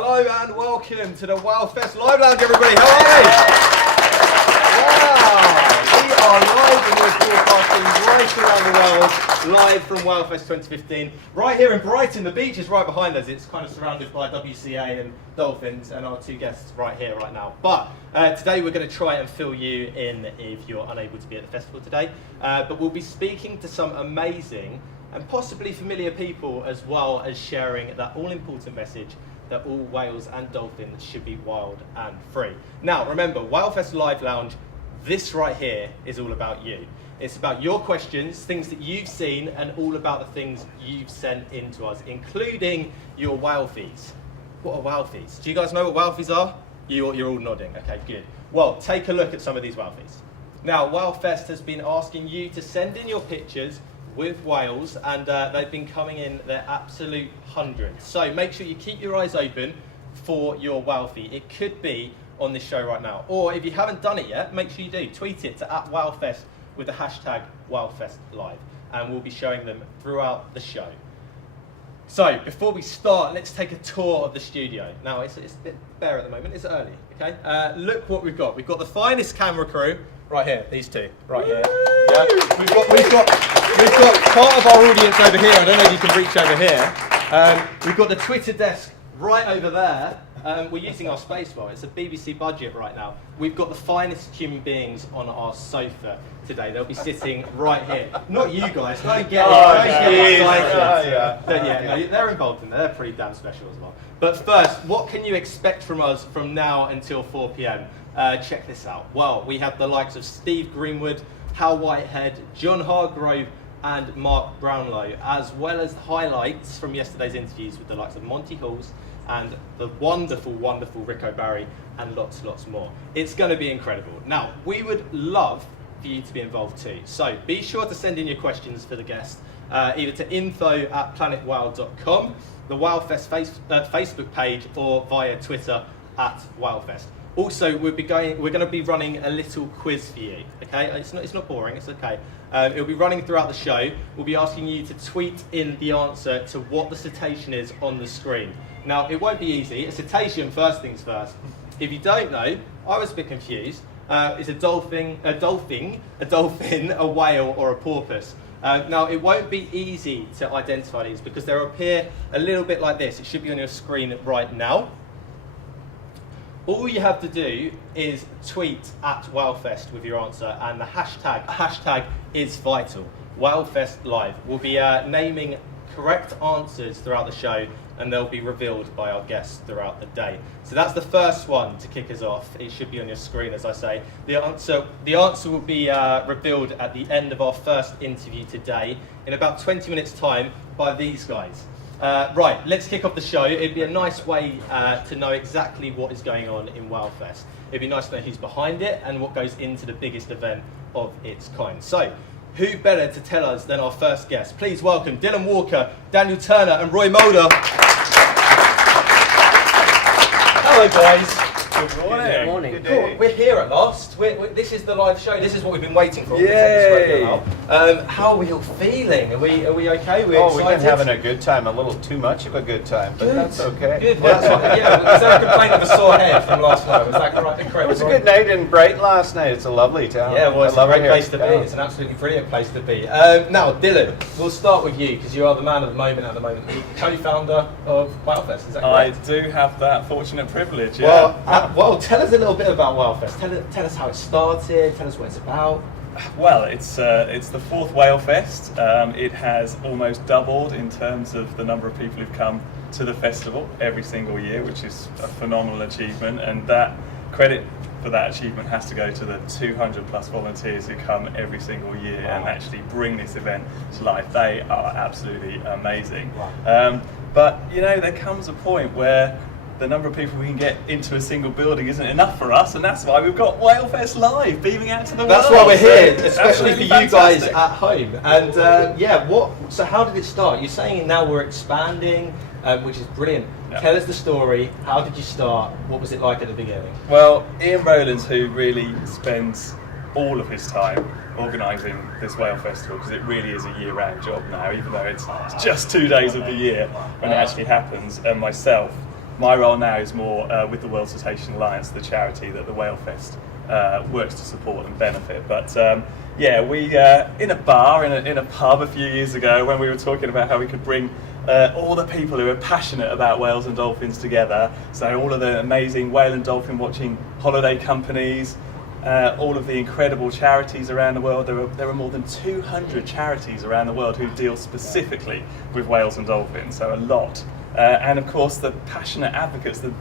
Hello and welcome to the WhaleFestLive Lounge, everybody. How are we? Wow, we are live and we're broadcasting right around the world, live from WhaleFest 2015. Right here in Brighton, the beach is right behind us. It's kind of surrounded by WCA and dolphins and our two guests right here, right now. But today we're going to try and fill you in if you're unable to be at the festival today. But we'll be speaking to some amazing and possibly familiar people, as well as sharing that all-important message that all whales and dolphins should be wild and free. Now, remember, WhaleFestLive Lounge, this right here is all about you. It's about your questions, things that you've seen, and all about the things you've sent in to us, including your whale fees. What are whale fees? Do you guys know what whale fees are? You're all nodding. Okay, good. Well, take a look at some of these whale fees. Now, WhaleFest has been asking you to send in your pictures with whales, and they've been coming in their absolute hundreds. So make sure you keep your eyes open for your whale fee. It could be on this show right now. Or if you haven't done it yet, make sure you do. Tweet it to @WhaleFest with the hashtag WhaleFestLive, and we'll be showing them throughout the show. So before we start, let's take a tour of the studio. Now it's a bit bare at the moment, it's early, okay? Look what we've got. We've got the finest camera crew right here, these two, right here. Yeah. We've got part of our audience over here. I don't know if you can reach over here. We've got the Twitter desk right over there. We're using our space well. It's a BBC budget right now. We've got the finest human beings on our sofa today. They'll be sitting right here. Not you guys. Don't get excited. They're involved in there. They're pretty damn special as well. But first, what can you expect from us from now until 4 p.m? Check this out. Well, we have the likes of Steve Greenwood, Hal Whitehead, John Hargrove, and Mark Brownlow, as well as highlights from yesterday's interviews with the likes of Monty and the wonderful, wonderful Ric O'Barry, and lots more. It's going to be incredible. Now, we would love for you to be involved too. So be sure to send in your questions for the guest, either to info@planetwhale.com, the WhaleFest Facebook page, or via Twitter @WhaleFest. Also, we're going to be running a little quiz for you. Okay, it's not boring. It's okay. It'll be running throughout the show. We'll be asking you to tweet in the answer to what the citation is on the screen. Now, it won't be easy. A citation, first things first. If you don't know, I was a bit confused. Is a dolphin, a whale, or a porpoise? Now, it won't be easy to identify these because they'll appear a little bit like this. It should be on your screen right now. All you have to do is tweet @WhaleFest with your answer, and the hashtag is vital. WhaleFestLive. We'll be naming correct answers throughout the show, and they'll be revealed by our guests throughout the day. So that's the first one to kick us off. It should be on your screen, as I say. The answer will be revealed at the end of our first interview today, in about 20 minutes' time, by these guys. Right, let's kick off the show. It'd be a nice way to know exactly what is going on in WhaleFest. It'd be nice to know who's behind it and what goes into the biggest event of its kind. So, who better to tell us than our first guest? Please welcome Dylan Walker, Daniel Turner, and Roy Mulder. Hello, guys. Good morning. Good morning. Good Cool. day. We're here at last. This is the live show. This is what we've been waiting for. Yay. How are we all feeling? Are we okay? We're We've been excited? having a good time, a little too much of a good time, but that's okay. Good. Well, that's what, yeah. Was there a complaint of a sore head from last night? Was that correct? It was a good night in Brighton last night. It's a lovely town. Yeah, well, it's I a love it great here. place to be. Yeah. It's an absolutely brilliant place to be. Now, Dylan, we'll start with you because you are the man of the moment at the moment, the co-founder of WhaleFest. Is that I correct? do have that fortunate privilege, yeah. Well, tell us a little bit about WhaleFest. Tell us how it started. Tell us what it's about. Well, it's the fourth WhaleFest. It has almost doubled in terms of the number of people who've come to the festival every single year, which is a phenomenal achievement. And that credit for that achievement has to go to the 200 plus volunteers who come every single year and actually bring this event to life. They are absolutely amazing. Wow. But you know, there comes a point where the number of people we can get into a single building isn't enough for us, and that's why we've got WhaleFestLive beaming out to the world. That's why we're here, So, especially for absolutely you guys fantastic. at home. And so how did it start? You're saying now we're expanding, which is brilliant. Yeah. Tell us the story. How did you start? What was it like at the beginning? Well, Ian Rowlands, who really spends all of his time organising this whale festival, because it really is a year-round job now, even though it's just 2 days of the year when it actually happens, and myself My role now is more with the World Cetacean Alliance, the charity that the WhaleFest works to support and benefit. But yeah, we in a bar, in a pub a few years ago, when we were talking about how we could bring all the people who are passionate about whales and dolphins together, so all of the amazing whale and dolphin watching holiday companies, all of the incredible charities around the world. There are more than 200 charities around the world who deal specifically with whales and dolphins, so a lot. And of course the passionate advocates, the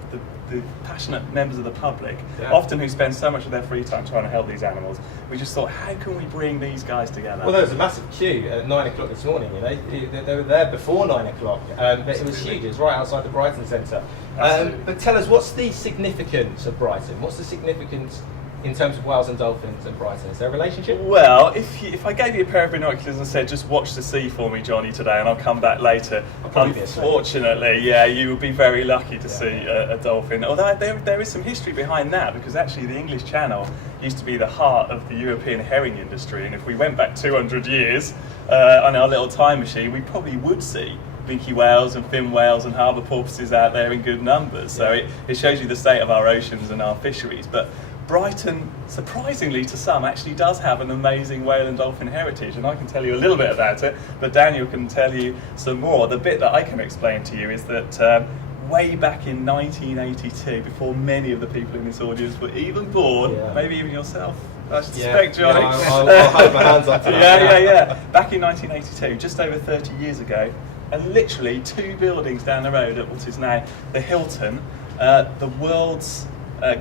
passionate members of the public, often who spend so much of their free time trying to help these animals. We just thought, how can we bring these guys together? Well, there was a massive queue at 9 o'clock this morning. You know, they were there before 9 o'clock. But it was huge. It was right outside the Brighton Centre. But tell us, what's the significance of Brighton? What's the significance in terms of whales and dolphins and Brighton? Is there a relationship? Well, if I gave you a pair of binoculars and said, just watch the sea for me, Johnny, today, and I'll come back later, unfortunately, yeah, you would be very lucky to see a dolphin. Although there is some history behind that, because actually the English Channel used to be the heart of the European herring industry, and if we went back 200 years on our little time machine, we probably would see minke whales and fin whales and harbour porpoises out there in good numbers. So it shows you the state of our oceans and our fisheries. But Brighton, surprisingly to some, actually does have an amazing whale and dolphin heritage, and I can tell you a little bit about it, but Daniel can tell you some more. The bit that I can explain to you is that way back in 1982, before many of the people in this audience were even born, maybe even yourself, I suspect, Johnny. I'll hold my hands up to that. Yeah. Back in 1982, just over 30 years ago, and literally 2 buildings down the road at what is now the Hilton, the world's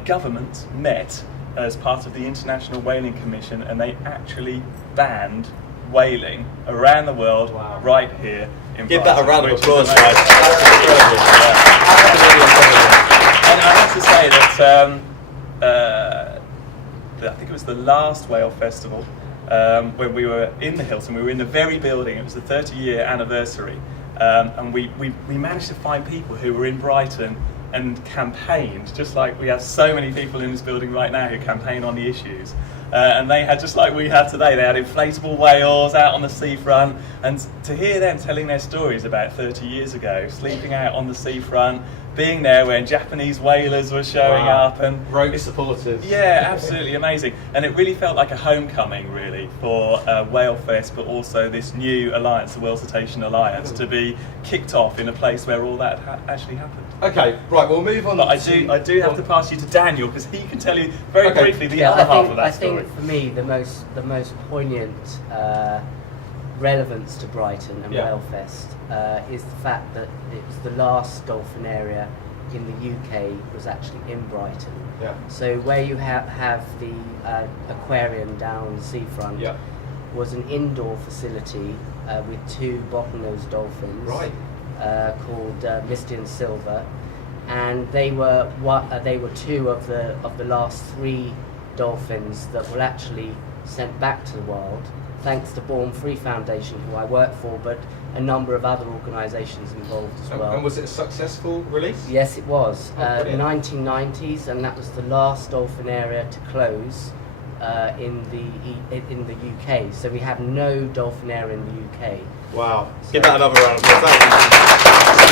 government met as part of the International Whaling Commission, and they actually banned whaling around the world right here in Give Brighton. that a round of applause, guys. And I have to say that I think it was the last Whale Festival when we were in the Hilton. We were in the very building. It was the 30-year anniversary, and we managed to find people who were in Brighton and campaigned, just like we have so many people in this building right now who campaign on the issues. And they had, just like we have today, they had inflatable whales out on the seafront, and to hear them telling their stories about 30 years ago, sleeping out on the seafront, being there when Japanese whalers were showing up, and rope supporters. Yeah, absolutely amazing. And it really felt like a homecoming, really, for WhaleFest, but also this new alliance, the World Cetacean Alliance, to be kicked off in a place where all that actually happened. Okay, right, we'll move on. But I do have to pass you to Daniel, because he can tell you very briefly the other half of that story. I think for me the most poignant relevance to Brighton and WhaleFest is the fact that it was the last dolphin area in the UK was actually in Brighton. Yeah. So where you have the aquarium down the seafront was an indoor facility with 2 bottlenose dolphins called Misty and Silver, and they were 2 of the last 3 dolphins that were actually sent back to the wild, thanks to Born Free Foundation, who I work for, but a number of other organisations involved as well. And was it a successful release? Yes, it was. Brilliant. 1990s, and that was the last dolphin area to close in the UK. So we have no dolphin area in the UK. Wow. So give that another round of applause.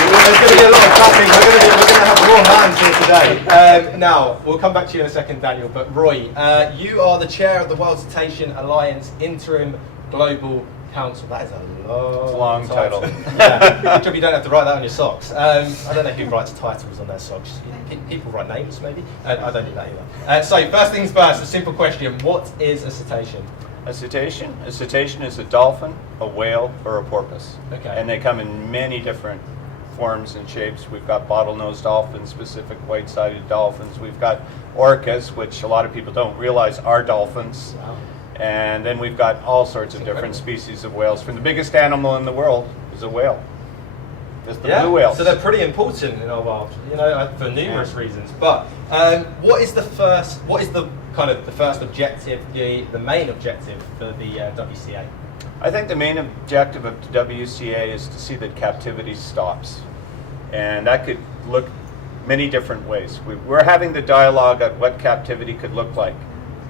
There's going to be a lot of clapping. We're going to have more hands here today. Now, we'll come back to you in a second, Daniel, but Roy, you are the chair of the World Cetacean Alliance Interim Global Council. That is a long title. Yeah. Good job you don't have to write that on your socks. I don't know who writes titles on their socks. People write names, maybe? I don't do that either. So, first things first, a simple question. What is a cetacean? A cetacean? A cetacean is a dolphin, a whale, or a porpoise. Okay. And they come in many different forms and shapes. We've got bottlenose dolphins, specific white-sided dolphins. We've got orcas, which a lot of people don't realize are dolphins. Wow. And then we've got all sorts of different species of whales. From the biggest animal in the world is a whale. There's the blue whales. So they're pretty important in our world, you know, for numerous reasons. But what is the first objective, the main objective for the WCA? I think the main objective of the WCA is to see that captivity stops. And that could look many different ways. We're having the dialogue of what captivity could look like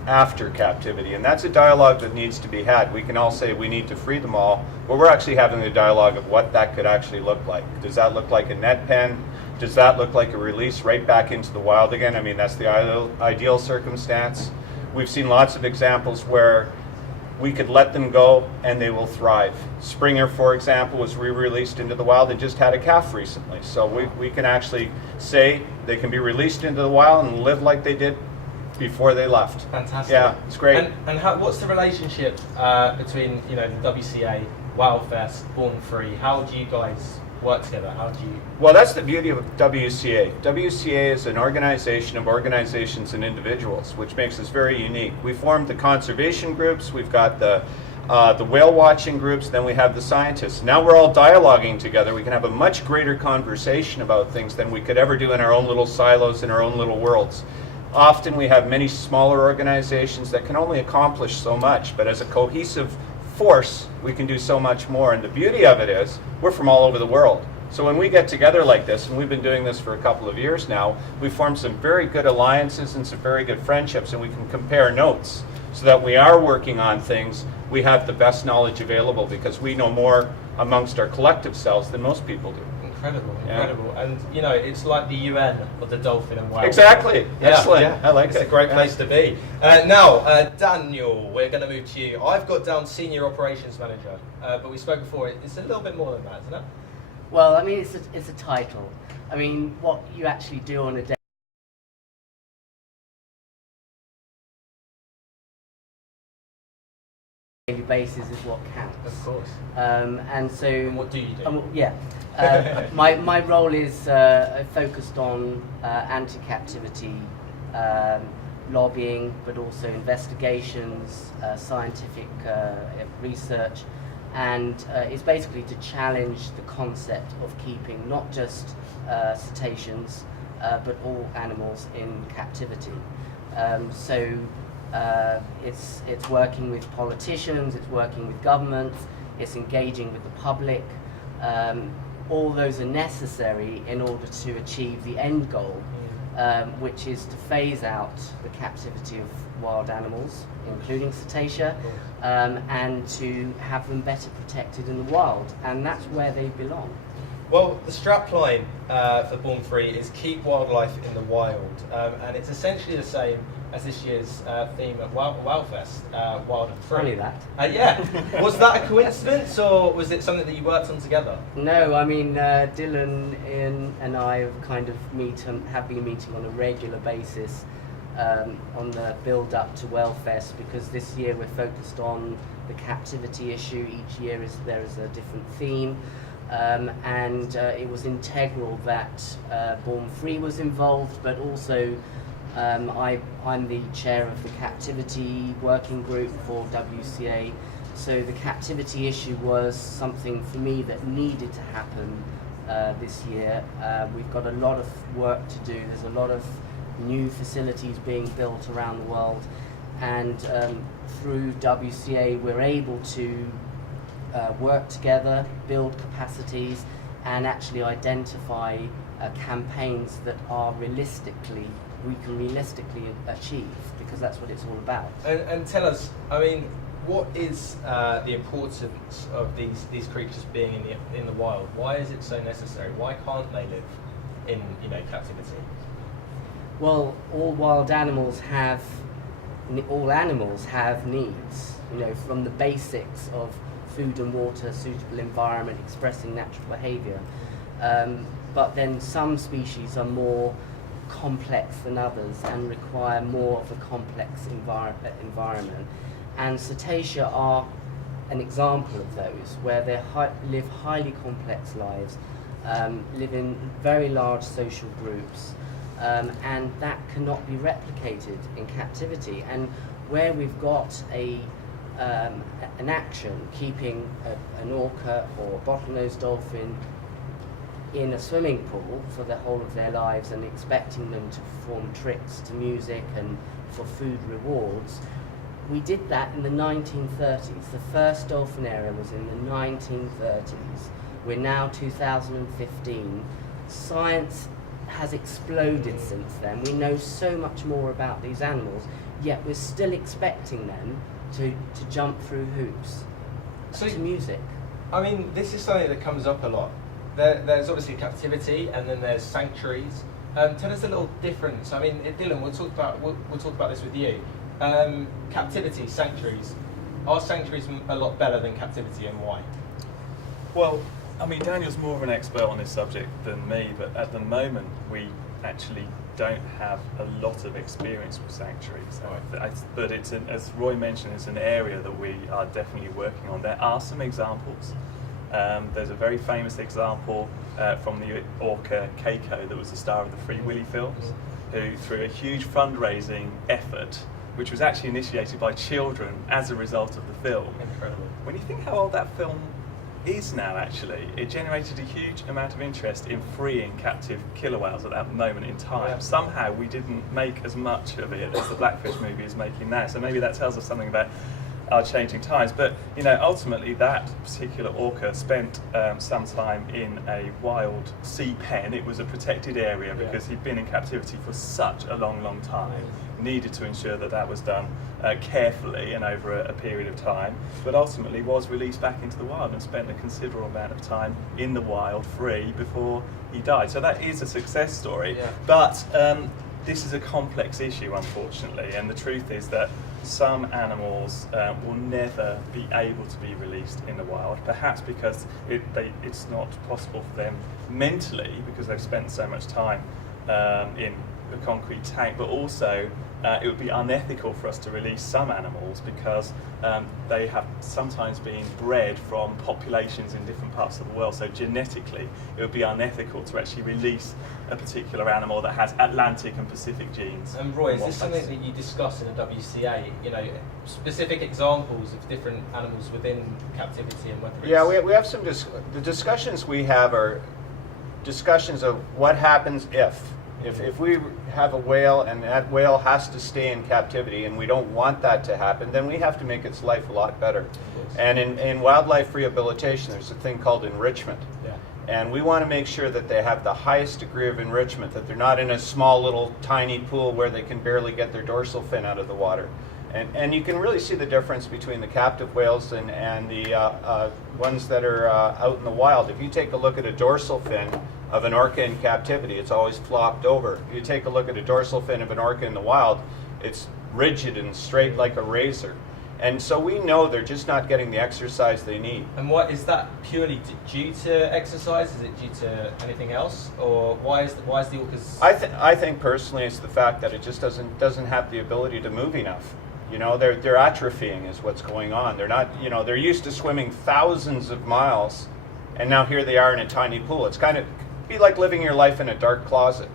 after captivity, and that's a dialogue that needs to be had. We can all say we need to free them all, but we're actually having a dialogue of what that could actually look like. Does that look like a net pen? Does that look like a release right back into the wild again? I mean, that's the ideal circumstance. We've seen lots of examples where we could let them go and they will thrive. Springer, for example, was re-released into the wild and just had a calf recently. So we can actually say they can be released into the wild and live like they did before they left. Fantastic. Yeah, it's great. And what's the relationship between the WCA, WhaleFest, Born Free? How do you guys work together? How do you? Well, that's the beauty of WCA. WCA is an organization of organizations and individuals, which makes us very unique. We formed the conservation groups, we've got the whale watching groups, then we have the scientists. Now we're all dialoguing together. We can have a much greater conversation about things than we could ever do in our own little silos, in our own little worlds. Often we have many smaller organizations that can only accomplish so much, but as a cohesive force, we can do so much more. And the beauty of it is, we're from all over the world. So when we get together like this, and we've been doing this for a couple of years now, we formed some very good alliances and some very good friendships, and we can compare notes so that we are working on things. We have the best knowledge available because we know more amongst our collective selves than most people do. Incredible, incredible. Yeah. And it's like the UN of the dolphin and whale. Exactly. Yeah. Excellent. Yeah. I like it. It's a great place to be. Now, Daniel, we're going to move to you. I've got down Senior Operations Manager, but we spoke before. It's a little bit more than that, isn't it? Well, I mean, it's a title. I mean, what you actually do on a daily basis is what counts. Of course. And so. And what do you do? My role is focused on anti-captivity lobbying, but also investigations, scientific research, and it's basically to challenge the concept of keeping not just cetaceans, but all animals in captivity. It's working with politicians, it's working with governments, it's engaging with the public. All those are necessary in order to achieve the end goal, which is to phase out the captivity of wild animals, including cetacea, and to have them better protected in the wild, and that's where they belong. Well, the strapline for Born Free is Keep Wildlife in the Wild, and it's essentially the same as this year's theme at WhaleFest, Wild and Free. Funny that. Yeah. Was that a coincidence, or was it something that you worked on together? No, I mean, Dylan and I have been meeting on a regular basis on the build-up to WhaleFest, because this year we're focused on the captivity issue. Each year there is a different theme. And it was integral that Born Free was involved, but also I'm the chair of the captivity working group for WCA, so the captivity issue was something for me that needed to happen this year. We've got a lot of work to do. There's a lot of new facilities being built around the world, and through WCA we're able to work together, build capacities, and actually identify campaigns that we can realistically achieve, because that's what it's all about. And tell us, I mean, what is the importance of these creatures being in the wild? Why is it so necessary? Why can't they live in captivity? Well, all animals have needs. From the basics of food and water, suitable environment, expressing natural behaviour. But then some species are more complex than others and require more of a complex environment. And cetacea are an example of those, where they live highly complex lives, live in very large social groups, and that cannot be replicated in captivity. And where we've got an action keeping an orca or a bottlenose dolphin in a swimming pool for the whole of their lives and expecting them to perform tricks to music and for food rewards, we did that in the 1930s. The first dolphin area was in the 1930s. We're now 2015. Science has exploded since then. We know so much more about these animals, yet we're still expecting them to jump through hoops to music. I mean, this is something that comes up a lot there's obviously captivity, and then there's sanctuaries. Tell us a little difference. I mean, Dylan, we'll talk about this with you. Captivity, sanctuaries. Are sanctuaries a lot better than captivity, and why? Well, I mean, Daniel's more of an expert on this subject than me, but at the moment we actually don't have a lot of experience with sanctuaries. But it's as Roy mentioned, it's an area that we are definitely working on. There are some examples. There's a very famous example from the orca Keiko that was the star of the Free Willy films, who through a huge fundraising effort, which was actually initiated by children as a result of the film. Incredible. When you think how old that film is now, actually, it generated a huge amount of interest in freeing captive killer whales at that moment in time. Yeah. Somehow we didn't make as much of it as the Blackfish movie is making now, so maybe that tells us something about our changing times. But you know, ultimately that particular orca spent some time in a wild sea pen. It was a protected area because he'd been in captivity for such a long time. Needed to ensure that that was done carefully and over a period of time, but ultimately was released back into the wild and spent a considerable amount of time in the wild free before he died. So that is a success story, but this is a complex issue, unfortunately, and the truth is that some animals will never be able to be released in the wild, perhaps because it's not possible for them mentally because they've spent so much time in a concrete tank, but also it would be unethical for us to release some animals because they have sometimes been bred from populations in different parts of the world, so genetically it would be unethical to actually release a particular animal that has Atlantic and Pacific genes. And Roy, is this something that you discuss in the WCA? You know, specific examples of different animals within captivity and whether it's... we have some the discussions we have are discussions of what happens if we have a whale and that whale has to stay in captivity and we don't want that to happen, then we have to make its life a lot better. And in wildlife rehabilitation, there's a thing called enrichment. And we want to make sure that they have the highest degree of enrichment, that they're not in a small little tiny pool where they can barely get their dorsal fin out of the water. And you can really see the difference between the captive whales and the ones that are out in the wild. If you take a look at a dorsal fin of an orca in captivity, it's always flopped over. If you take a look at a dorsal fin of an orca in the wild, it's rigid and straight like a razor. And so we know they're just not getting the exercise they need. And what is that purely due to exercise? Is it due to anything else, or why is the orcas? I think personally it's the fact that it just doesn't have the ability to move enough. You know, they're atrophying is what's going on. They're not, you know, they're used to swimming thousands of miles, and now here they are in a tiny pool. It's kind of be like living your life in a dark closet.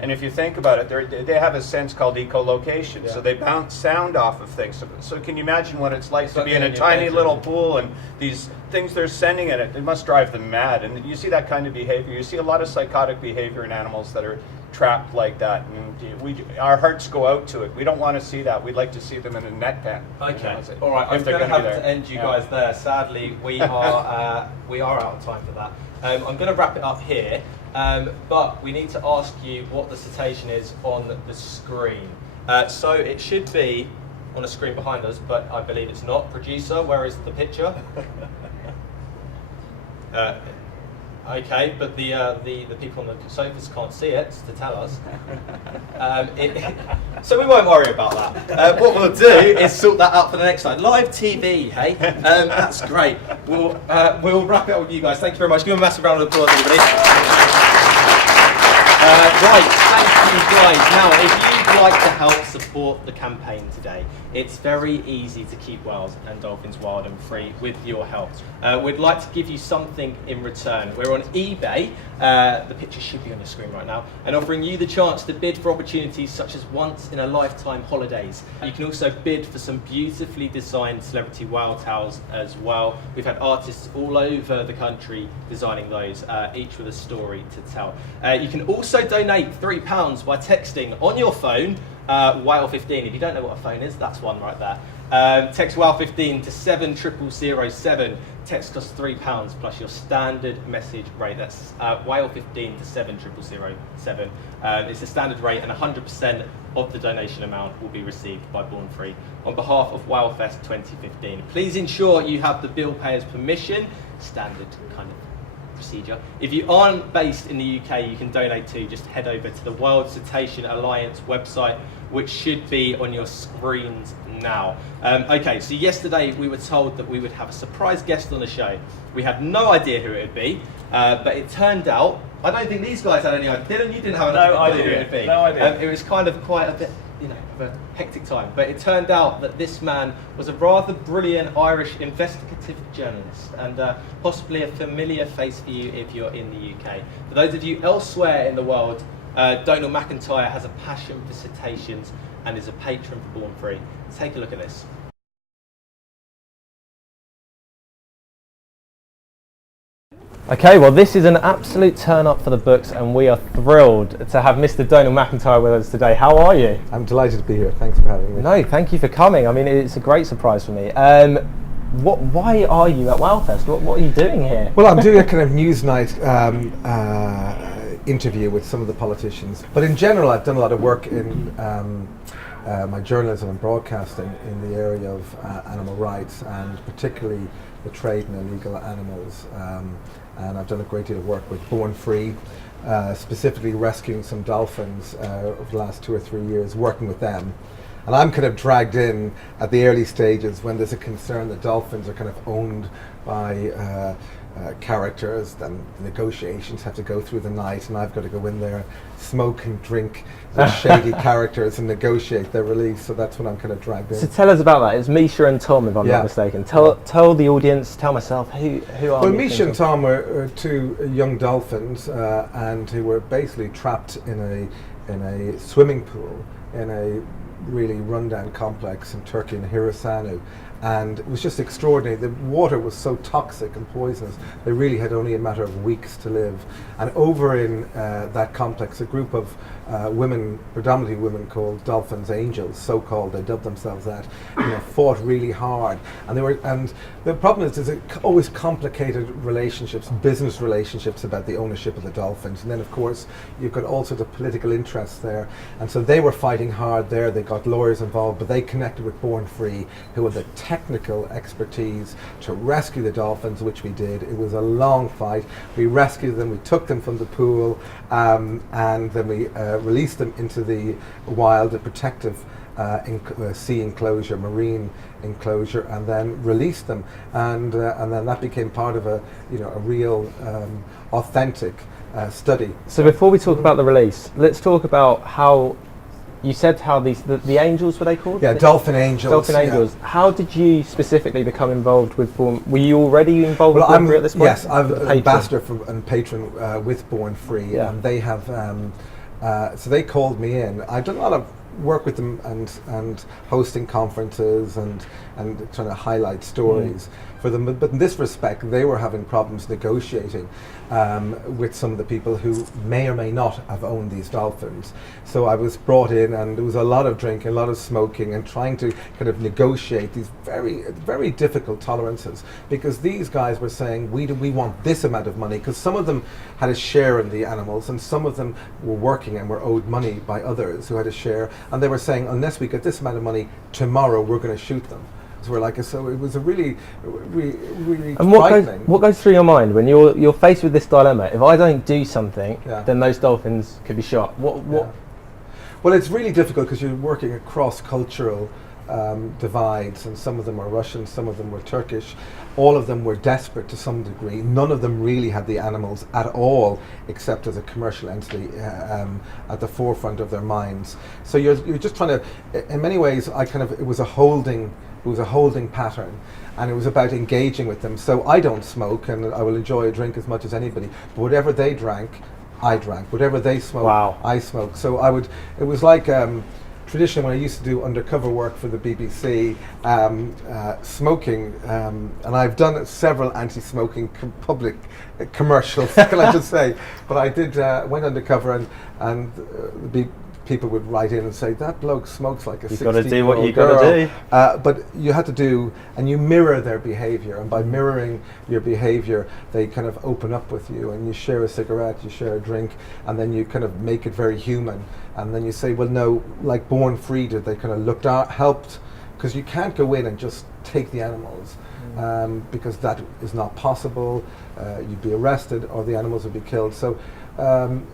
And if you think about it, they have a sense called echolocation, so they bounce sound off of things. So can you imagine what it's like to be in a tiny little pool and these things they're sending at it? It must drive them mad. And you see that kind of behavior. You see a lot of psychotic behavior in animals that are trapped like that. And our hearts go out to it. We don't want to see that. We'd like to see them in a net pen. Okay. All right. I'm going to have to end you guys there. Sadly, we are out of time for that. I'm going to wrap it up here. But we need to ask you what the citation is on the screen. So it should be on a screen behind us, but I believe it's not. Producer, where is the picture? Okay, but the people on the sofas can't see it to tell us. So we won't worry about that. What we'll do is sort that out for the next slide. Live TV, hey? That's great. We'll wrap it up with you guys. Thank you very much. Give them a massive round of applause, everybody. Right, thank you guys. Now, if you'd like to help support the campaign today, it's very easy to keep whales and dolphins wild and free with your help. We'd like to give you something in return. We're on eBay, the picture should be on the screen right now, and offering you the chance to bid for opportunities such as once-in-a-lifetime holidays. You can also bid for some beautifully designed celebrity whale towels as well. We've had artists all over the country designing those, each with a story to tell. You can also donate £3 by texting on your phone WhaleFestLive. If you don't know what a phone is, that's one right there. Text WhaleFestLive to 70007. Text costs £3 plus your standard message rate. That's WhaleFestLive to 70007. It's a standard rate, and 100% of the donation amount will be received by Born Free on behalf of WhaleFest 2015. Please ensure you have the bill payer's permission. Standard kind of procedure. If you aren't based in the UK, you can donate too. Just head over to the World Cetacean Alliance website, which should be on your screens now. Okay, so yesterday we were told that we would have a surprise guest on the show. We had no idea who it would be, but it turned out, I don't think these guys had any idea. Dylan, you didn't have any idea who it would be. No idea. It was kind of quite a bit, of a hectic time. But it turned out that this man was a rather brilliant Irish investigative journalist, and possibly a familiar face for you if you're in the UK. For those of you elsewhere in the world, Donal MacIntyre has a passion for cetaceans and is a patron for Born Free. Take a look at this. Okay, well this is an absolute turn up for the books, and we are thrilled to have Mr. Donal MacIntyre with us today. How are you? I'm delighted to be here. Thanks for having me. No, thank you for coming. I mean, it's a great surprise for me. Why are you at WhaleFest? What are you doing here? Well, I'm doing a kind of Newsnight interview with some of the politicians. But in general, I've done a lot of work in my journalism and broadcasting in the area of animal rights, and particularly the trade in illegal animals. And I've done a great deal of work with Born Free, specifically rescuing some dolphins over the last 2 or 3 years, working with them. And I'm kind of dragged in at the early stages when there's a concern that dolphins are kind of owned by characters, then the negotiations have to go through the night, and I've got to go in there, smoke and drink the shady characters and negotiate their release. So that's when I'm kind of dragged in. So tell us about that. It's Meah and Tom, if I'm not mistaken. Tell the audience, tell myself, who are Well, Meah and Tom are two young dolphins, and who were basically trapped in a swimming pool in a really rundown complex in Turkey, in Hirasanu. And it was just extraordinary. The water was so toxic and poisonous, they really had only a matter of weeks to live. And over in that complex, a group of women, predominantly women, called Dolphins Angels, so-called, they dubbed themselves that, fought really hard. And the problem is there's always complicated relationships, business relationships about the ownership of the dolphins. And then, of course, you've got all sorts of political interests there. And so they were fighting hard there. They got lawyers involved, but they connected with Born Free, who had the technical expertise to rescue the dolphins, which we did. It was a long fight. We rescued them, we took them from the pool, and then we released them into the wild, a protective sea enclosure, marine enclosure, and then released them, and then that became part of a real authentic study. So before we talk about the release, let's talk about how you said how the angels, were they called? Yeah, Dolphin Angels. Dolphin Angels. How did you specifically become involved with Born? Were you already involved with Born Free at this point? Yes, I'm an ambassador and patron with Born Free, and they have. So they called me in. I've done a lot of work with them and hosting conferences and trying to highlight stories for them. But in this respect, they were having problems negotiating with some of the people who may or may not have owned these dolphins. So I was brought in, and there was a lot of drinking, a lot of smoking, and trying to kind of negotiate these very, very difficult tolerances, because these guys were saying, we want this amount of money, because some of them had a share in the animals, and some of them were working and were owed money by others who had a share, and they were saying, unless we get this amount of money tomorrow, we're going to shoot them. So it was a really and what goes through your mind when you're faced with this dilemma? If I don't do something, then those dolphins could be shot. What? Well, it's really difficult because you're working across cultural divides, and some of them are Russian, some of them were Turkish. All of them were desperate to some degree. None of them really had the animals at all, except as a commercial entity at the forefront of their minds. So you're just trying to, in many ways, it was a holding pattern, and it was about engaging with them. So I don't smoke, and I will enjoy a drink as much as anybody, but whatever they drank, I drank. Whatever they smoked, I smoked. So it was like traditionally when I used to do undercover work for the BBC, smoking, and I've done several anti-smoking public commercials, can I just say, but I did went undercover, and people would write in and say, that bloke smokes like a 16-year-old girl. You've got to do what you've got to do. But you had to do, and you mirror their behaviour, and by mirroring your behaviour, they kind of open up with you, and you share a cigarette, you share a drink, and then you kind of make it very human. And then you say, well, no, like Born Free did, they kind of helped, because you can't go in and just take the animals. because that is not possible. You'd be arrested or the animals would be killed. So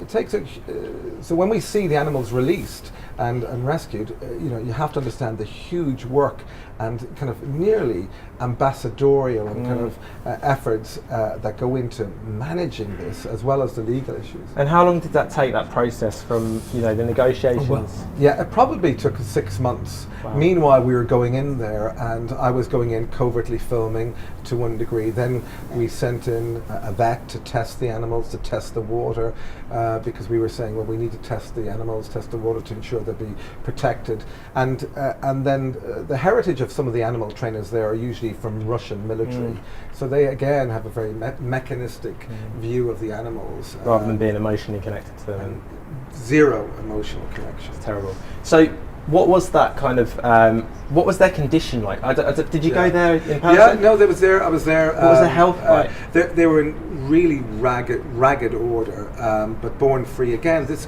it takes so when we see the animals released and rescued, you have to understand the huge work and kind of nearly ambassadorial and kind of efforts that go into managing this, as well as the legal issues. And how long did that take, that process from the negotiations? Well, yeah, it probably took 6 months. Wow. Meanwhile, we were going in there, and I was going in covertly filming to one degree. Then we sent in a vet to test the animals, to test the water, because we were saying, well, we need to test the animals, test the water to ensure they'll be protected. And then the heritage of some of the animal trainers there are usually from Russian military. So they again have a very mechanistic view of the animals. Rather than being emotionally connected to them. Zero emotional connection. It's terrible. So what was that kind of, what was their condition like? Did you go there in person? Yeah, no, I was there. What was their health like? They were in really ragged order, but born free. Again, this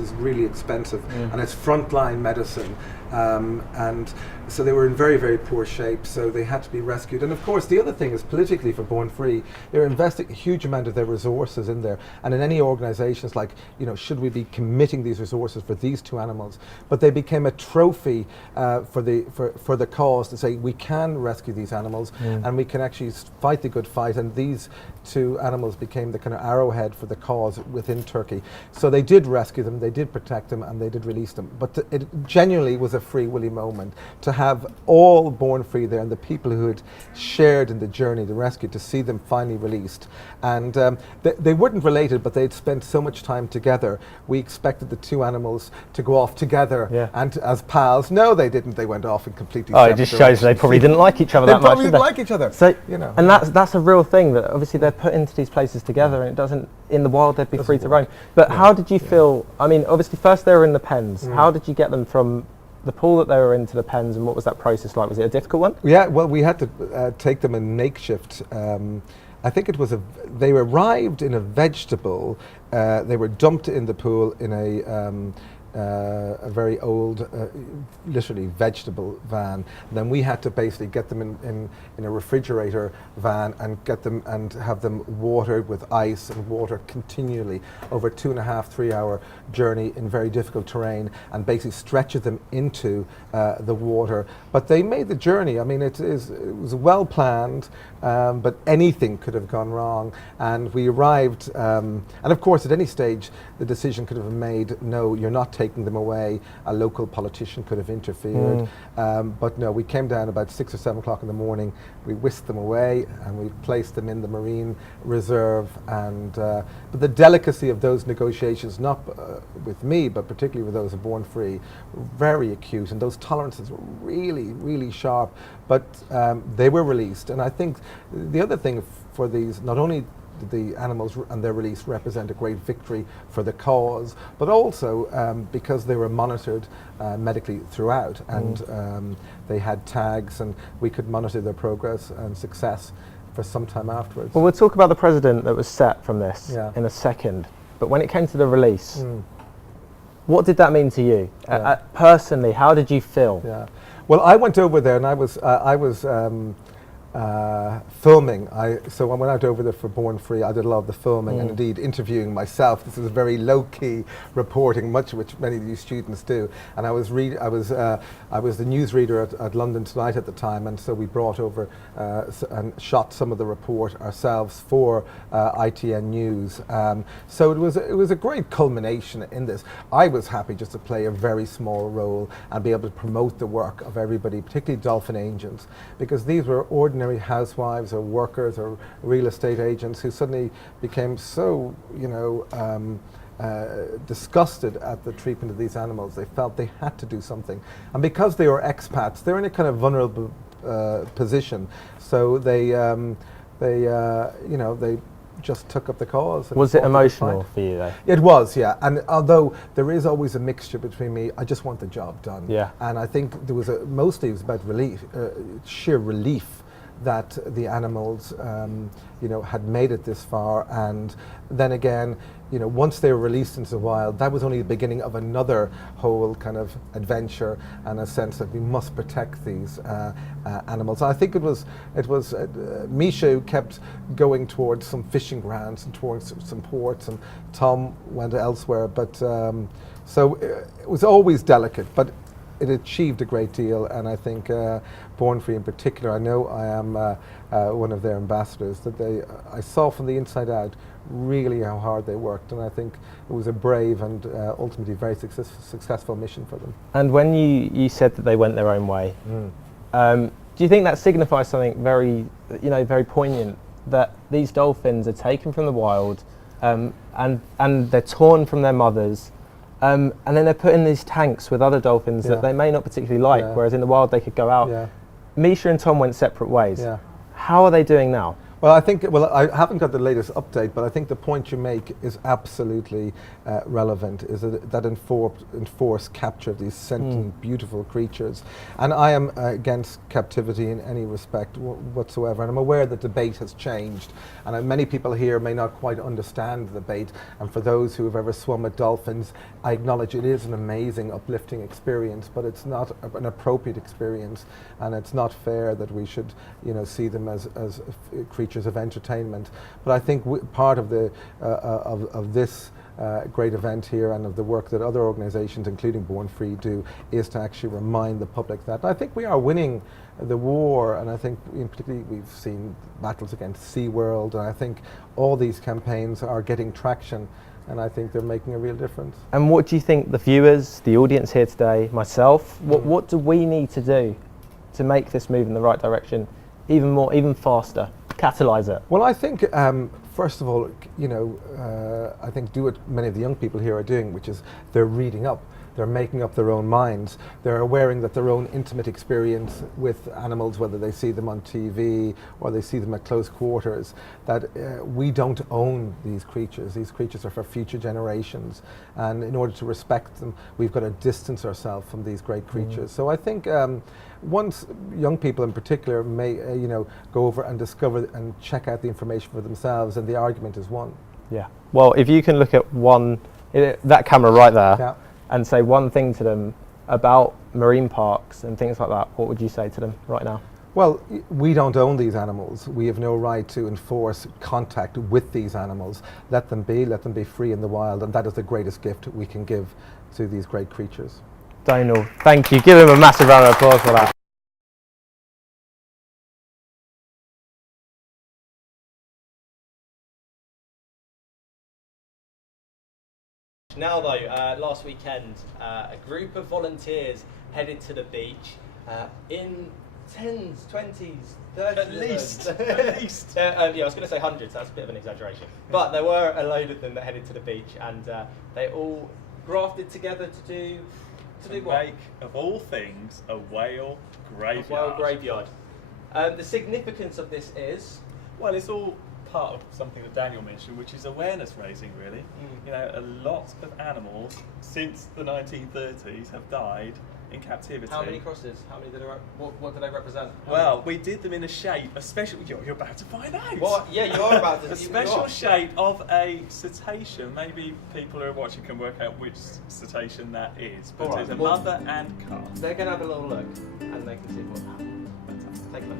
is really expensive, and it's frontline medicine. And so they were in very, very poor shape, so they had to be rescued. And of course, the other thing is, politically, for Born Free, they're investing a huge amount of their resources in there. And in any organisation, it's like, should we be committing these resources for these two animals? But they became a trophy for the cause, to say we can rescue these animals and we can actually fight the good fight. And these two animals became the kind of arrowhead for the cause within Turkey. So they did rescue them, they did protect them, and they did release them. But it genuinely was a Free Willy moment to have all Born Free there, and the people who had shared in the journey, the rescue, to see them finally released. And they weren't related, but they'd spent so much time together. We expected the two animals to go off together and as pals. No, they didn't. They went off in completely separate it just shows they probably didn't like each other that much. They probably didn't like each other. So, and that's a real thing, that obviously they're put into these places together, and it doesn't, in the wild they'd be free to roam. But how did you feel, I mean, obviously first they were in the pens. How did you get them from the pool that they were into the pens, and what was that process like? Was it a difficult one? Yeah, well, we had to take them in makeshift. I think it was they arrived in a vegetable. They were dumped in the pool in a very old, literally vegetable van. And then we had to basically get them in a refrigerator van and get them and have them watered with ice and water continually over 2.5, 3 hour journey in very difficult terrain, and basically stretch them into the water. But they made the journey. I mean, it was well planned, but anything could have gone wrong. And we arrived, and of course, at any stage, the decision could have been made, no, you're not taking them away. A local politician could have interfered. But no, we came down about 6 or 7 o'clock in the morning, we whisked them away, and we placed them in the Marine Reserve. And but the delicacy of those negotiations, not with me, but particularly with those of Born Free, were very acute, and those tolerances were really, really sharp. But they were released. And I think the other thing for these, not only the animals and their release represent a great victory for the cause, but also because they were monitored medically throughout, and they had tags, and we could monitor their progress and success for some time afterwards. Well, we'll talk about the precedent that was set from this in a second, but when it came to the release, what did that mean to you? Personally, how did you feel? Yeah. Well, I went over there, and I was filming. So I went out over there for Born Free. I did a lot of the filming and indeed interviewing myself. This is very low-key reporting, much of which many of you students do. And I was the newsreader at London Tonight at the time, and so we brought over and shot some of the report ourselves for ITN News. So it was a great culmination in this. I was happy just to play a very small role and be able to promote the work of everybody, particularly dolphin agents, because these were ordinary housewives or workers or real estate agents who suddenly became so, disgusted at the treatment of these animals. They felt they had to do something. And because they were expats, they're in a kind of vulnerable position. So they just took up the cause. Was it emotional for you though? It was, yeah. And although there is always a mixture between me, I just want the job done. Yeah. And I think there was mostly it was about relief, sheer relief that the animals, had made it this far. And then again, once they were released into the wild, that was only the beginning of another whole kind of adventure and a sense that we must protect these animals. I think it was Misha who kept going towards some fishing grounds and towards some ports, and Tom went elsewhere. But so it was always delicate, but it achieved a great deal, and I think Born Free in particular, I know I am one of their ambassadors, that I saw from the inside out really how hard they worked, and I think it was a brave and ultimately very successful mission for them. And when you said that they went their own way, do you think that signifies something very, very poignant, that these dolphins are taken from the wild and they're torn from their mothers, and then they're put in these tanks with other dolphins that they may not particularly like, whereas in the wild they could go out. Misha and Tom went separate ways. How are they doing now? Well, I think, I haven't got the latest update, but I think the point you make is absolutely relevant, is that enforced capture of these sentient, beautiful creatures. And I am against captivity in any respect whatsoever, and I'm aware that debate has changed, and many people here may not quite understand the debate, and for those who have ever swum with dolphins, I acknowledge it is an amazing, uplifting experience, but it's not an appropriate experience, and it's not fair that we should, see them as creatures of entertainment. But I think part of the of this great event here, and of the work that other organisations, including Born Free, do, is to actually remind the public that. And I think we are winning the war, and I think particularly we've seen battles against SeaWorld, and I think all these campaigns are getting traction, and I think they're making a real difference. And what do you think the viewers, the audience here today, myself, what do we need to do to make this move in the right direction even faster? Catalyze it? Well, I think first of all, I think do what many of the young people here are doing, which is they're reading up, they're making up their own minds, they're aware that their own intimate experience with animals, whether they see them on TV or they see them at close quarters, that we don't own these creatures. These creatures are for future generations, and in order to respect them, we've got to distance ourselves from these great creatures. So I think once young people in particular may go over and discover and check out the information for themselves, and the argument is won. Yeah. Well, if you can look at that camera right there, and say one thing to them about marine parks and things like that, what would you say to them right now? Well, we don't own these animals. We have no right to enforce contact with these animals. Let them be free in the wild, and that is the greatest gift we can give to these great creatures. Donal, thank you. Give him a massive round of applause for that. Now though, last weekend, a group of volunteers headed to the beach in 10s, 20s, 30s. At least. Yeah, I was going to say hundreds, that's a bit of an exaggeration. But there were a load of them that headed to the beach, and they all grafted together to what? Make, of all things, a whale graveyard. A whale graveyard. The significance of this is? Well, it's all part of something that Daniel mentioned, which is awareness raising, really. A lot of animals since the 1930s have died in captivity. How many crosses? How many did what do they represent? Well, we did them in a shape, a special. You're about to find out. What? Yeah, you are about to. A special shape of a cetacean. Maybe people who are watching can work out which cetacean that is. But there's a mother and calf. They're going to have a little look, and they can see what's happening. Fantastic. Take a look.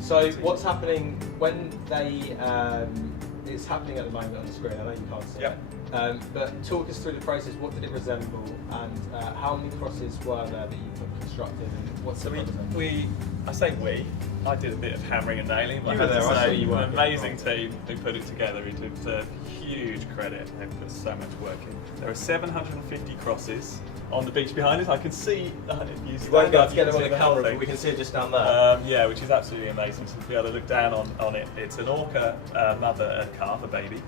So what's happening when they? It's happening at the moment on the screen. I know you can't see it. But talk us through the process. What did it resemble, and how many crosses were there that you constructed, and what's the I did a bit of hammering and nailing. But I have to say, an amazing team who put it together. Who deserve huge credit. They've put so much work in. There are 750 crosses on the beach behind us. I can see. You won't be able to get them on the camera, but we can see it just down there. Yeah, which is absolutely amazing. So to be able to look down on it, it's an orca mother and calf, a baby.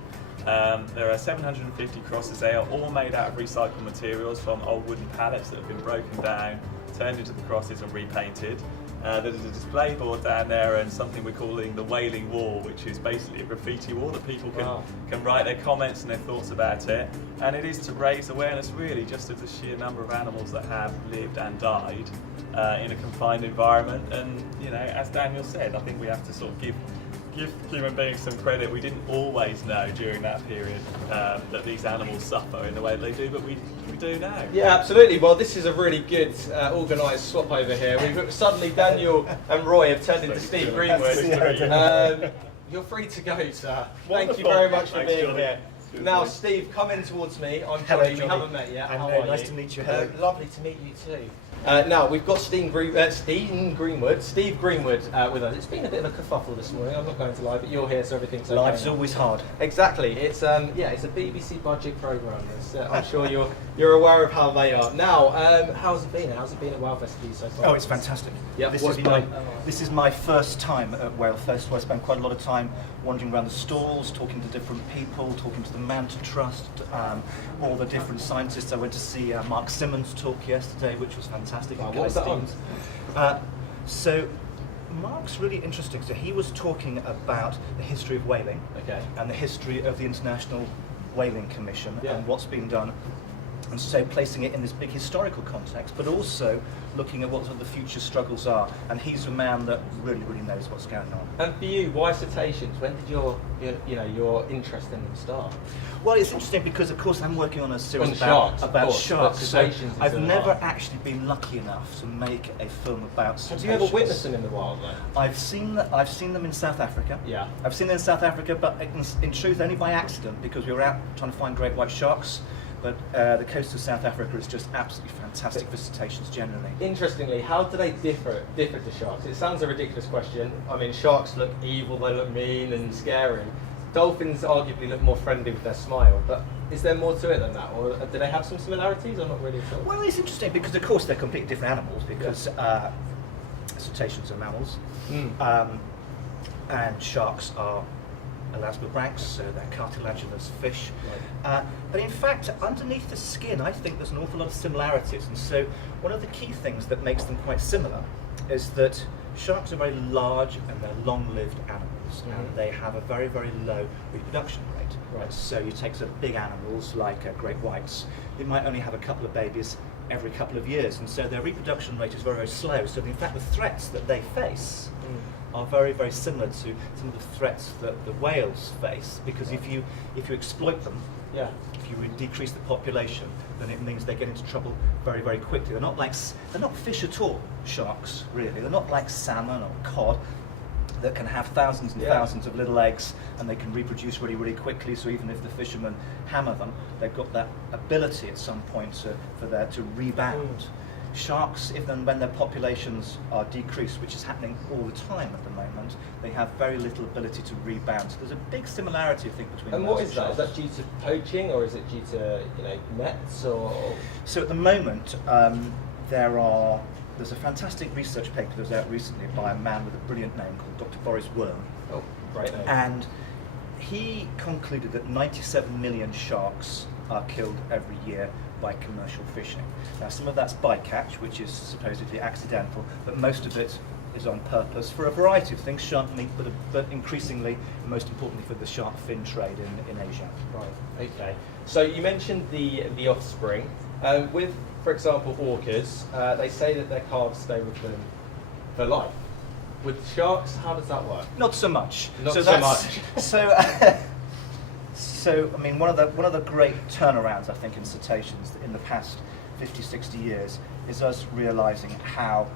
There are 750 crosses. They are all made out of recycled materials from old wooden pallets that have been broken down, turned into the crosses and repainted. There's a display board down there and something we're calling the whaling wall, which is basically a graffiti wall that people can write their comments and their thoughts about it. And it is to raise awareness really just of the sheer number of animals that have lived and died in a confined environment. And you know, as Daniel said, I think we have to sort of give human beings some credit. We didn't always know during that period that these animals suffer in the way they do, but we do now. Yeah, absolutely. Well, this is a really good organised swap over here. Suddenly Daniel and Roy have turned into Steve Greenwood. You're free to go, sir. Thank you very much for being here. Now, Steve, come in towards me. I'm Johnny. We haven't met yet. How are you? Nice to meet you. Lovely to meet you too. Now, we've got Steve Greenwood with us. It's been a bit of a kerfuffle this morning, I'm not going to lie, but you're here, so everything's okay. Life's always hard. Exactly. It's it's a BBC budget programme. I'm sure you're aware of how they are. Now, how's it been? How's it been at WhaleFest for you so far? Oh, it's fantastic. Yeah. This is my first time at WhaleFest, where I spent quite a lot of time wandering around the stalls, talking to different people, talking to the Man to Trust, all the different scientists. I went to see Mark Simmons talk yesterday, which was fantastic. What was that on? So Mark's really interesting. So he was talking about the history of whaling, and the history of the International Whaling Commission, and what's been done, and so placing it in this big historical context, but also looking at what the future struggles are. And he's a man that really knows what's going on. And for you, why cetaceans? When did your interest in them start? Well, it's interesting because, of course, I'm working on a series about sharks. So I've never art. Actually been lucky enough to make a film about cetaceans. Have you ever witnessed them in the wild, though? I've seen them in South Africa. Yeah. I've seen them in South Africa, but in truth, only by accident, because we were out trying to find great white sharks. But the coast of South Africa is just absolutely fantastic for cetaceans generally. Interestingly, how do they differ to sharks? It sounds a ridiculous question. I mean, sharks look evil, they look mean and scary. Dolphins arguably look more friendly with their smile, but is there more to it than that? Or do they have some similarities, or not really at all? Well, it's interesting because, of course, they're completely different animals, because cetaceans are mammals, and sharks are elasmobranchs, so they're cartilaginous fish. Right. But in fact, underneath the skin, I think there's an awful lot of similarities. And so one of the key things that makes them quite similar is that sharks are very large and they're long-lived animals, and they have a very low reproduction rate. Right. So you take some big animals like great whites, they might only have a couple of babies every couple of years, and so their reproduction rate is very slow. So in fact, the threats that they face are very similar to some of the threats that the whales face, because if you exploit them, if you decrease the population, then it means they get into trouble very quickly. They're not fish at all, sharks, really. They're not like salmon or cod that can have thousands and thousands of little eggs, and they can reproduce really quickly. So even if the fishermen hammer them, they've got that ability at some point to rebound. Sharks, when their populations are decreased, which is happening all the time at the moment, they have very little ability to rebound. So there's a big similarity, I think, between them. And what is that? Is that due to poaching, or is it due to nets, or? So at the moment, there's a fantastic research paper that was out recently by a man with a brilliant name called Dr. Boris Worm. Oh, great name. And he concluded that 97 million sharks are killed every year by commercial fishing. Now, some of that's bycatch, which is supposedly accidental, but most of it is on purpose for a variety of things, shark meat, but increasingly, most importantly, for the shark fin trade in Asia. Right, okay. So you mentioned the offspring. With, for example, orcas, they say that their calves stay with them for life. With sharks, how does that work? Not so much. So, I mean, one of the great turnarounds, I think, in cetaceans in the past 50, 60 years is us realising how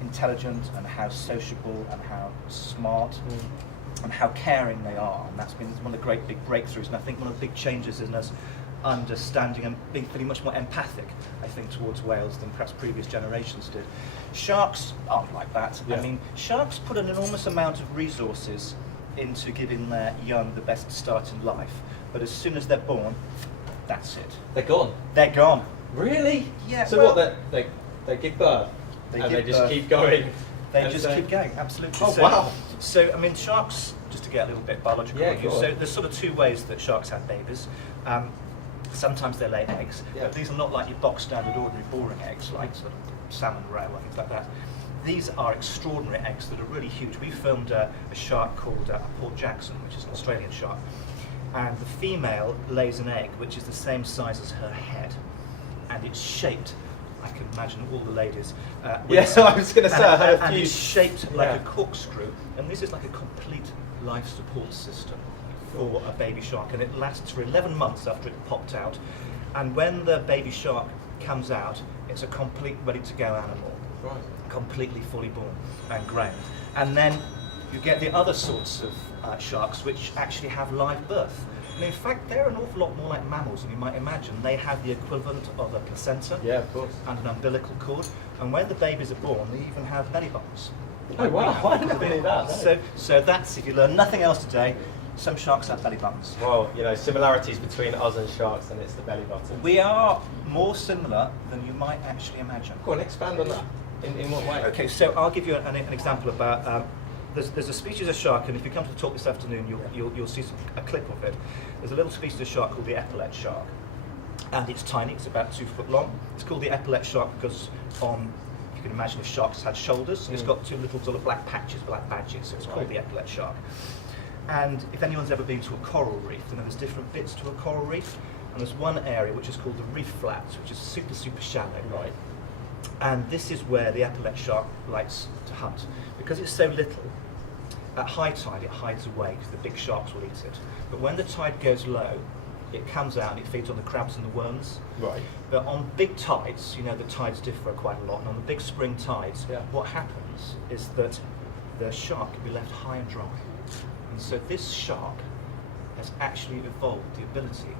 intelligent and how sociable and how smart and how caring they are. And that's been one of the great big breakthroughs. And I think one of the big changes in us understanding and being feeling much more empathic, I think, towards whales than perhaps previous generations did. Sharks aren't like that. I mean, sharks put an enormous amount of resources into giving their young the best start in life, but as soon as they're born, that's it. They're gone. They're gone. Really? Yeah. So they give birth, they just keep going. They just keep going. Absolutely. Oh, wow. So I mean, sharks. Just to get a little bit biological. So there's sort of two ways that sharks have babies. Sometimes they lay eggs, but these are not like your box standard ordinary boring eggs like sort of salmon roe or things like that. these are extraordinary eggs that are really huge. We filmed a shark called Port Jackson, which is an Australian shark, and the female lays an egg which is the same size as her head, and it's shaped. I can imagine all the ladies. Yes, I was going to say. And it's shaped like a corkscrew, and this is like a complete life support system for a baby shark, and it lasts for 11 months after it popped out. And when the baby shark comes out, it's a complete ready-to-go animal, Right. completely fully born and grown. And then you get the other sorts of sharks which actually have live birth. And in fact, they're an awful lot more like mammals than you might imagine. They have the equivalent of a placenta Yeah, of course. and an umbilical cord. And when the babies are born, they even have belly buttons. Oh wow, I never knew that. No. So that's, if you learn nothing else today, some sharks have belly buttons. Well, you know, similarities between us and sharks, and it's the belly button. We are more similar than you might actually imagine. Go on, expand on that. In what way? Okay, so I'll give you an example about. There's a species of shark, and if you come to the talk this afternoon, you'll see a clip of it. There's a little species of shark called the epaulet shark, and it's tiny. It's about 2 foot long. It's called the epaulet shark because if you can imagine, if sharks had shoulders, it's got 2 little sort of black patches, black badges. So it's called the epaulet shark. And if anyone's ever been to a coral reef, then there's different bits to a coral reef, and there's one area which is called the reef flats, which is super shallow. Right. And this is where the epaulet shark likes to hunt. Because it's so little, at high tide it hides away because the big sharks will eat it. But when the tide goes low, it comes out and it feeds on the crabs and the worms. Right. But on big tides, you know, the tides differ quite a lot, and on the big spring tides, Yeah. what happens is that the shark can be left high and dry. And so this shark has actually evolved the ability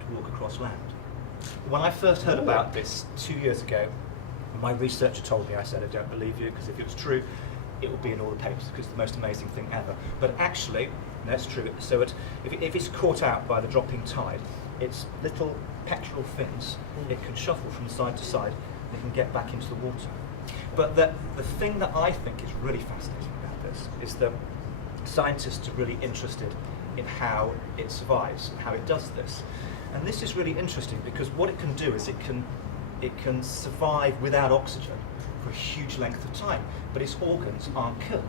to walk across land. When I first heard about this 2 years ago, my researcher told me, I said, I don't believe you, because if it was true, it would be in all the papers, because it's the most amazing thing ever. But actually, that's true. So if it's caught out by the dropping tide, its little pectoral fins, it can shuffle from side to side, and it can get back into the water. But the thing that I think is really fascinating about this is that scientists are really interested in how it survives, how it does this. And this is really interesting because what it can do is it can survive without oxygen for a huge length of time, but its organs aren't killed.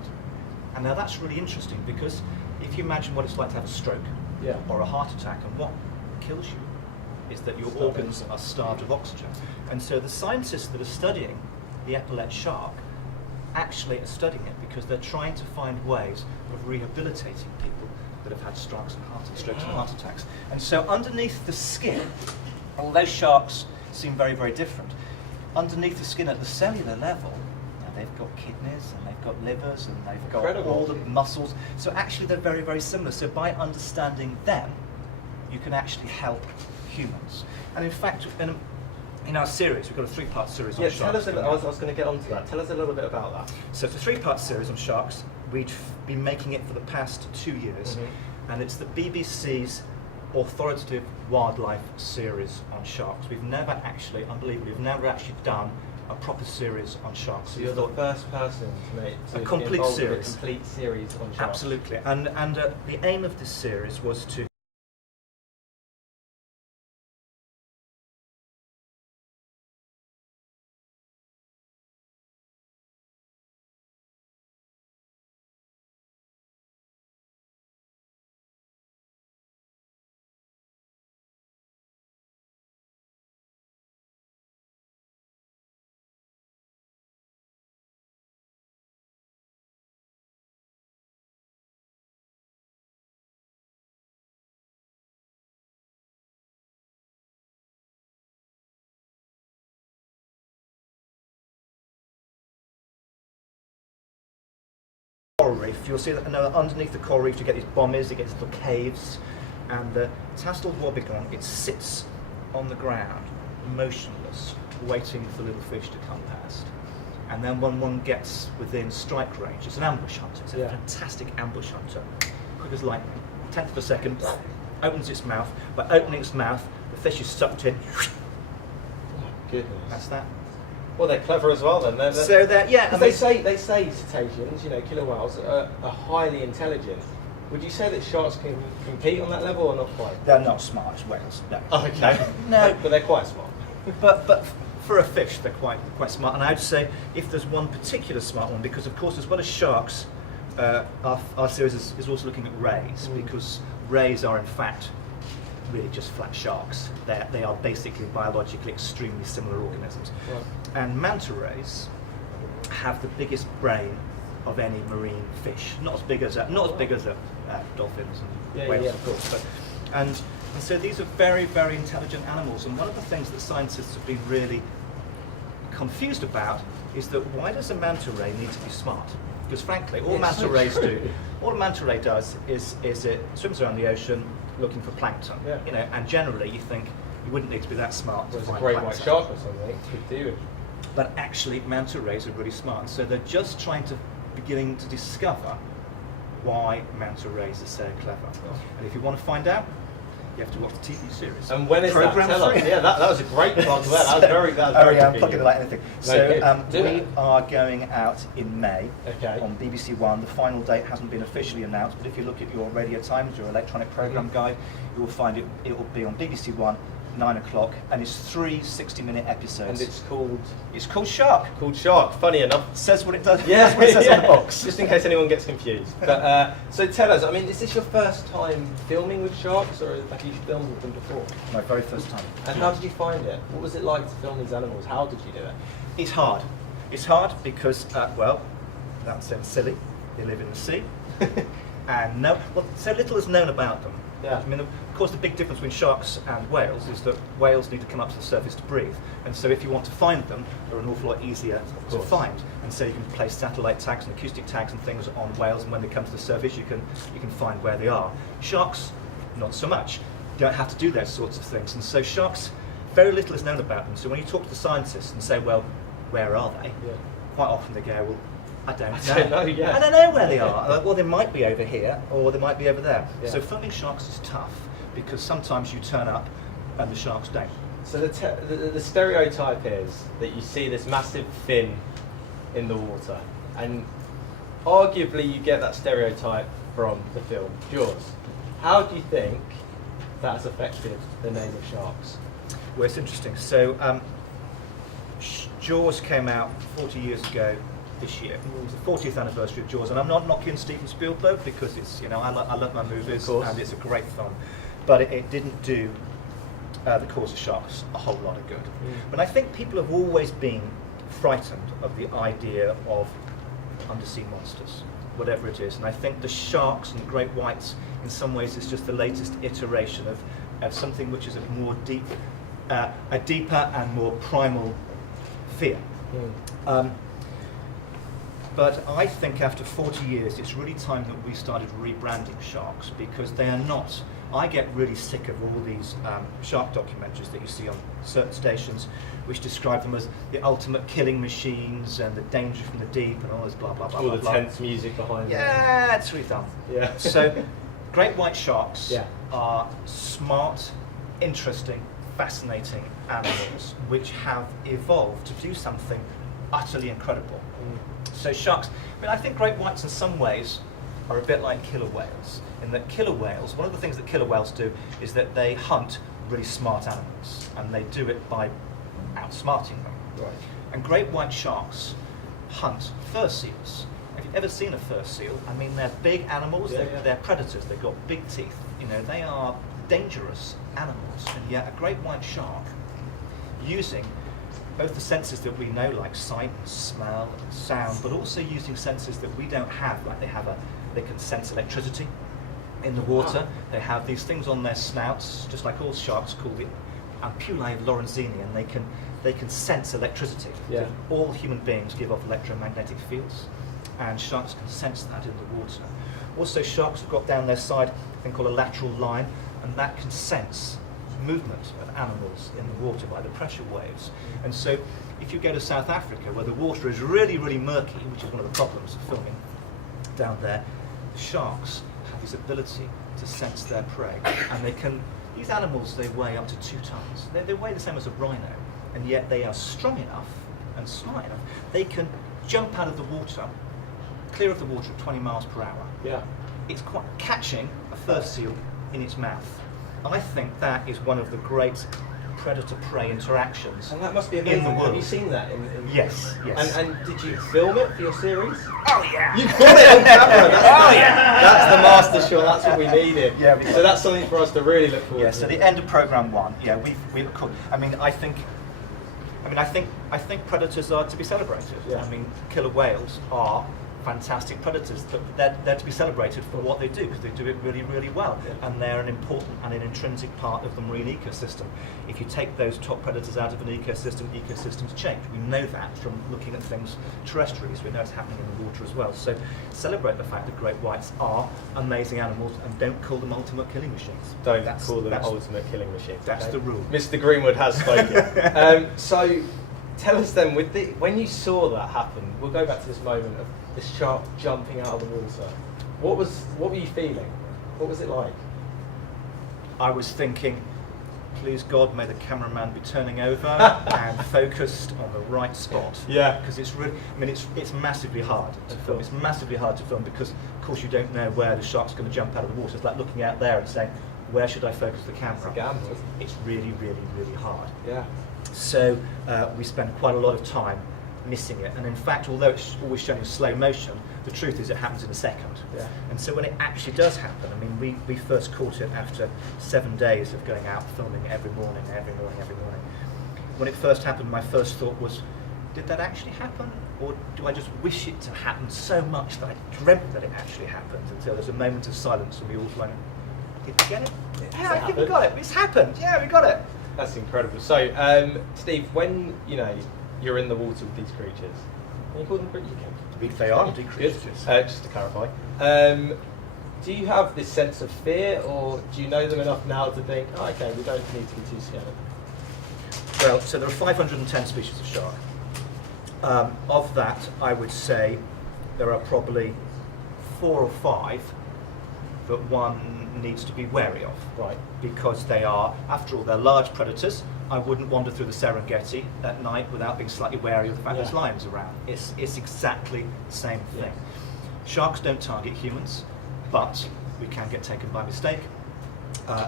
And now that's really interesting because if you imagine what it's like to have a stroke or a heart attack, and what kills you is that your organs are starved of oxygen. And so the scientists that are studying the epaulet shark actually are studying it because they're trying to find ways of rehabilitating people that have had strokes and heart attacks. And so underneath the skin, although sharks seem very different, underneath the skin at the cellular level, they've got kidneys and they've got livers and they've got all the muscles. So actually they're very similar. So by understanding them, you can actually help humans. And in fact, in our series, we've got a 3-part series on sharks. Tell us I was going to get onto that. Tell us a little bit about that. So it's a 3-part series on sharks. We've been making it for the past 2 years, and it's the BBC's authoritative wildlife series on sharks. We've never actually, unbelievably, done a proper series on sharks. So you're the first person to make a complete series. A complete series on sharks. Absolutely, and the aim of this series was to coral reef. You'll see that underneath the coral reef you get these bommies, you get these little caves, and the tasseled wobbegong, it sits on the ground, motionless, waiting for little fish to come past. And then when one gets within strike range, it's an ambush hunter, it's a fantastic ambush hunter, quick as lightning, 1/10 of a second, opens its mouth. By opening its mouth, the fish is sucked in. Oh, goodness. That's that. Well, they're clever as well then. So that, yeah. They say cetaceans, you know, killer whales, are highly intelligent. Would you say that sharks can compete on that level or not quite? They're not smart as whales, no. Oh, okay. No. But they're quite smart. But for a fish, they're quite smart. And I'd say if there's one particular smart one, because of course, as well as sharks, our series is also looking at rays, because rays are in fact really just flat sharks. They are basically biologically extremely similar organisms. Right. And manta rays have the biggest brain of any marine fish. Not as big as dolphins and whales, of course. But, and so these are very, very intelligent animals. And one of the things that scientists have been really confused about is that why does a manta ray need to be smart? Because frankly, all manta rays do, all a manta ray does is it swims around the ocean looking for plankton. Yeah. You know, and generally you think you wouldn't need to be that smart to There's a find great plankton. white shark or something. Could do it. But actually, manta rays are really smart. So they're just beginning to discover why manta rays are so clever. And if you want to find out, you have to watch the TV series. And when is that? Program Tell us. 3. Yeah, that was a great plug to that. That was very I'm plugging convenient. it like anything. No, So do we it. are going out in May Okay. on BBC One. The final date hasn't been officially announced, but if you look at your Radio Times, your electronic program guide, you will find it will be on BBC One, 9 o'clock, and it's 3 60-minute episodes. And it's called Shark. Shark. Funny enough. Says what it does. Yeah, That's what it says on the box. Just in case anyone gets confused. But so tell us. I mean, is this your first time filming with sharks, or have you filmed with them before? My very first time. And how did you find it? What was it like to film these animals? How did you do it? It's hard. It's hard because, well, that sounds silly. They live in the sea, and so little is known about them. Yeah. I mean, of course, the big difference between sharks and whales is that whales need to come up to the surface to breathe, and so if you want to find them, they're an awful lot easier to find. And so you can place satellite tags and acoustic tags and things on whales, and when they come to the surface, you can find where they are. Sharks, not so much. You don't have to do those sorts of things, and so sharks, very little is known about them. So when you talk to the scientists and say, well, where are they? Yeah. Quite often they go, well, I don't know, yeah. I don't know where they are. Well, they might be over here, or they might be over there. Yeah. So filming sharks is tough, because sometimes you turn up and the sharks don't. So the stereotype is that you see this massive fin in the water, and arguably you get that stereotype from the film Jaws. How do you think that's affected the name of sharks? Well, it's interesting. So Jaws came out 40 years ago this year. It was the 40th anniversary of Jaws, and I'm not knocking Steven Spielberg because it's, I love my movies and it's a great film, but it didn't do the cause of sharks a whole lot of good. But I think people have always been frightened of the idea of undersea monsters, whatever it is, and I think the sharks and the great whites in some ways is just the latest iteration of something which is a deeper and more primal fear. But I think after 40 years, it's really time that we started rebranding sharks, because they are not. I get really sick of all these shark documentaries that you see on certain stations, which describe them as the ultimate killing machines and the danger from the deep and all this blah blah blah. All blah, the blah. tense music behind them. Yeah, it's really dumb. Yeah. So, great white sharks Yeah. are smart, interesting, fascinating animals which have evolved to do something utterly incredible. So sharks, I think great whites in some ways are a bit like killer whales, in that killer whales, one of the things that killer whales do is that they hunt really smart animals, and they do it by outsmarting them. Right. And great white sharks hunt fur seals. Have you ever seen a fur seal? I mean, they're big animals, they're predators, they've got big teeth, they are dangerous animals, and yet a great white shark, using both the senses that we know, like sight, smell, and sound, but also using senses that we don't have, like they can sense electricity in the water. They have these things on their snouts, just like all sharks, called the ampullae of Lorenzini, and they can sense electricity. Yeah. All human beings give off electromagnetic fields, and sharks can sense that in the water. Also, sharks have got down their side a thing called a lateral line, and that can sense movement of animals in the water by the pressure waves. And so if you go to South Africa, where the water is really, really murky, which is one of the problems of filming down there, sharks have this ability to sense their prey. And these animals, they weigh up to 2 tons. They weigh the same as a rhino, and yet they are strong enough and smart enough. They can jump out of the water, clear of the water at 20 miles per hour. Yeah. It's quite catching a fur seal in its mouth. I think that is one of the great predator-prey interactions. And that must be in amazing. the world. Have you seen that? Yes, yes. And did you film it for your series? Oh yeah. You got it on camera. Oh yeah. That's the master shot. That's what we needed. Yeah. So that's something for us to really look forward Yeah. to. So the end of program 1. Yeah, we've. I think predators are to be celebrated. Yeah. I mean, killer whales are fantastic predators, but they're to be celebrated for what they do, because they do it really, really well, and they're an important and an intrinsic part of the marine ecosystem. If you take those top predators out of an ecosystem, ecosystems change. We know that from looking at things terrestrially. We know it's happening in the water as well. So celebrate the fact that great whites are amazing animals, and don't call them ultimate killing machines. Don't call them ultimate killing machines. That's the rule. Mr. Greenwood has spoken. So tell us then, when you saw that happen, we'll go back to this moment of the shark jumping out of the water. What were you feeling? What was it like? I was thinking, please God, may the cameraman be turning over and focused on the right spot. Yeah. Because it's really, I mean, it's massively hard to film. It's massively hard to film because, of course, you don't know where the shark's going to jump out of the water. It's like looking out there and saying, where should I focus the camera? It's a gamble, isn't it? It's really, really, really hard. Yeah. So we spend quite a lot of time missing it, and in fact, although it's always shown in slow motion, the truth is it happens in a second. Yeah. And so when it actually does happen, I mean, we first caught it after 7 days of going out filming every morning. When it first happened, my first thought was, did that actually happen, or do I just wish it to happen so much that I dreamt that it actually happened? Until there's a moment of silence and we all went, did we get it? Yeah, I think we got it. It's happened. Yeah, we got it. That's incredible. So, Steve, when you're in the water with these creatures, can you call them They are indeed creatures. Just to clarify, do you have this sense of fear, or do you know them enough now to think, oh, okay, we don't need to be too scared? Well, so there are 510 species of shark. Of that, I would say there are probably 4 or 5 that one needs to be wary of. Right. Because they are, after all, they're large predators. I wouldn't wander through the Serengeti at night without being slightly wary of the fact there's lions around. It's exactly the same thing. Yeah. Sharks don't target humans, but we can get taken by mistake.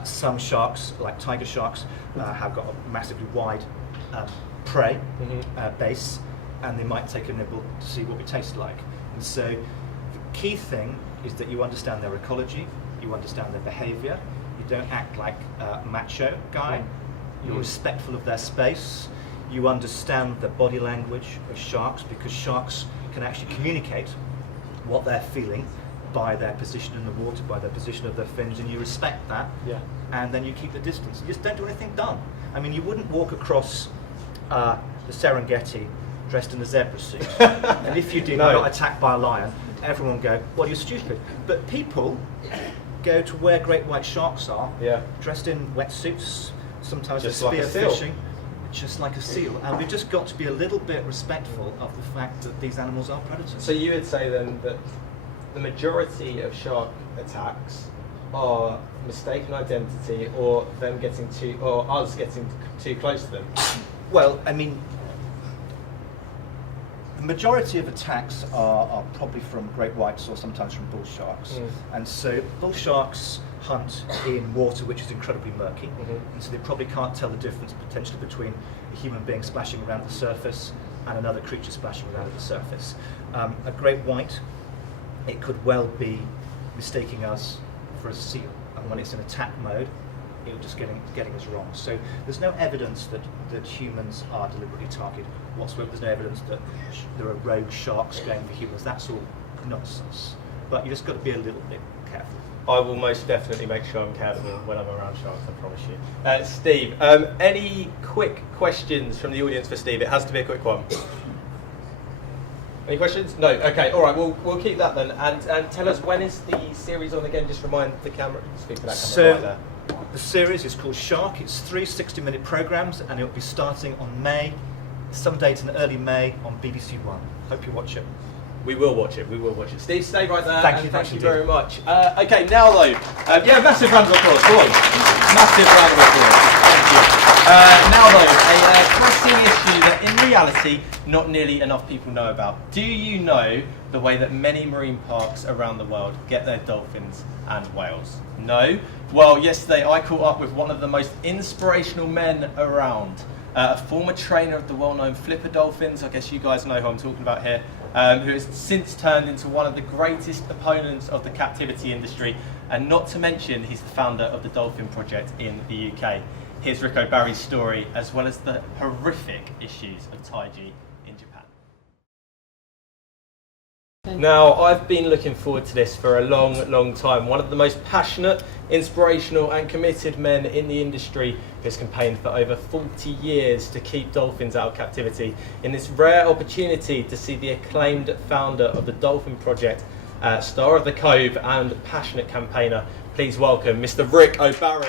Some sharks, like tiger sharks, have got a massively wide prey base, and they might take a nibble to see what we taste like. And so the key thing is that you understand their ecology, you understand their behaviour, you don't act like a macho guy, you're respectful of their space, you understand the body language of sharks, because sharks can actually communicate what they're feeling by their position in the water, by their position of their fins, and you respect that, and then you keep the distance. You just don't do anything dumb. I mean, you wouldn't walk across the Serengeti dressed in a zebra suit, and if you did, you got attacked by a lion, everyone would go, well, you're stupid. But people go to where great white sharks are, dressed in wetsuits, sometimes just spear like a seal. fishing, just like a seal. And we've just got to be a little bit respectful of the fact that these animals are predators. So you would say then that the majority of shark attacks are mistaken identity, or them getting too, or us getting too close to them? Well, I mean, the majority of attacks are probably from great whites or sometimes from bull sharks. And so bull sharks hunt in water which is incredibly murky, and so they probably can't tell the difference potentially between a human being splashing around the surface and another creature splashing around at the surface. A great white, it could well be mistaking us for a seal, and when it's in attack mode, it was just getting us wrong. So there's no evidence that humans are deliberately targeted whatsoever. There's no evidence that there are rogue sharks going for humans. That's all nonsense. But you just got to be a little bit careful. I will most definitely make sure I'm careful when I'm around sharks, I promise you. Steve, any quick questions from the audience for Steve? It has to be a quick one. Any questions? No. Okay. All right. We'll keep that then. And tell us, when is the series on again? Just remind the camera. Speak to that camera right there. The series is called Shark. It's 3 60-minute programmes, and it'll be starting on some date in early May on BBC One. Hope you watch it. We will watch it. We will watch it. Steve, stay right there. Thank you very much. Okay, now though, massive round of applause. Come on. Massive round of applause. Thank you. Now though, a pressing issue that in reality not nearly enough people know about. Do you know the way that many marine parks around the world get their dolphins and whales? No? Well, yesterday I caught up with one of the most inspirational men around, a former trainer of the well-known flipper dolphins, I guess you guys know who I'm talking about here, who has since turned into one of the greatest opponents of the captivity industry, and not to mention he's the founder of the Dolphin Project in the UK. Here's Ric O'Barry's story, as well as the horrific issues of taiji in Japan. Now, I've been looking forward to this for a long time. One of the most passionate, inspirational and committed men in the industry who has campaigned for over 40 years to keep dolphins out of captivity. In this rare opportunity to see the acclaimed founder of the Dolphin Project, star of The Cove and passionate campaigner, please welcome Mr. Ric O'Barry.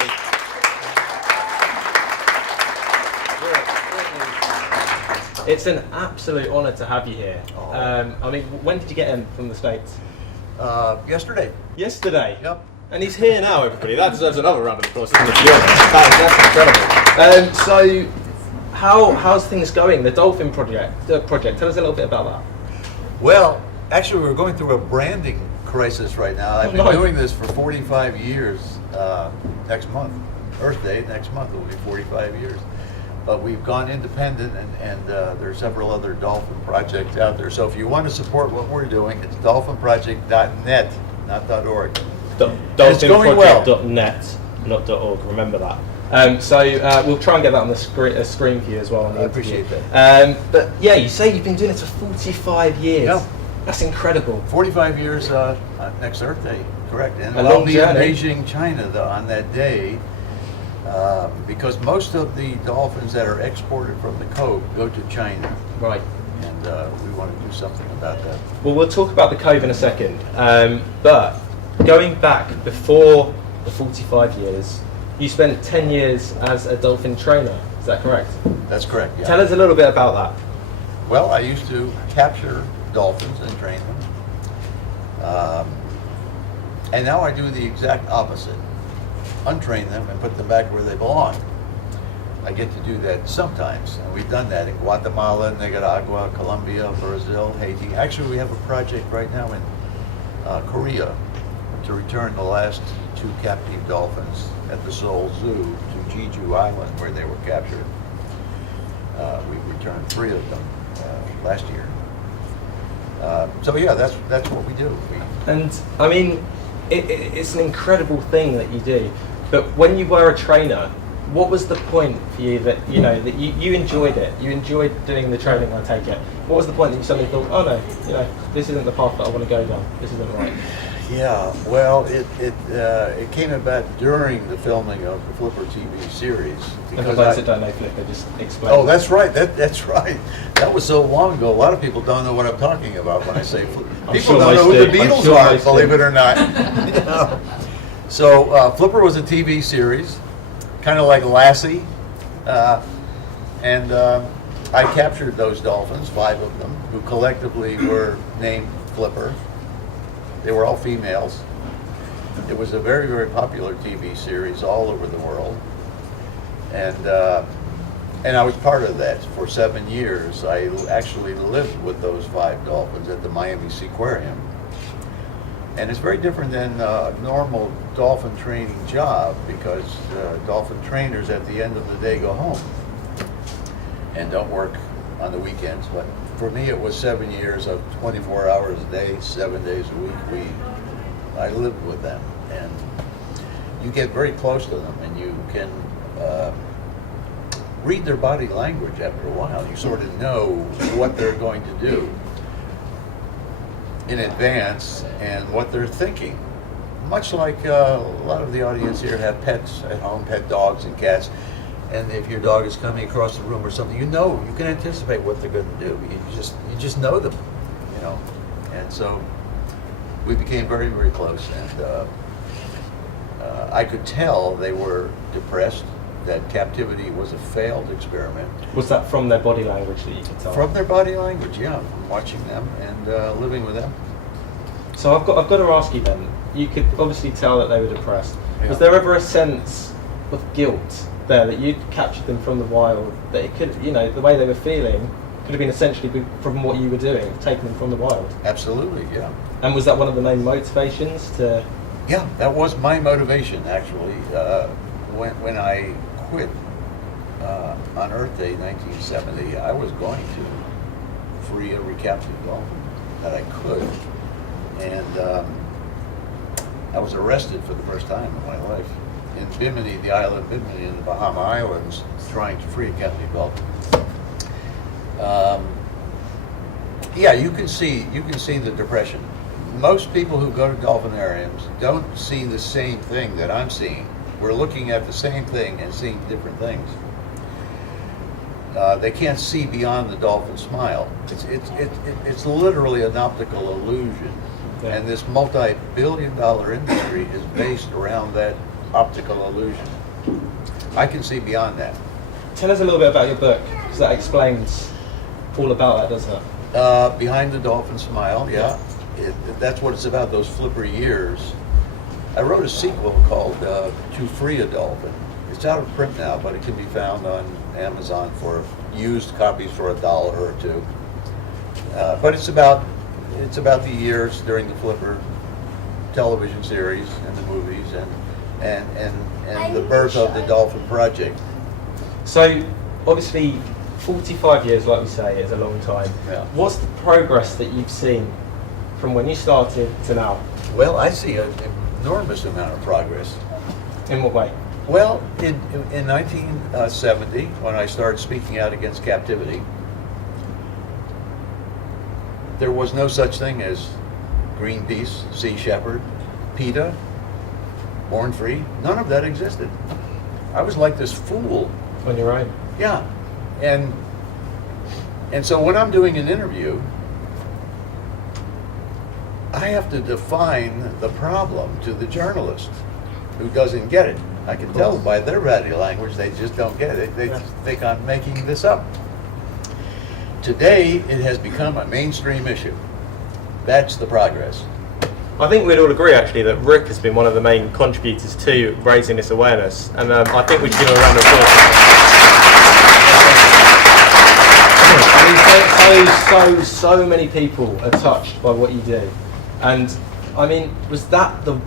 It's an absolute honour to have you here. I mean, when did you get him from the States? Yesterday. Yesterday? Yep. And he's here now, everybody. That deserves another round of applause, doesn't it? That's incredible. So, how's things going? The Dolphin Project. Tell us a little bit about that. Well, actually, we're going through a branding crisis right now. I've been doing this for 45 years. Next month, Earth Day, next month will be 45 years. But we've gone independent, and there are several other dolphin projects out there. So if you want to support what we're doing, it's dolphinproject.net, not .org. Dolphinproject.net, not .org. Remember that. So we'll try and get that on the screen for you as well. I appreciate that. But yeah, you say you've been doing it for 45 years. Yeah. That's incredible. 45 years next Earth Day, correct. And A I'll long be journey. in Beijing, China, on that day. Because most of the dolphins that are exported from the Cove go to China. Right. And we want to do something about that. Well, we'll talk about the Cove in a second. But going back before the 45 years, you spent 10 years as a dolphin trainer. Is that correct? That's correct, yeah. Tell us a little bit about that. Well, I used to capture dolphins and train them. And now I do the exact opposite. Untrain them and put them back where they belong. I get to do that sometimes, and we've done that in Guatemala, Nicaragua, Colombia, Brazil, Haiti. Actually, we have a project right now in Korea to return the last 2 captive dolphins at the Seoul Zoo to Jeju Island, where they were captured. We returned 3 of them last year. So yeah, that's what we do. And I mean, it's an incredible thing that you do. But when you were a trainer, what was the point for you that that you enjoyed it? You enjoyed doing the training, I take it. What was the point that you suddenly thought, oh no, this isn't the path that I want to go down. This isn't right. Yeah, well, it came about during the filming of the Flipper TV series. And for those that don't know Flipper, just explain. Oh, that's right. That's right. That was so long ago. A lot of people don't know what I'm talking about when I say Flipper. People don't know who the Beatles are, believe it or not. So Flipper was a TV series, kind of like Lassie, and I captured those dolphins, 5 of them, who collectively were named Flipper. They were all females. It was a very, very popular TV series all over the world. And I was part of that for 7 years. I actually lived with those 5 dolphins at the Miami Seaquarium. And it's very different than a normal dolphin training job, because dolphin trainers at the end of the day go home and don't work on the weekends. But for me, it was 7 years of 24 hours a day, 7 days a week. I lived with them, and you get very close to them, and you can read their body language after a while. You sort of know what they're going to do in advance and what they're thinking. Much like a lot of the audience here have pets at home, pet dogs and cats. And if your dog is coming across the room or something, you can anticipate what they're going to do. You just know them, And so we became very, very close, and I could tell they were depressed, that captivity was a failed experiment. Was that from their body language that you could tell? From their body language, yeah, from watching them and living with them. So I've got to ask you then, you could obviously tell that they were depressed. Yeah. Was there ever a sense of guilt there that you'd captured them from the wild, that it could, you know, the way they were feeling could have been essentially from what you were doing, taking them from the wild. Absolutely, yeah. And was that one of the main motivations to? Yeah, that was my motivation, actually. When I quit on Earth Day 1970, I was going to free a recaptured dolphin that I could. And I was arrested for the first time in my life in Bimini, the island Bimini in the Bahama Islands, trying to free a captive dolphin. Yeah, you can see the depression. Most people who go to dolphinariums don't see the same thing that I'm seeing. We're looking at the same thing and seeing different things. They can't see beyond the dolphin smile. It's literally an optical illusion. Yeah. And this multi-billion-dollar industry is based around that optical illusion. I can see beyond that. Tell us a little bit about your book, because that explains all about that, doesn't it? Behind the Dolphin Smile, yeah. That's what it's about, those flipper years. I wrote a sequel called To Free a Dolphin. It's out of print now, but it can be found on Amazon for used copies for $1 or $2. But it's about the years during the Flipper television series and the movies and the birth of the Dolphin Project. So, obviously, 45 years, like we say, is a long time. Yeah. What's the progress that you've seen from when you started to now? Well, I see an enormous amount of progress. In what way? Well, in 1970, when I started speaking out against captivity, there was no such thing as Greenpeace, Sea Shepherd, PETA, Born Free. None of that existed. I was like this fool. On your own? Yeah. And so when I'm doing an interview, I have to define the problem to the journalist who doesn't get it. I can tell by their body language they just don't get it. They think I'm making this up. Today, it has become a mainstream issue. That's the progress. I think we'd all agree, actually, that Ric has been one of the main contributors to raising this awareness, and I think we should give him a round of applause. I mean, so many people are touched by what you do, and I mean, was that the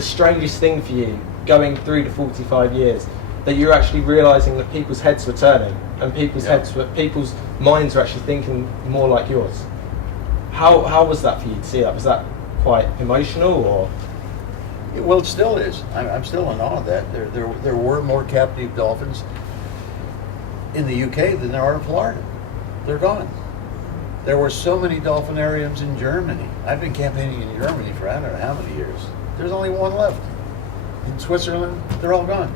strangest thing for you, going through the 45 years, that you're actually realising that people's heads were turning, and people's minds were actually thinking more like yours? How was that for you to see that? Was that quite emotional, or? Well, it still is. I'm still in awe of that. There were more captive dolphins in the UK than there are in Florida. They're gone. There were so many dolphinariums in Germany. I've been campaigning in Germany for I don't know how many years. There's only one left. In Switzerland, they're all gone.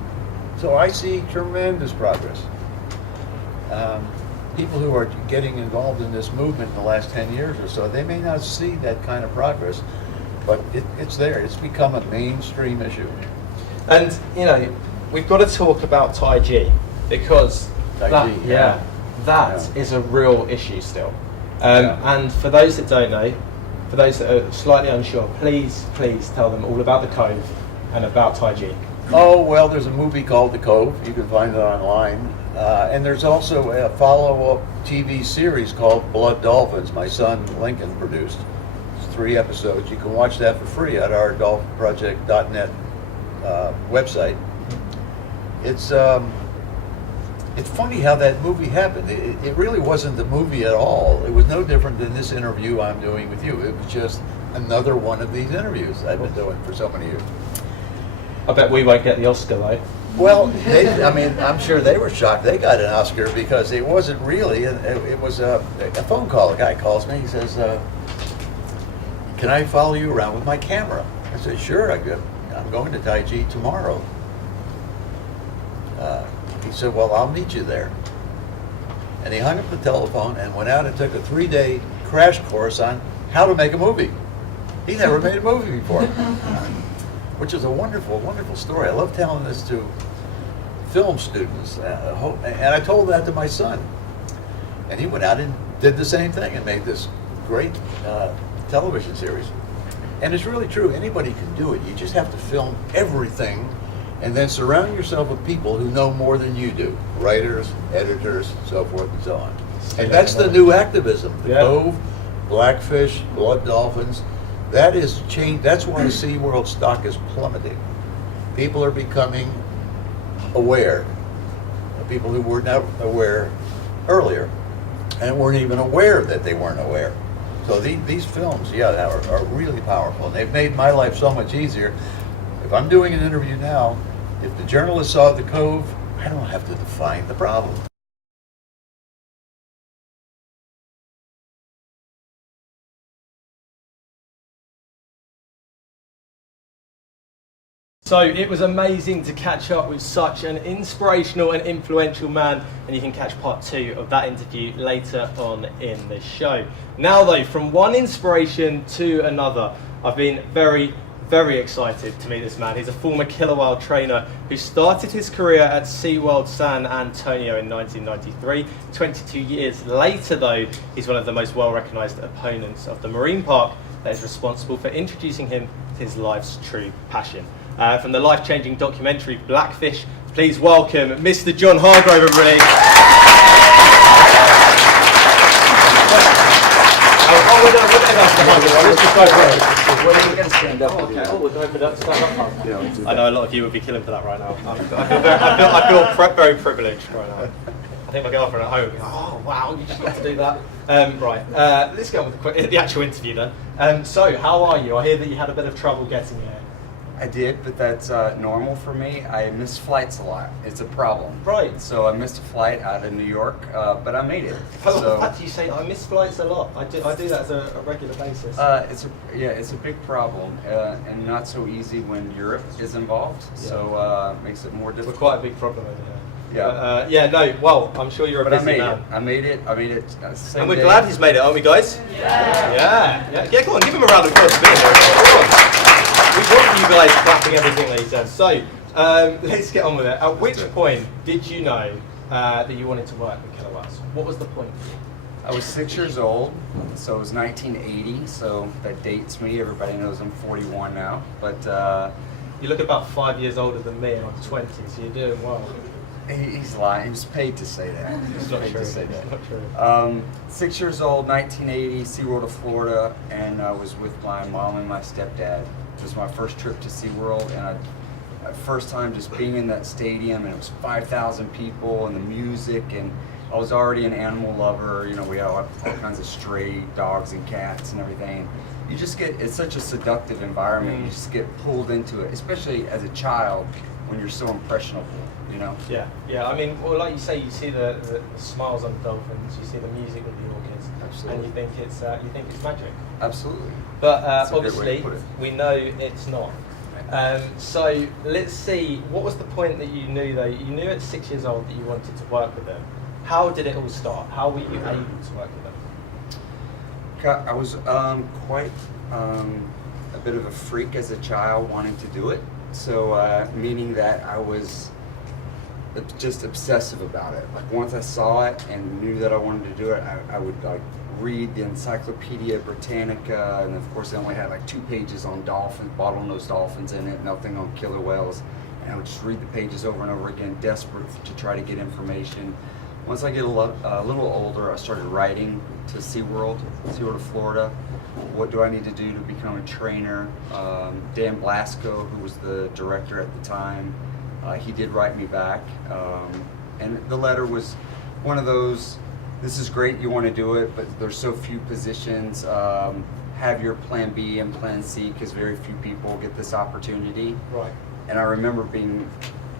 So I see tremendous progress. People who are getting involved in this movement in the last 10 years or so, they may not see that kind of progress, but it's there. It's become a mainstream issue. And, you know, we've got to talk about Tai Chi, because that is a real issue still. And for those that don't know, for those that are slightly unsure, please tell them all about the Cove and about Tai Chi. Oh, well, there's a movie called The Cove. You can find it online. And there's also a follow-up TV series called Blood Dolphins, my son Lincoln produced. It's 3 episodes. You can watch that for free at our dolphinproject.net website. It's funny how that movie happened. It really wasn't the movie at all. It was no different than this interview I'm doing with you. It was just another one of these interviews I've been doing for so many years. I bet we won't get the Oscar though. Well, I'm sure they were shocked. They got an Oscar because it wasn't really. It was a phone call. A guy calls me. He says, "Can I follow you around with my camera?" I said, "Sure." I'm going to Tai Chi tomorrow. He said, "Well, I'll meet you there." And he hung up the telephone and went out and took a 3-day crash course on how to make a movie. He never made a movie before. Which is a wonderful, wonderful story. I love telling this to film students. And I told that to my son. And he went out and did the same thing and made this great television series. And it's really true. Anybody can do it. You just have to film everything And then surround yourself with people who know more than you do. Writers, editors, so forth and so on. And that's the new activism. The Cove, Blackfish, blood dolphins, that is change. That's why SeaWorld stock is plummeting. People are becoming aware. People who were not aware earlier and weren't even aware that they weren't aware. So these films, are really powerful. And they've made my life so much easier. If I'm doing an interview now, if the journalist saw the Cove, I don't have to define the problem. So it was amazing to catch up with such an inspirational and influential man, and you can catch part 2 of that interview later on in the show. Now though, from one inspiration to another, I've been very, very excited to meet this man. He's a former killer whale trainer who started his career at SeaWorld San Antonio in 1993. 22 years later though, he's one of the most well-recognised opponents of the marine park that is responsible for introducing him to his life's true passion. From the life-changing documentary Blackfish, please welcome Mr. John Hargrove, everybody. I know a lot of you would be killing for that right now. I feel very privileged right now. I think my girlfriend at home would be like, oh wow, you just got to do that. Let's get on with the actual interview then. So, how are you? I hear that you had a bit of trouble getting here. I did, but that's normal for me. I miss flights a lot. It's a problem. Right. So I missed a flight out of New York, but I made it. Oh, the fact you say I miss flights a lot. I do that as a regular basis. It's a big problem, and not so easy when Europe is involved. Yeah. So it makes it more difficult. We're quite a big problem over here. Yeah. Well, I'm sure you're a busy man. I made it. And we're glad he's made it, aren't we, guys? Yeah. Go on, give him a round of applause for being here. We want you guys clapping everything that he says. So, let's get on with it. At which point did you know that you wanted to work with killer whales? What was the point? I was 6 years old, so it was 1980, so that dates me. Everybody knows I'm 41 now. But you look about 5 years older than me, and I'm 20, so you're doing well. He's lying. He was paid to say that. It's not true. It's not true. 6 years old, 1980, SeaWorld of Florida, and I was with my mom and my stepdad. It was my first trip to SeaWorld, and first time just being in that stadium, and it was 5,000 people, and the music, and I was already an animal lover. You know, we had all kinds of stray dogs and cats and everything. You just get, it's such a seductive environment. You just get pulled into it, especially as a child when you're so impressionable. You know? Yeah. I mean, well, like you say, you see the smiles on the dolphins, you see the music with the orchids, absolutely, and you think it's magic. Absolutely. But obviously, we know it's not. So let's see. What was the point that you knew, though? You knew at 6 years old that you wanted to work with them. How did it all start? How were you able to work with them? I was quite a bit of a freak as a child, wanting to do it. So meaning that I was just obsessive about it. Like once I saw it and knew that I wanted to do it, I would like read the Encyclopedia Britannica, and of course they only had like 2 pages on dolphins, bottlenose dolphins in it, nothing on killer whales. And I would just read the pages over and over again, desperate to try to get information. Once I get a little older, I started writing to SeaWorld of Florida. What do I need to do to become a trainer? Dan Blasco, who was the director at the time, he did write me back. And the letter was one of those, this is great, you want to do it, but there's so few positions. Have your plan B and plan C, because very few people get this opportunity. Right. And I remember being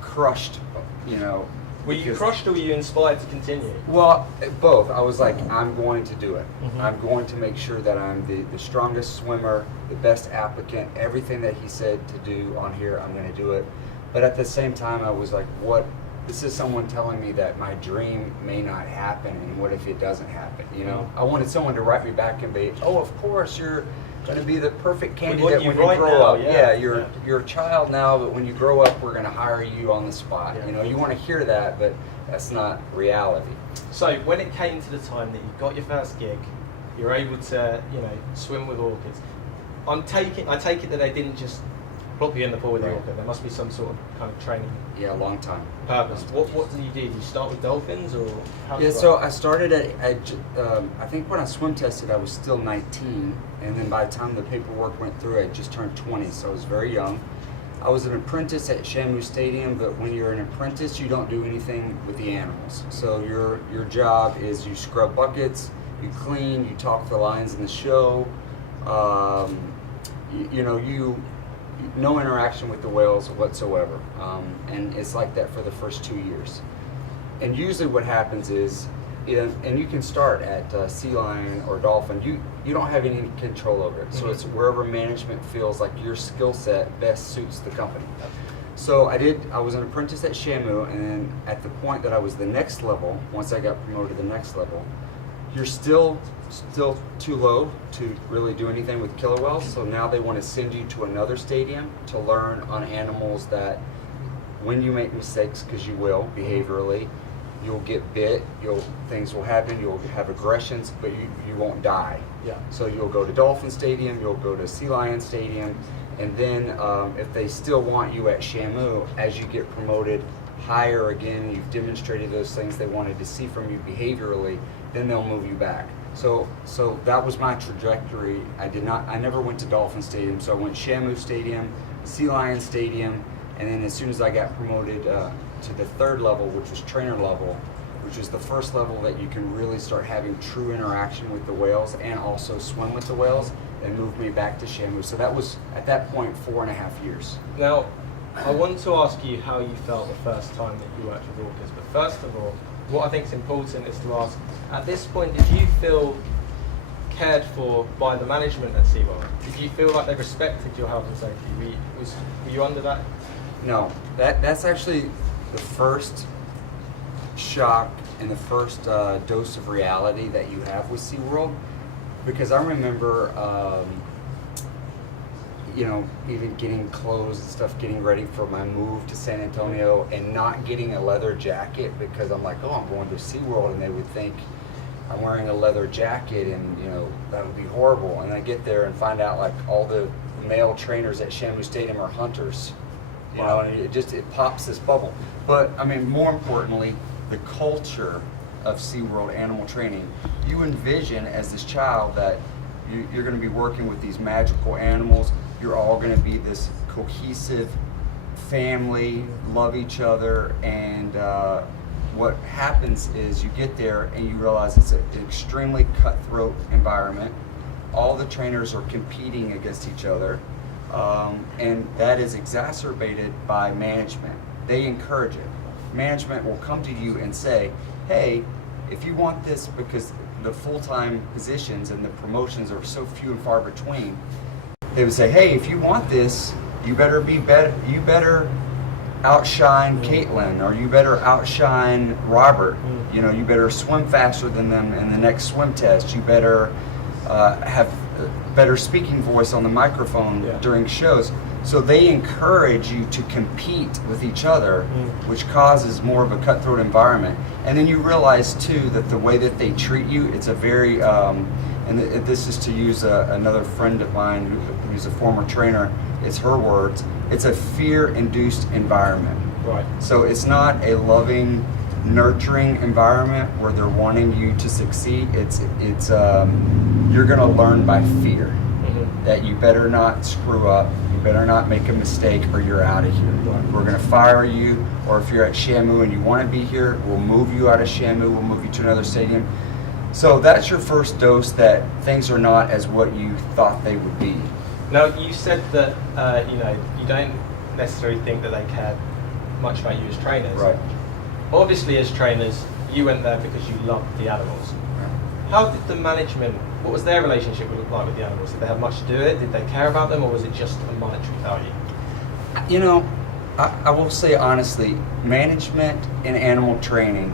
crushed, you know. Were you crushed or were you inspired to continue? Well, both. I was like, I'm going to do it. I'm going to make sure that I'm the strongest swimmer, the best applicant, everything that he said to do on here, I'm going to do it. But at the same time, I was like, what? This is someone telling me that my dream may not happen, and what if it doesn't happen, you know? I wanted someone to write me back and be, oh, of course, you're going to be the perfect candidate when you grow up. Yeah, you're a child now, but when you grow up, we're going to hire you on the spot. You know, you want to hear that, but that's not reality. So when it came to the time that you got your first gig, you were able to, you know, swim with orchids. I take it that they didn't just plop you in the pool with the Right. orca. There must be some sort of kind of training Yeah, a long time. purpose. What do you do? Do you start with dolphins or how Yeah, does it so work? I started I think when I swim tested, I was still 19, and then by the time the paperwork went through, I just turned 20, so I was very young. I was an apprentice at Shamu Stadium, but when you're an apprentice, you don't do anything with the animals. So your job is you scrub buckets, you clean, you talk to the lions in the show. No interaction with the whales whatsoever, and it's like that for the first 2 years. And usually what happens is, and you can start at sea lion or dolphin, you don't have any control over it. So it's wherever management feels like your skill set best suits the company. So I was an apprentice at Shamu, and then at the point that I was the next level, once I got promoted to the next level, you're still too low to really do anything with killer whales. So now they want to send you to another stadium to learn on animals that when you make mistakes, because you will behaviorally, you'll get bit, things will happen, you'll have aggressions, but you won't die. Yeah. So you'll go to Dolphin Stadium, you'll go to Sea Lion Stadium, and then if they still want you at Shamu, as you get promoted higher again, you've demonstrated those things they wanted to see from you behaviorally, then they'll move you back. So that was my trajectory. I never went to Dolphin Stadium, so I went Shamu Stadium, Sea Lion Stadium, and then as soon as I got promoted to the third level, which was trainer level, which is the first level that you can really start having true interaction with the whales and also swim with the whales, and moved me back to Shamu. So that was, at that point, 4.5 years. Now, I want to ask you how you felt the first time that you worked with orcas, but first of all, what I think is important is to ask, at this point, did you feel cared for by the management at SeaWorld? Did you feel like they respected your health and safety? Were you under that? No, that's actually the first shock and the first dose of reality that you have with SeaWorld, because I remember even getting clothes and stuff, getting ready for my move to San Antonio and not getting a leather jacket because I'm like, oh, I'm going to SeaWorld, and they would think I'm wearing a leather jacket, and that would be horrible. And I get there and find out like all the male trainers at Shamu Stadium are hunters, and it pops this bubble. But I mean, more importantly, the culture of SeaWorld animal training, you envision as this child that you're going to be working with these magical animals. You're all going to be this cohesive family, love each other, and what happens is you get there and you realize it's an extremely cutthroat environment. All the trainers are competing against each other, and that is exacerbated by management. They encourage it. Management will come to you and say, hey, if you want this, because the full-time positions and the promotions are so few and far between, they would say, hey, if you want this, you better be better. You better outshine Caitlin, or you better outshine Robert. You better swim faster than them in the next swim test. You better have a better speaking voice on the microphone during shows. So they encourage you to compete with each other, which causes more of a cutthroat environment. And then you realize too that the way that they treat you, it's a very, and this is to use another friend of mine who's a former trainer, it's her words, it's a fear-induced environment. Right. So it's not a loving, nurturing environment where they're wanting you to succeed. It's you're gonna learn by fear. That you better not screw up, you better not make a mistake, or you're out of here. We're going to fire you, or if you're at Shamu and you want to be here, we'll move you out of Shamu, we'll move you to another stadium. So that's your first dose that things are not as what you thought they would be. Now, you said that you don't necessarily think that they cared much about you as trainers. Right. Obviously, as trainers, you went there because you loved the animals. How did the management, what was their relationship like with the animals? Did they have much to do with it? Did they care about them, or was it just a monetary value? I will say honestly, management in animal training,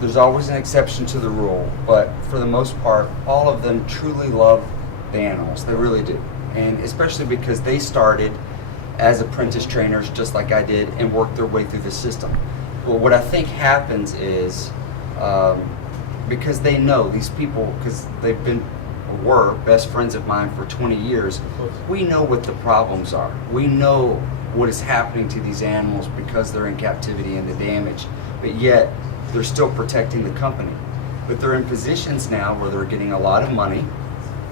there's always an exception to the rule, but for the most part, all of them truly love the animals. They really do. And especially because they started as apprentice trainers just like I did and worked their way through the system. Well, what I think happens is, because they know these people, because they've been were best friends of mine for 20 years, we know what the problems are. We know what is happening to these animals because they're in captivity and the damage, but yet they're still protecting the company. But they're in positions now where they're getting a lot of money,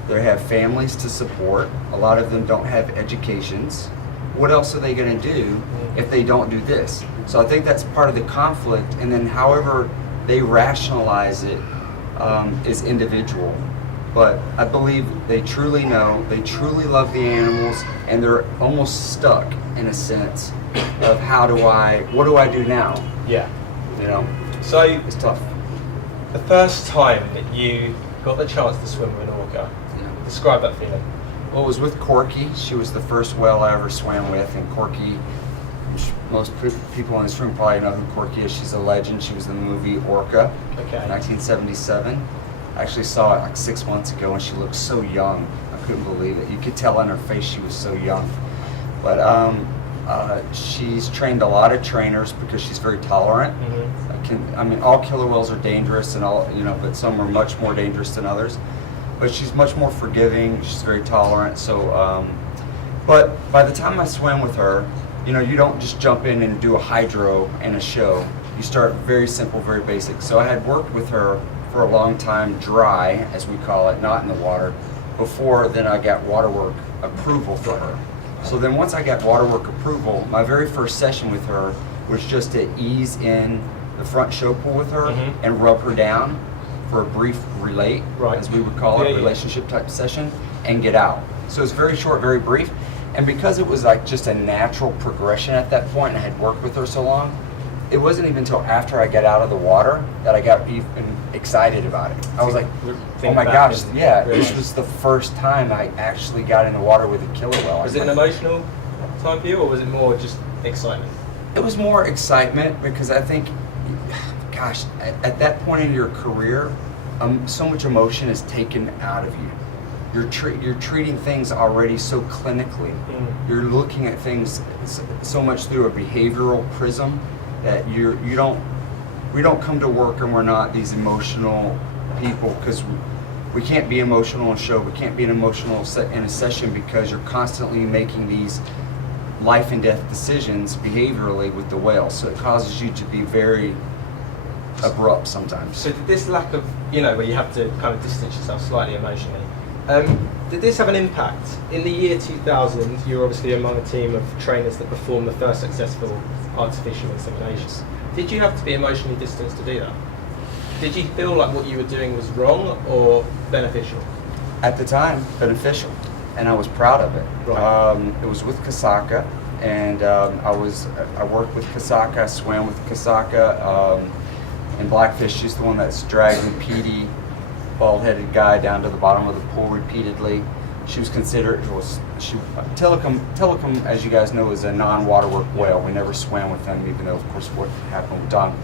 they have families to support, a lot of them don't have educations. What else are they going to do if they don't do this? So I think that's part of the conflict, and then however they rationalize it is individual. But I believe they truly know, they truly love the animals, and they're almost stuck in a sense of what do I do now? Yeah. You know? So it's tough. The first time that you got the chance to swim with an orca, describe that feeling. Well, it was with Corky. She was the first whale I ever swam with, and Corky, most people in this room probably know who Corky is. She's a legend. She was in the movie Orca, 1977. I actually saw it like 6 months ago, and she looked so young. I couldn't believe it. You could tell on her face she was so young. But she's trained a lot of trainers because she's very tolerant. I mean, all killer whales are dangerous, and all, you know, but some are much more dangerous than others. But she's much more forgiving. She's very tolerant. So, but by the time I swam with her, you know, you don't just jump in and do a hydro and a show. You start very simple, very basic. So I had worked with her for a long time, dry, as we call it, not in the water. Before then, I got waterwork approval for her. So then once I got waterwork approval, my very first session with her was just to ease in the front show pool with her and rub her down for a brief relate, as we would call it, relationship type session, and get out. So it's very short, very brief. And because it was like just a natural progression at that point, and I had worked with her so long, it wasn't even until after I got out of the water that I got even excited about it. I was like, oh my gosh, yeah, this was the first time I actually got in the water with a killer whale. Was it an emotional time for you, or was it more just excitement? It was more excitement because I think, gosh, at that point in your career, so much emotion is taken out of you. You're treating things already so clinically. You're looking at things so much through a behavioral prism that we don't come to work and we're not these emotional people, because we can't be emotional in a show. We can't be emotional in a session because you're constantly making these life and death decisions behaviorally with the whale. So it causes you to be very abrupt sometimes. So did this lack of, you know, where you have to kind of distance yourself slightly emotionally, did this have an impact? In the year 2000, you were obviously among a team of trainers that performed the first successful artificial inseminations. Did you have to be emotionally distanced to do that? Did you feel like what you were doing was wrong or beneficial? At the time, beneficial, and I was proud of it. It was with Kasaka, and I worked with Kasaka, I swam with Kasaka, and Blackfish. She's the one that's dragging Petey, bald-headed guy, down to the bottom of the pool repeatedly. She was considered, Telecom, as you guys know, is a non-waterwork whale. We never swam with them, even though, of course, what happened with Donal.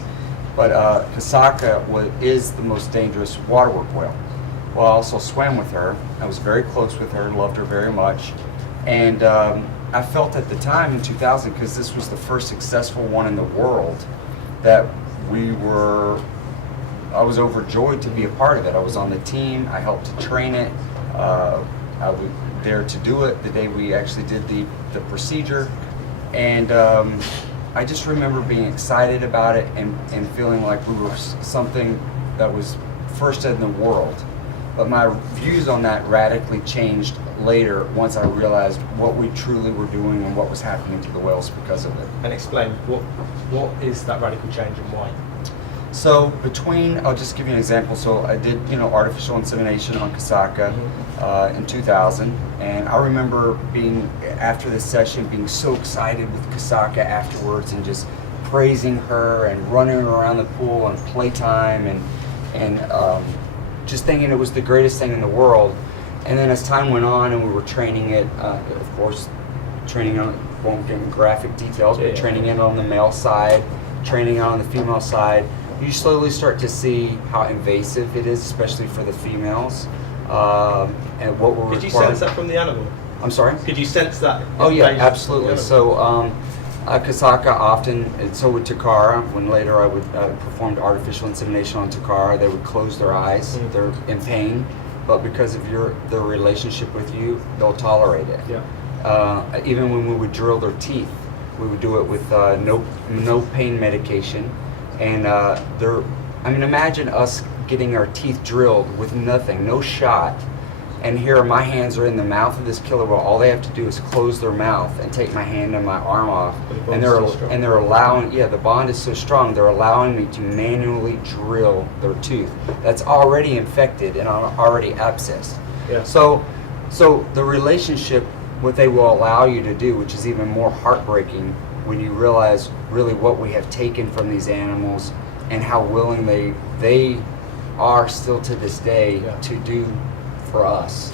But Kasaka is the most dangerous waterwork whale. Well, I also swam with her. I was very close with her, loved her very much. And I felt at the time in 2000, because this was the first successful one in the world, that I was overjoyed to be a part of it. I was on the team, I helped to train it. I was there to do it the day we actually did the procedure. And I just remember being excited about it and feeling like we were something that was first in the world. But my views on that radically changed later once I realized what we truly were doing and what was happening to the whales because of it. And explain, what is that radical change and why? So I'll just give you an example. So I did, artificial insemination on Kasaka in 2000, and I remember after this session being so excited with Kasaka afterwards and just praising her and running around the pool and playtime and just thinking it was the greatest thing in the world. And then as time went on and we were training it, of course, training on, won't get in graphic details, but training it on the male side, training it on the female side, you slowly start to see how invasive it is, especially for the females, and what we're Could you sense that from the animal? I'm sorry? Could you sense that? Oh yeah, absolutely. So Kasaka often, and so would Takara, when later I would perform artificial insemination on Takara, they would close their eyes, they're in pain, but because of their relationship with you, they'll tolerate it. Yeah. Even when we would drill their teeth, we would do it with no pain medication, and I mean, imagine us getting our teeth drilled with nothing, no shot, and here my hands are in the mouth of this killer whale. All they have to do is close their mouth and take my hand and my arm off, and they're allowing, the bond is so strong, they're allowing me to manually drill their tooth that's already infected and already abscessed. Yeah. So the relationship, what they will allow you to do, which is even more heartbreaking when you realize really what we have taken from these animals and how willing they are still to this day to do for us.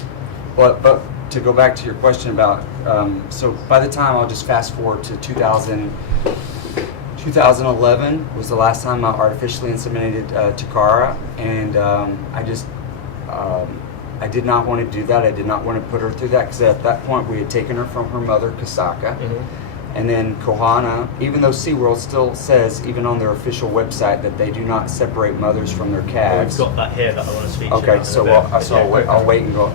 But to go back to your question about, so by the time, I'll just fast forward to 2011 was the last time I artificially inseminated Takara, and I did not want to do that. I did not want to put her through that, because at that point we had taken her from her mother, Kasaka. And then Kohana, even though SeaWorld still says, even on their official website, that they do not separate mothers from their calves. We've got that here that I want to speak to. Okay, so I'll wait and go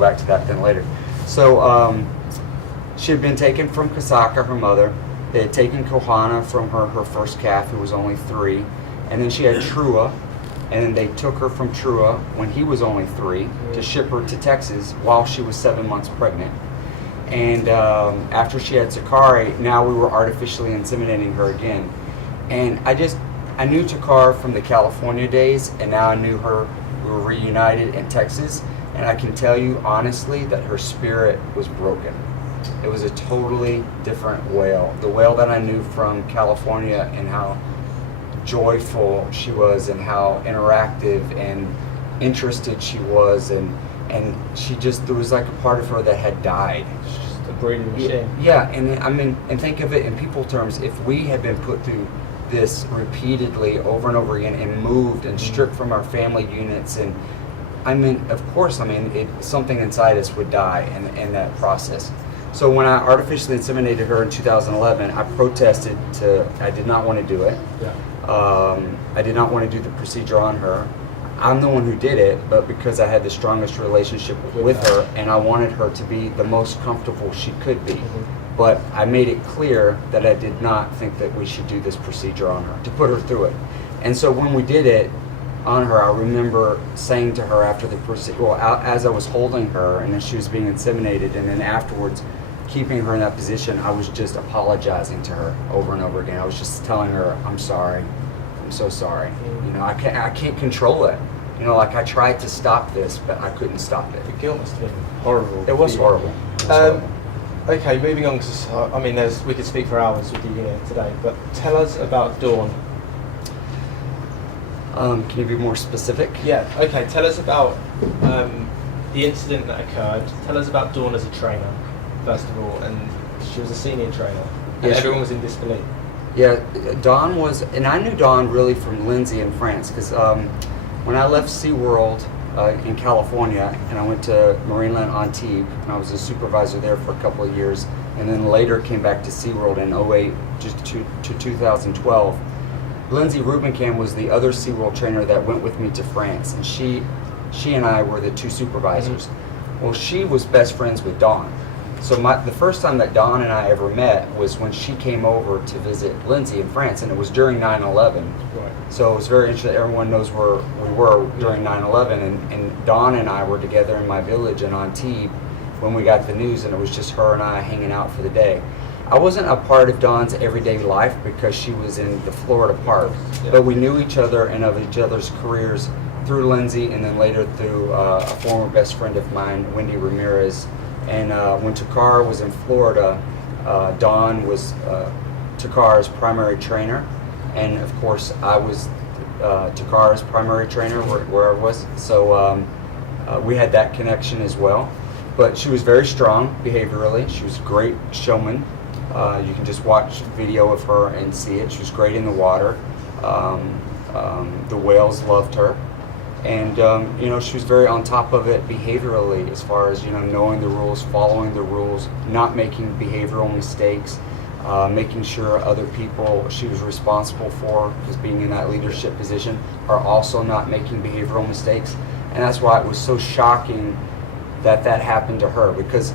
back to that then later. So she had been taken from Kasaka, her mother. They had taken Kohana from her first calf, who was only 3. And then she had Trua, and then they took her from Trua when he was only 3 to ship her to Texas while she was 7 months pregnant. And after she had Sakari, now we were artificially inseminating her again. And I knew Takara from the California days, and now I knew her. We were reunited in Texas, and I can tell you honestly that her spirit was broken. It was a totally different whale. The whale that I knew from California, and how joyful she was, and how interactive and interested she was, and she just, there was like a part of her that had died. It's just a breeding machine. Yeah, and I mean, and think of it in people terms, if we had been put through this repeatedly over and over again, and moved and stripped from our family units, and I mean, of course, I mean, something inside us would die in that process. So when I artificially inseminated her in 2011, I protested I did not want to do it. Yeah. I did not want to do the procedure on her. I'm the one who did it, but because I had the strongest relationship with her, and I wanted her to be the most comfortable she could be. But I made it clear that I did not think that we should do this procedure on her, to put her through it. And so when we did it on her, I remember saying to her after the procedure, well, as I was holding her and as she was being inseminated, and then afterwards keeping her in that position, I was just apologizing to her over and over again. I was just telling her, I'm sorry. I'm so sorry. You know, I can't control it. You know, like I tried to stop this, but I couldn't stop it. The guilt must have been horrible. It was horrible. Okay, moving on, because I mean, we could speak for hours with you here today, but tell us about Dawn. Can you be more specific? Yeah, okay, tell us about the incident that occurred. Tell us about Dawn as a trainer, first of all, and she was a senior trainer, and everyone was in disbelief. Yeah, Dawn was, and I knew Dawn really from Lindsay in France, because when I left SeaWorld in California, and I went to Marineland Antibes, and I was a supervisor there for a couple of years, and then later came back to SeaWorld in 2008 just to 2012. Lindsay Rubenkamp was the other SeaWorld trainer that went with me to France, and she and I were the 2 supervisors. Well, she was best friends with Dawn. So the first time that Dawn and I ever met was when she came over to visit Lindsay in France, and it was during 9/11. Right. So it was very interesting. Everyone knows where we were during 9/11, and Dawn and I were together in my village in Antibes when we got the news, and it was just her and I hanging out for the day. I wasn't a part of Dawn's everyday life because she was in the Florida park, but we knew each other and of each other's careers through Lindsay, and then later through a former best friend of mine, Wendy Ramirez. And when Takara was in Florida, Dawn was Takara's primary trainer, and of course I was Takara's primary trainer where I was. So we had that connection as well. But she was very strong behaviorally. She was a great showman. You can just watch video of her and see it. She was great in the water. The whales loved her. And, you know, she was very on top of it behaviorally, as far as, you know, knowing the rules, following the rules, not making behavioral mistakes, making sure other people she was responsible for, because being in that leadership position, are also not making behavioral mistakes. And that's why it was so shocking that that happened to her, because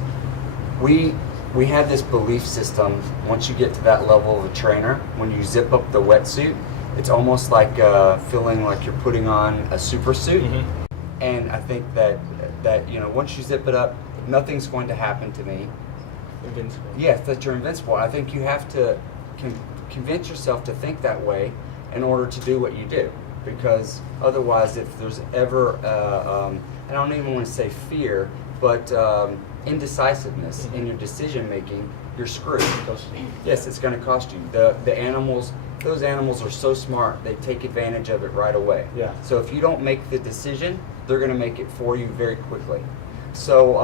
we had this belief system. Once you get to that level of a trainer, when you zip up the wetsuit, it's almost like feeling like you're putting on a super suit. And I think that you know, once you zip it up, nothing's going to happen to me. Invincible. Yes, that you're invincible. I think you have to convince yourself to think that way in order to do what you do, because otherwise, if there's ever I don't even want to say fear, but indecisiveness in your decision making, you're screwed. Yes, it's going to cost you. The animals, those animals are so smart, they take advantage of it right away. Yeah. So if you don't make the decision, they're going to make it for you very quickly. So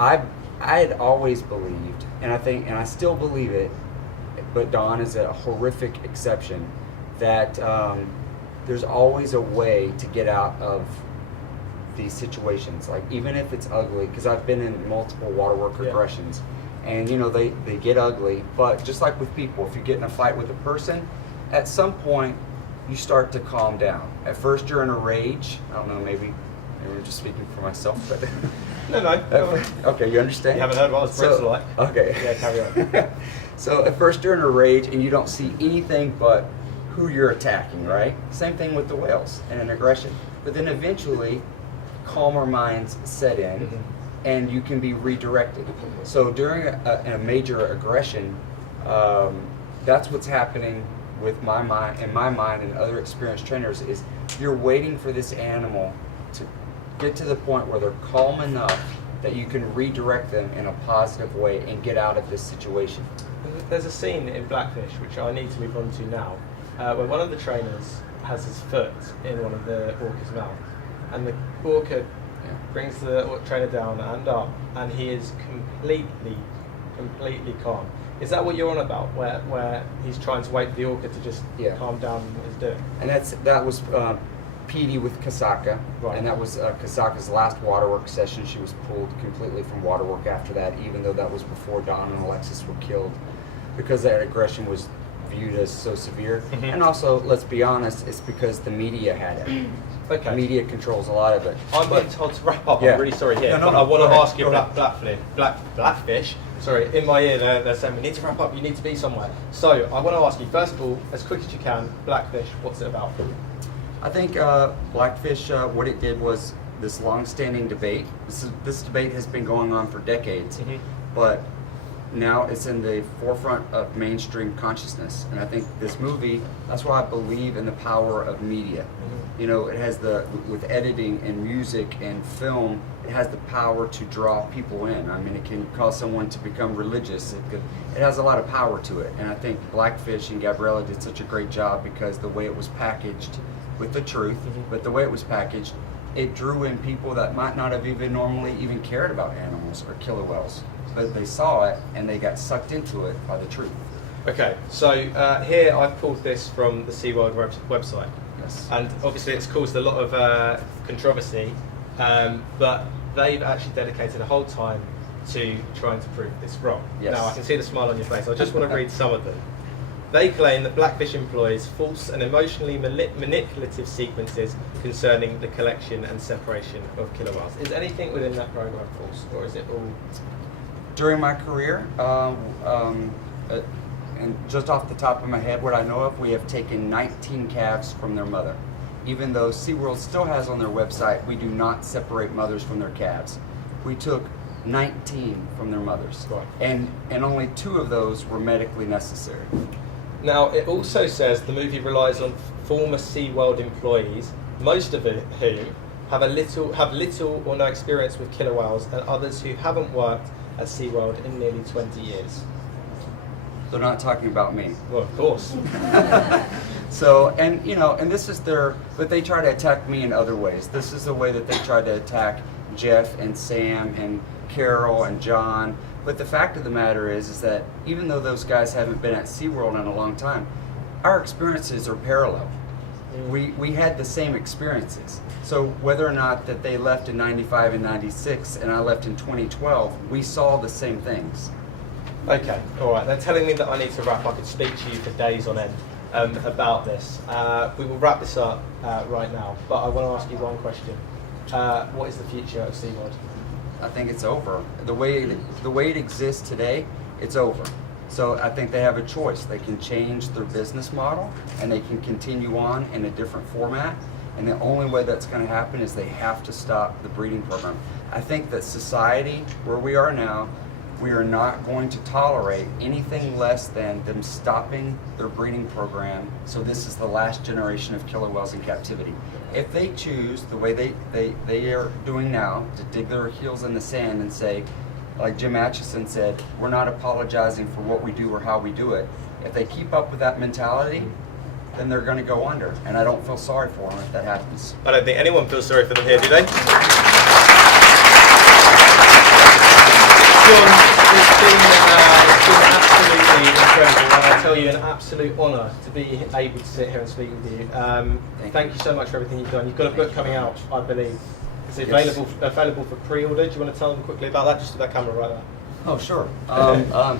I had always believed, and I still believe it, but Don is a horrific exception, that there's always a way to get out of these situations, like even if it's ugly, because I've been in multiple waterwork regressions, and you know, they get ugly, but just like with people, if you get in a fight with a person, at some point you start to calm down. At first you're in a rage. I don't know, maybe I'm just speaking for myself, but No. okay, you understand? You haven't heard what it's like. Okay. Yeah, carry on. So at first you're in a rage and you don't see anything but who you're attacking, right? Same thing with the whales and an aggression. But then eventually calmer minds set in and you can be redirected. So during a major aggression, that's what's happening with my mind, in my mind and other experienced trainers, is you're waiting for this animal to get to the point where they're calm enough that you can redirect them in a positive way and get out of this situation. There's a scene in Blackfish, which I need to move on to now, where one of the trainers has his foot in one of the orca's mouth, and the orca brings the trainer down and up, and he is completely calm. Is that what you're on about, where he's trying to wait for the orca to just calm down what he's doing? And that was Petey with Kasaka, and that was Kasaka's last waterwork session. She was pulled completely from waterwork after that, even though that was before Don and Alexis were killed, because that aggression was viewed as so severe. And also, let's be honest, it's because the media had it. The media controls a lot of it. I'm being told to wrap up. I'm really sorry here. But I want to ask you Blackfish. Sorry, in my ear they're saying we need to wrap up, you need to be somewhere. So I want to ask you, first of all, as quick as you can, Blackfish, what's it about? I think Blackfish, what it did was this long-standing debate. This debate has been going on for decades, but now it's in the forefront of mainstream consciousness. And I think this movie, that's why I believe in the power of media. You know, it has with editing and music and film, it has the power to draw people in. I mean, it can cause someone to become religious. It has a lot of power to it. And I think Blackfish and Gabriella did such a great job, because the way it was packaged with the truth, but the way it was packaged, it drew in people that might not have even normally even cared about animals or killer whales. But they saw it and they got sucked into it by the truth. Okay, so here I've pulled this from the SeaWorld website. Yes. And obviously it's caused a lot of controversy, but they've actually dedicated a whole time to trying to prove this wrong. Yes. Now I can see the smile on your face. I just want to read some of them. They claim that Blackfish employs false and emotionally manipulative sequences concerning the collection and separation of killer whales. Is anything within that program false, or is it all? During my career, and just off the top of my head, what I know of, we have taken 19 calves from their mother. Even though SeaWorld still has on their website, we do not separate mothers from their calves. We took 19 from their mothers, and only 2 of those were medically necessary. Now, it also says the movie relies on former SeaWorld employees, most of whom have little or no experience with killer whales, and others who haven't worked at SeaWorld in nearly 20 years. They're not talking about me. Well, of course. So, and you know, and this is but they try to attack me in other ways. This is the way that they try to attack Jeff and Sam and Carol and John. But the fact of the matter is that even though those guys haven't been at SeaWorld in a long time, our experiences are parallel. We had the same experiences. So whether or not that they left in 95 and 96 and I left in 2012, we saw the same things. Okay, all right. They're telling me that I need to wrap. I could speak to you for days on end. about this. We will wrap this up right now, but I want to ask you one question. What is the future of SeaWorld? I think it's over. The way it exists today, it's over. So I think they have a choice. They can change their business model and they can continue on in a different format. And the only way that's going to happen is they have to stop the breeding program. I think that society, where we are now, we are not going to tolerate anything less than them stopping their breeding program. So this is the last generation of killer whales in captivity. If they choose the way they are doing now to dig their heels in the sand and say, like Jim Atchison said, we're not apologizing for what we do or how we do it. If they keep up with that mentality, then they're going to go under. And I don't feel sorry for them if that happens. I don't think anyone feels sorry for them here, do they? John, it's been absolutely incredible, and I tell you, an absolute honour to be able to sit here and speak with you. Thank you so much for everything you've done. You've got a book coming out, I believe. It's available for pre-order. Do you want to tell them quickly about that? Just to that camera right there. Oh, sure.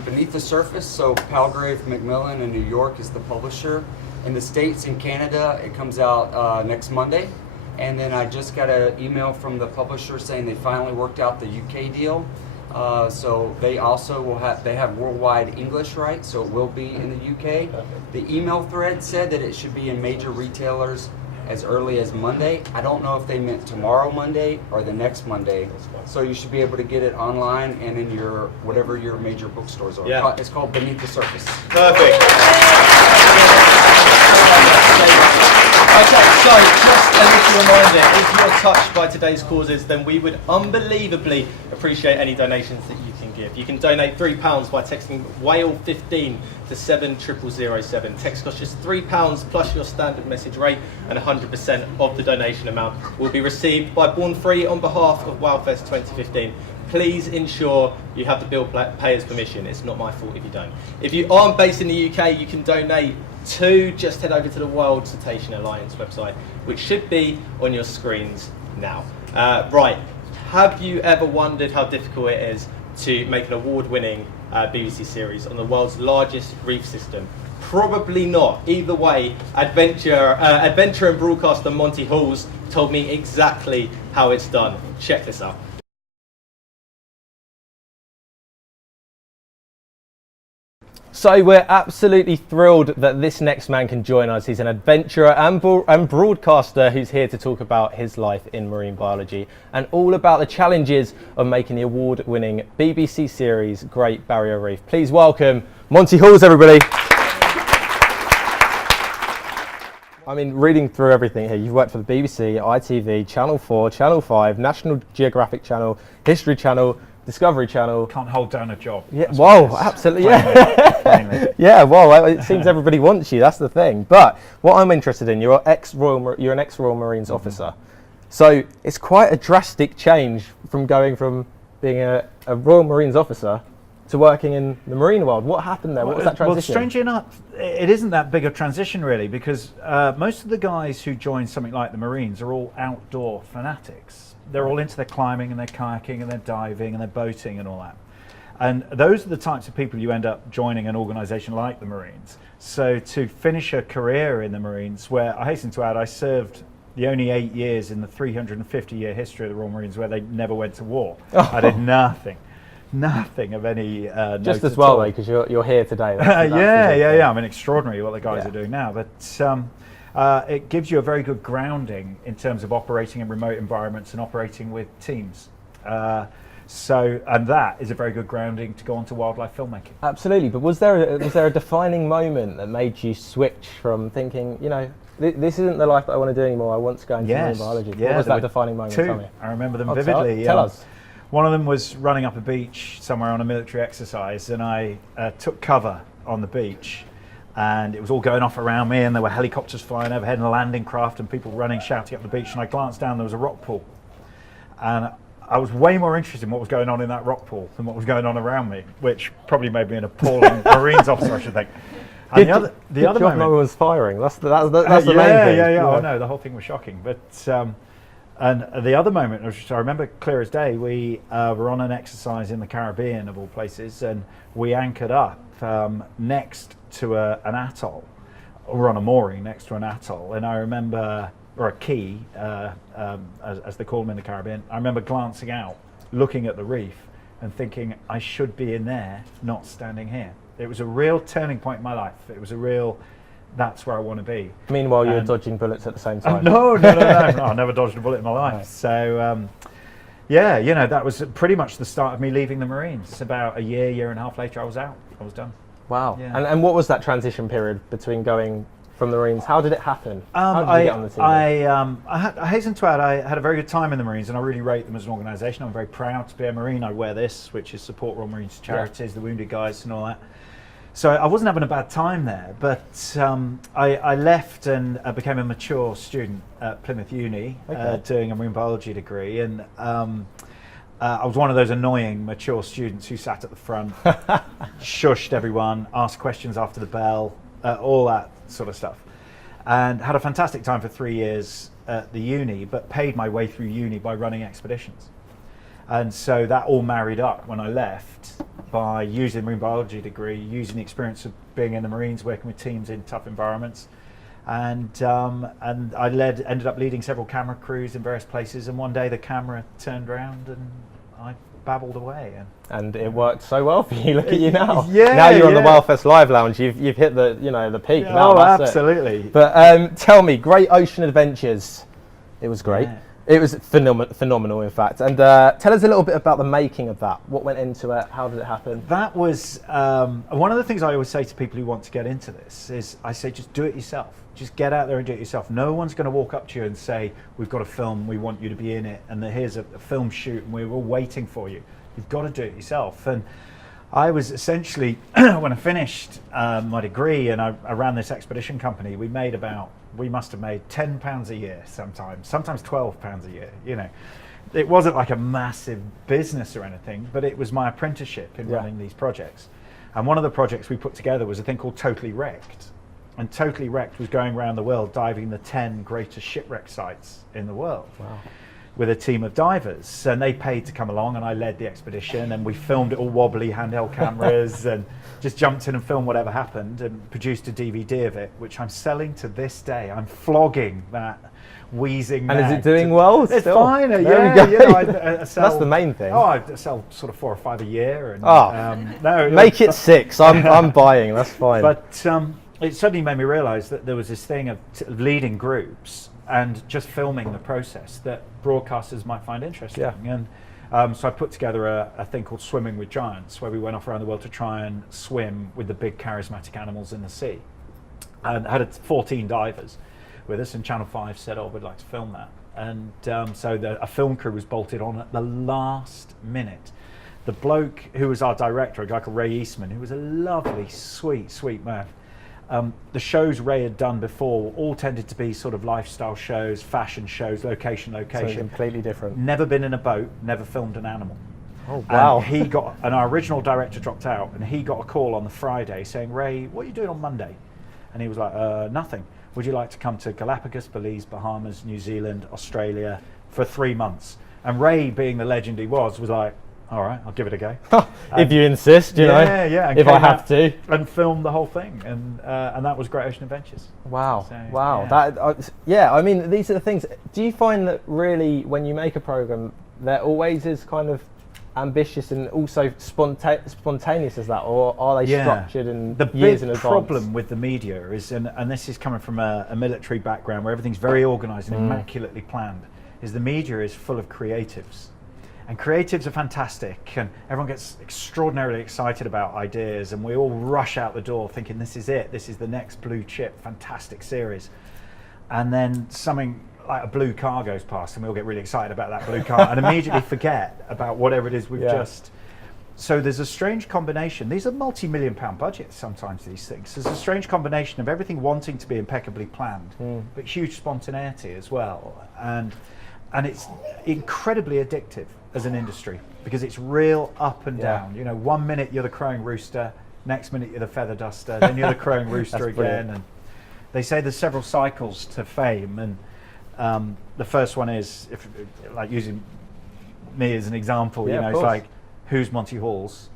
Beneath the Surface, so Palgrave Macmillan in New York is the publisher. In the States and Canada, it comes out next Monday. And then I just got an email from the publisher saying they finally worked out the UK deal. So they also will have worldwide English rights, so it will be in the UK. The email thread said that it should be in major retailers as early as Monday. I don't know if they meant tomorrow Monday or the next Monday. So you should be able to get it online and in your whatever your major bookstores are. Yeah. It's called Beneath the Surface. Perfect. Okay, so just a little reminder, if you're touched by today's causes, then we would unbelievably appreciate any donations that you can give. You can donate £3 by texting WhaleFest to 70007. Text costs just £3 plus your standard message rate, and 100% of the donation amount will be received by Born Free on behalf of WhaleFest 2015. Please ensure you have the bill payer's permission. It's not my fault if you don't. If you aren't based in the UK, you can donate to, just head over to the World Cetacean Alliance website, which should be on your screens now. Right, have you ever wondered how difficult it is to make an award-winning BBC series on the world's largest reef system? Probably not. Either way, adventurer and broadcaster Monty Halls told me exactly how it's done. Check this out. So we're absolutely thrilled that this next man can join us. He's an adventurer and broadcaster who's here to talk about his life in marine biology and all about the challenges of making the award-winning BBC series Great Barrier Reef. Please welcome Monty Halls, everybody. I mean, reading through everything here, you've worked for the BBC, ITV, Channel 4, Channel 5, National Geographic Channel, History Channel, Discovery Channel. Can't hold down a job. Yeah, whoa, absolutely, yeah. Yeah, well, it seems everybody wants you, that's the thing. But what I'm interested in, you're an ex-Royal Marines officer. So it's quite a drastic change from going from being a Royal Marines officer to working in the marine world. What happened there? What was that transition? Well, strangely enough, it isn't that big a transition really, because most of the guys who join something like the Marines are all outdoor fanatics. They're all into their climbing and their kayaking and their diving and their boating and all that. And those are the types of people you end up joining an organisation like the Marines. So to finish a career in the Marines, where I hasten to add, I served the only 8 years in the 350-year history of the Royal Marines where they never went to war. I did nothing of any just as well, though, because you're here today. Yeah. I mean, extraordinary what the guys are doing now. But it gives you a very good grounding in terms of operating in remote environments and operating with teams. And that is a very good grounding to go on to wildlife filmmaking. Absolutely, but was there a defining moment that made you switch from thinking, you know, this isn't the life that I want to do anymore, I want to go into marine biology? What was that defining moment? Two. Tell me. I remember them vividly. Tell us. One of them was running up a beach somewhere on a military exercise, and I took cover on the beach. And it was all going off around me, and there were helicopters flying overhead and a landing craft and people running, shouting up the beach. And I glanced down, there was a rock pool. And I was way more interested in what was going on in that rock pool than what was going on around me, which probably made me an appalling Marines officer, I should think. And the other moment was firing. That's the main thing. Yeah. Oh no, the whole thing was shocking. But and the other moment, which I remember clear as day, we were on an exercise in the Caribbean of all places, and we anchored up next to an atoll or on a mooring next to an atoll, and I remember, or a quay, as they call them in the Caribbean, I remember glancing out, looking at the reef, and thinking, I should be in there, not standing here. It was a real turning point in my life. It was a real, that's where I want to be. Meanwhile, you were dodging bullets at the same time. No, I never dodged a bullet in my life. Right. So, yeah, you know, that was pretty much the start of me leaving the Marines. About a year and a half later, I was out. I was done. Wow. Yeah. And what was that transition period between going from the Marines? How did it happen? How did you get on the team? I hasten to add, I had a very good time in the Marines, and I really rate them as an organisation. I'm very proud to be a Marine. I wear this, which is support Royal Marines charities, the wounded guys and all that. So I wasn't having a bad time there, but I left and became a mature student at Plymouth Uni, doing a marine biology degree, and I was one of those annoying mature students who sat at the front, shushed everyone, asked questions after the bell, all that sort of stuff, and had a fantastic time for 3 years at the uni, but paid my way through uni by running expeditions. And so that all married up when I left by using the marine biology degree, using the experience of being in the Marines, working with teams in tough environments, and I ended up leading several camera crews in various places. And one day the camera turned around and I babbled away. And it worked so well for you. Look at you now. Yeah, now you're on the WhaleFestLive lounge. You've hit the peak. Yeah, now, absolutely. But tell me, Great Ocean Adventures. It was great. Yeah. It was phenomenal, in fact. And tell us a little bit about the making of that. What went into it? How did it happen? That was one of the things I always say to people who want to get into this is I say just do it yourself. Just get out there and do it yourself. No one's going to walk up to you and say, we've got a film, we want you to be in it, and here's a film shoot and we're all waiting for you. You've got to do it yourself. And I was essentially, when I finished my degree and I ran this expedition company, we must have made £10 a year sometimes £12 a year, you know. It wasn't like a massive business or anything, but it was my apprenticeship in running these projects. And one of the projects we put together was a thing called Totally Wrecked. And Totally Wrecked was going around the world diving the 10 greatest shipwreck sites in the world. Wow. With a team of divers, and they paid to come along, and I led the expedition, and we filmed it all wobbly handheld cameras and just jumped in and filmed whatever happened and produced a DVD of it, which I'm selling to this day. I'm flogging that wheezing. And is it doing well? It's still? fine. There yeah, we go. You know, I sell, that's the main thing. Oh, I sell sort of 4 or 5 a year. And, no, make it 6. I'm buying. That's fine. But it suddenly made me realise that there was this thing of leading groups and just filming the process that broadcasters might find interesting. Yeah. And so I put together a thing called Swimming with Giants, where we went off around the world to try and swim with the big charismatic animals in the sea. And had 14 divers with us, and Channel 5 said, oh, we'd like to film that. And so a film crew was bolted on at the last minute. The bloke who was our director, a guy called Ray Eastman, who was a lovely, sweet man. The shows Ray had done before all tended to be sort of lifestyle shows, fashion shows, location. So completely different. Never been in a boat, never filmed an animal. Oh, wow. And our original director dropped out, and he got a call on the Friday saying, Ray, what are you doing on Monday? And he was like, nothing. Would you like to come to Galapagos, Belize, Bahamas, New Zealand, Australia for 3 months? And Ray, being the legend he was like, all right, I'll give it a go. If you insist, you know. Yeah. If I have to. And film the whole thing, and that was Great Ocean Adventures. Wow, so, wow. Yeah. I mean, these are the things. Do you find that really, when you make a program, there always is kind of ambitious and also spontaneous as that, or are they structured in years in advance? The big problem with the media is, and this is coming from a military background where everything's very organised and immaculately planned, is the media is full of creatives. And creatives are fantastic, and everyone gets extraordinarily excited about ideas, and we all rush out the door thinking this is it, this is the next blue chip, fantastic series. And then something like a blue car goes past, and we all get really excited about that blue car and immediately forget about whatever it is we've just... So there's a strange combination. These are multi-million-pound budgets sometimes, these things. There's a strange combination of everything wanting to be impeccably planned, but huge spontaneity as well. And it's incredibly addictive as an industry, because it's real up and down. You know, 1 minute you're the crowing rooster, next minute you're the feather duster, then you're the crowing rooster again. And they say there's several cycles to fame, and the first one is, if like using me as an example, you know, it's like, who's Monty Halls?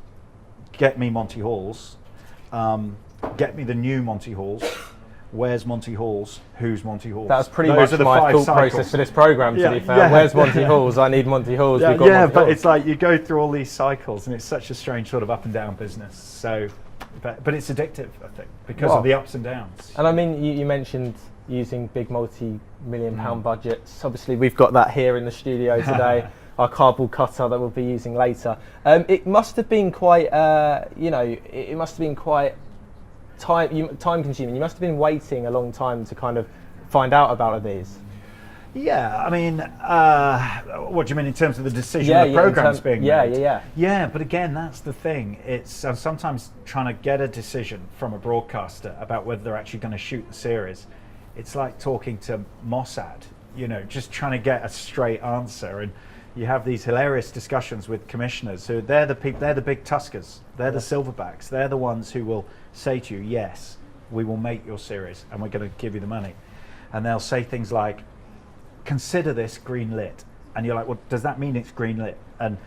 Get me Monty Halls. Get me the new Monty Halls. where's Monty Halls, who's Monty Halls. That was pretty Those much are the my 5 thought cycles. process for this program, to Yeah, be fair. yeah. Where's Monty Halls? I need Monty Halls. Yeah, We've got Monty but Halls. it's like you go through all these cycles, and it's such a strange sort of up and down business. So, but it's addictive, I think, because of the ups and downs. And I mean, you mentioned using big multi-million pound budgets. Obviously, we've got that here in the studio today. Our cardboard cutter that we'll be using later. It must have been quite, it must have been quite time consuming. You must have been waiting a long time to kind of find out about these. Yeah, I mean, what do you mean in terms of the decision the program's being made? Yeah, but again, that's the thing. It's sometimes trying to get a decision from a broadcaster about whether they're actually going to shoot the series. It's like talking to Mossad, just trying to get a straight answer. And you have these hilarious discussions with commissioners who they're the big tuskers, they're the silverbacks, they're the ones who will say to you, yes, we will make your series and we're going to give you the money. And they'll say things like, consider this green lit. And you're like, well, does that mean it's green lit? And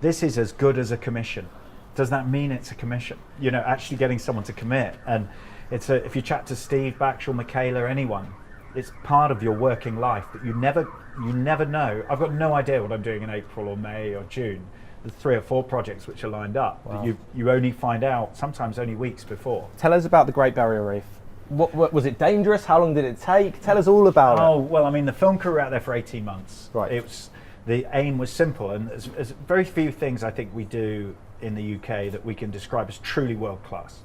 this is as good as a commission. Does that mean it's a commission? Actually getting someone to commit. And if you chat to Steve, Baxhall, Michaela, anyone, it's part of your working life that you never know. I've got no idea what I'm doing in April or May or June. The 3 or 4 projects which are lined up that you only find out sometimes only weeks before. Tell us about the Great Barrier Reef. What was it dangerous? How long did it take? Tell us all about it. Oh well, I mean, the film crew were out there for 18 months. Right. The aim was simple, and there's very few things I think we do in the UK that we can describe as truly world class.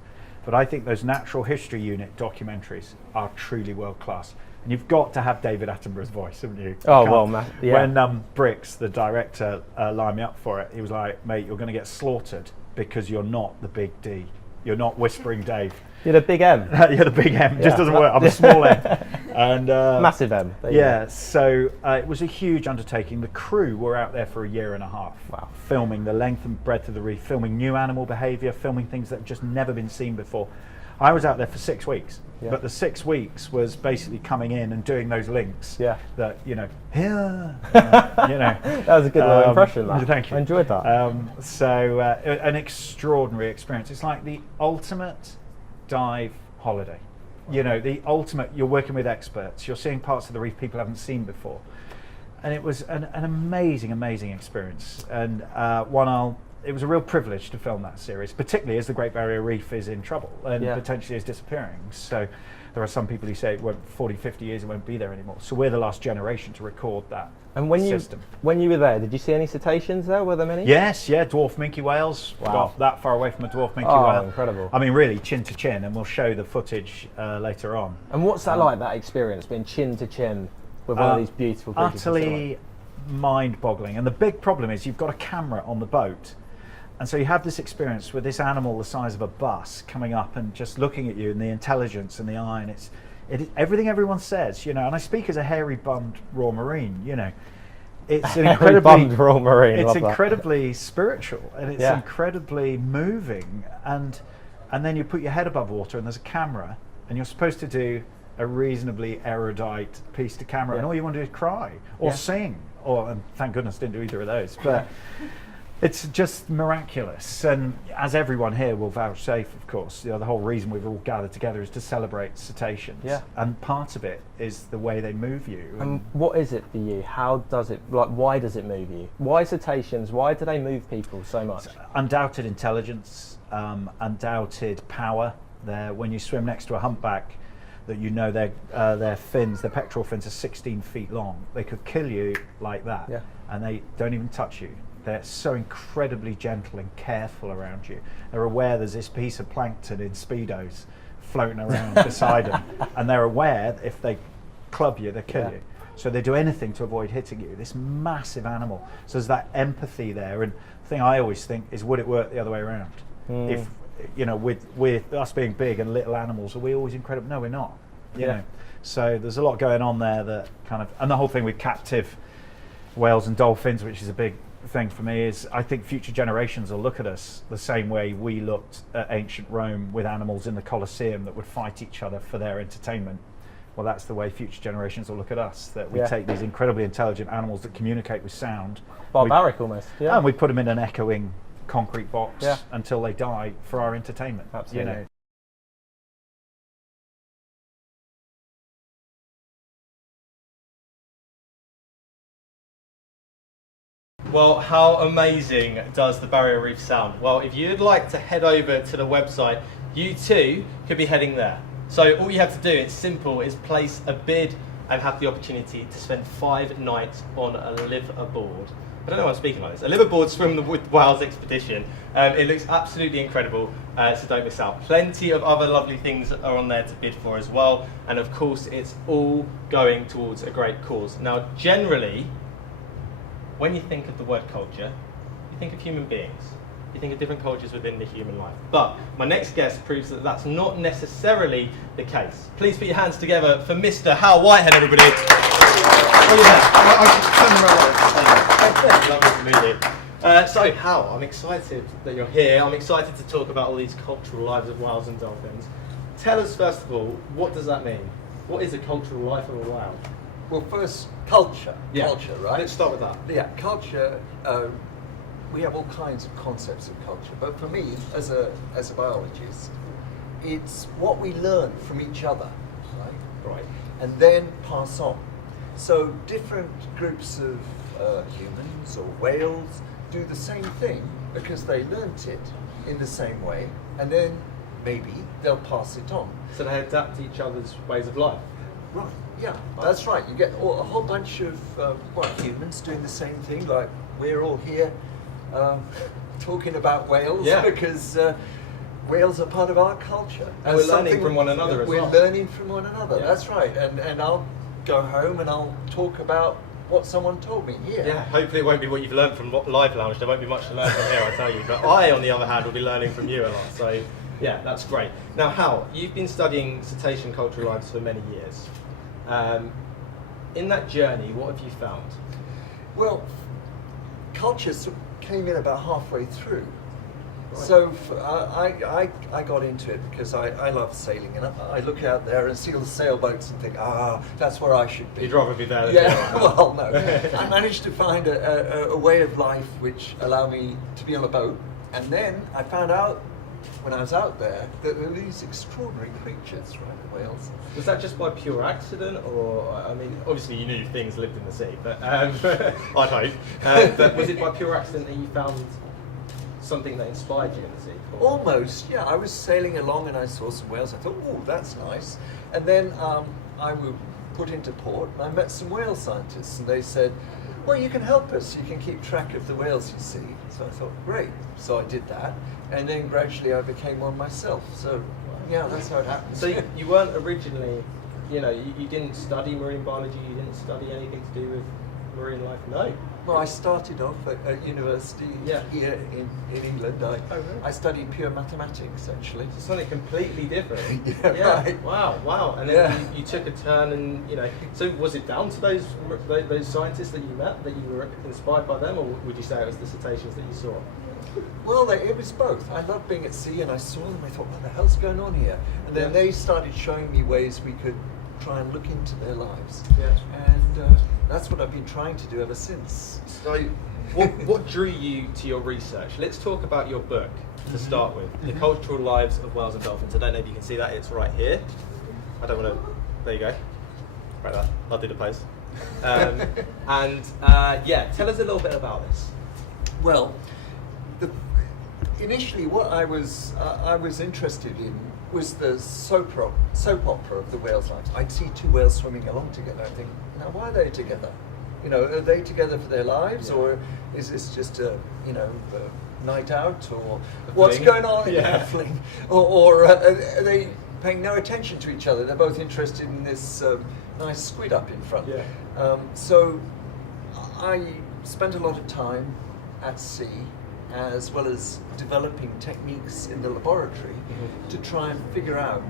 But I think those Natural History Unit documentaries are truly world class. And you've got to have David Attenborough's voice, haven't you? When Bricks, the director, lined me up for it, he was like, mate, you're going to get slaughtered because you're not the big D. You're not Whispering Dave. You're the big M. You're the big M. Just doesn't work. I'm a small M. And massive M. So it was a huge undertaking. The crew were out there for a year and a half. Wow. Filming the length and breadth of the reef, filming new animal behaviour, filming things that have just never been seen before. I was out there for 6 weeks, but the 6 weeks was basically coming in and doing those links. Yeah. That here, That was a good impression. Thank you. I enjoyed that. An extraordinary experience. It's like the ultimate dive holiday. The ultimate. You're working with experts. You're seeing parts of the reef people haven't seen before, and it was an amazing experience. And it was a real privilege to film that series, particularly as the Great Barrier Reef is in trouble and potentially is disappearing. So there are some people who say 40, 50 years it won't be there anymore. So we're the last generation to record that system. When you were there, did you see any cetaceans there? Were there many? Yes, dwarf minke whales. Wow. Got that far away from a dwarf minke whale. Incredible. I mean, really, chin to chin, and we'll show the footage later on. And what's that like, that experience, being chin to chin with one of these beautiful creatures? Utterly mind-boggling. And the big problem is you've got a camera on the boat. And so you have this experience with this animal the size of a bus coming up and just looking at you, and the intelligence and the eye, and it's everything everyone says, and I speak as a hairy-bummed raw marine, It's incredibly spiritual, and it's incredibly moving, and then you put your head above water and there's a camera, and you're supposed to do a reasonably erudite piece to camera, and all you want to do is cry or sing, and thank goodness didn't do either of those, but it's just miraculous. And as everyone here will vouchsafe, of course, the whole reason we've all gathered together is to celebrate cetaceans. Yeah. And part of it is the way they move you. And what is it for you? How does it, why does it move you? Why cetaceans? Why do they move people so much? Undoubted intelligence, undoubted power. When you swim next to a humpback, that their fins, their pectoral fins are 16 feet long. They could kill you like that, and they don't even touch you. They're so incredibly gentle and careful around you. They're aware there's this piece of plankton in Speedos floating around beside them, and they're aware that if they club you, they kill you. So they do anything to avoid hitting you. This massive animal. So there's that empathy there. And the thing I always think is, would it work the other way around? If with us being big and little animals, are we always incredible? No, we're not. You know. So there's a lot going on there that kind of, and the whole thing with captive whales and dolphins, which is a big thing for me, is I think future generations will look at us the same way we looked at ancient Rome with animals in the Colosseum that would fight each other for their entertainment. Well, that's the way future generations will look at us, that we take these incredibly intelligent animals that communicate with sound. Barbaric almost. And we put them in an echoing concrete box until they die for our entertainment. Absolutely. Well, how amazing does the Barrier Reef sound? Well, if you'd like to head over to the website, you too could be heading there. So all you have to do, it's simple, is place a bid and have the opportunity to spend 5 nights on a live aboard. I don't know why I'm speaking like this. A live aboard swim the Wales expedition. It looks absolutely incredible, so don't miss out. Plenty of other lovely things are on there to bid for as well. And of course, it's all going towards a great cause. Now, generally, when you think of the word culture, you think of human beings. You think of different cultures within the human life. But my next guest proves that that's not necessarily the case. Please put your hands together for Mr. Hal Whitehead, everybody. Lovely to meet you. So, Hal, I'm excited that you're here. I'm excited to talk about all these cultural lives of whales and dolphins. Tell us, first of all, what does that mean? What is a cultural life of a whale? Well, first, culture. Yeah. Culture, right? Let's start with that. Yeah, culture. We have all kinds of concepts of culture, but for me, as a biologist, it's what we learn from each other, right? Right. And then pass on. So different groups of humans or whales do the same thing because they learnt it in the same way, and then maybe they'll pass it on. So they adapt to each other's ways of life. Right. Yeah, that's right. You get a whole bunch of humans doing the same thing. Like we're all here talking about whales because whales are part of our culture. And we're learning from one another as well. We're learning from one another. Yeah. That's right. And I'll go home and I'll talk about what someone told me here. Yeah, hopefully it won't be what you've learned from Live Lounge. There won't be much to learn from here, I tell you. But I, on the other hand, will be learning from you a lot. So, yeah, that's great. Now, Hal, you've been studying cetacean cultural lives for many years. In that journey, what have you found? Well, cultures came in about halfway through. Right. So I got into it because I love sailing, and I look out there and see all the sailboats and think, that's where I should be. You'd rather be there than yeah, well, no. I managed to find a way of life which allowed me to be on a boat, and then I found out when I was out there that there were these extraordinary creatures, right, the whales. Was that just by pure accident, or, I mean, obviously you knew things lived in the sea, but I'd hope. But was it by pure accident that you found something that inspired you in the sea? Or? Almost, yeah. I was sailing along and I saw some whales. I thought, oh, that's nice. And then I was put into port and I met some whale scientists, and they said, well, you can help us. You can keep track of the whales you see. So I thought, great. So I did that. And then gradually I became one myself. So, yeah, that's how it happened. So you weren't originally, you didn't study marine biology, you didn't study anything to do with marine life? No? Well, I started off at university here in England. I studied pure mathematics, actually. So something completely different. Yeah, right. Wow. And then you took a turn and, so was it down to those scientists that you met, that you were inspired by them, or would you say it was the cetaceans that you saw? Well, it was both. I loved being at sea, and I saw them. I thought, what the hell's going on here? And then they started showing me ways we could try and look into their lives. Yeah. And that's what I've been trying to do ever since. So, what drew you to your research? Let's talk about your book to start with, The Cultural Lives of Whales and Dolphins. I don't know if you can see that. It's right here. I don't want to. There you go. Right there. I'll do the pose. Tell us a little bit about this. Well, initially, what I was interested in was the soap opera of the whales' lives. I'd see two whales swimming along together. I think, now why are they together? Are they together for their lives, or is this just a night out, or what's going on? Yeah, fling. Or are they paying no attention to each other? They're both interested in this nice squid up in front. Yeah. So I spent a lot of time at sea, as well as developing techniques in the laboratory to try and figure out,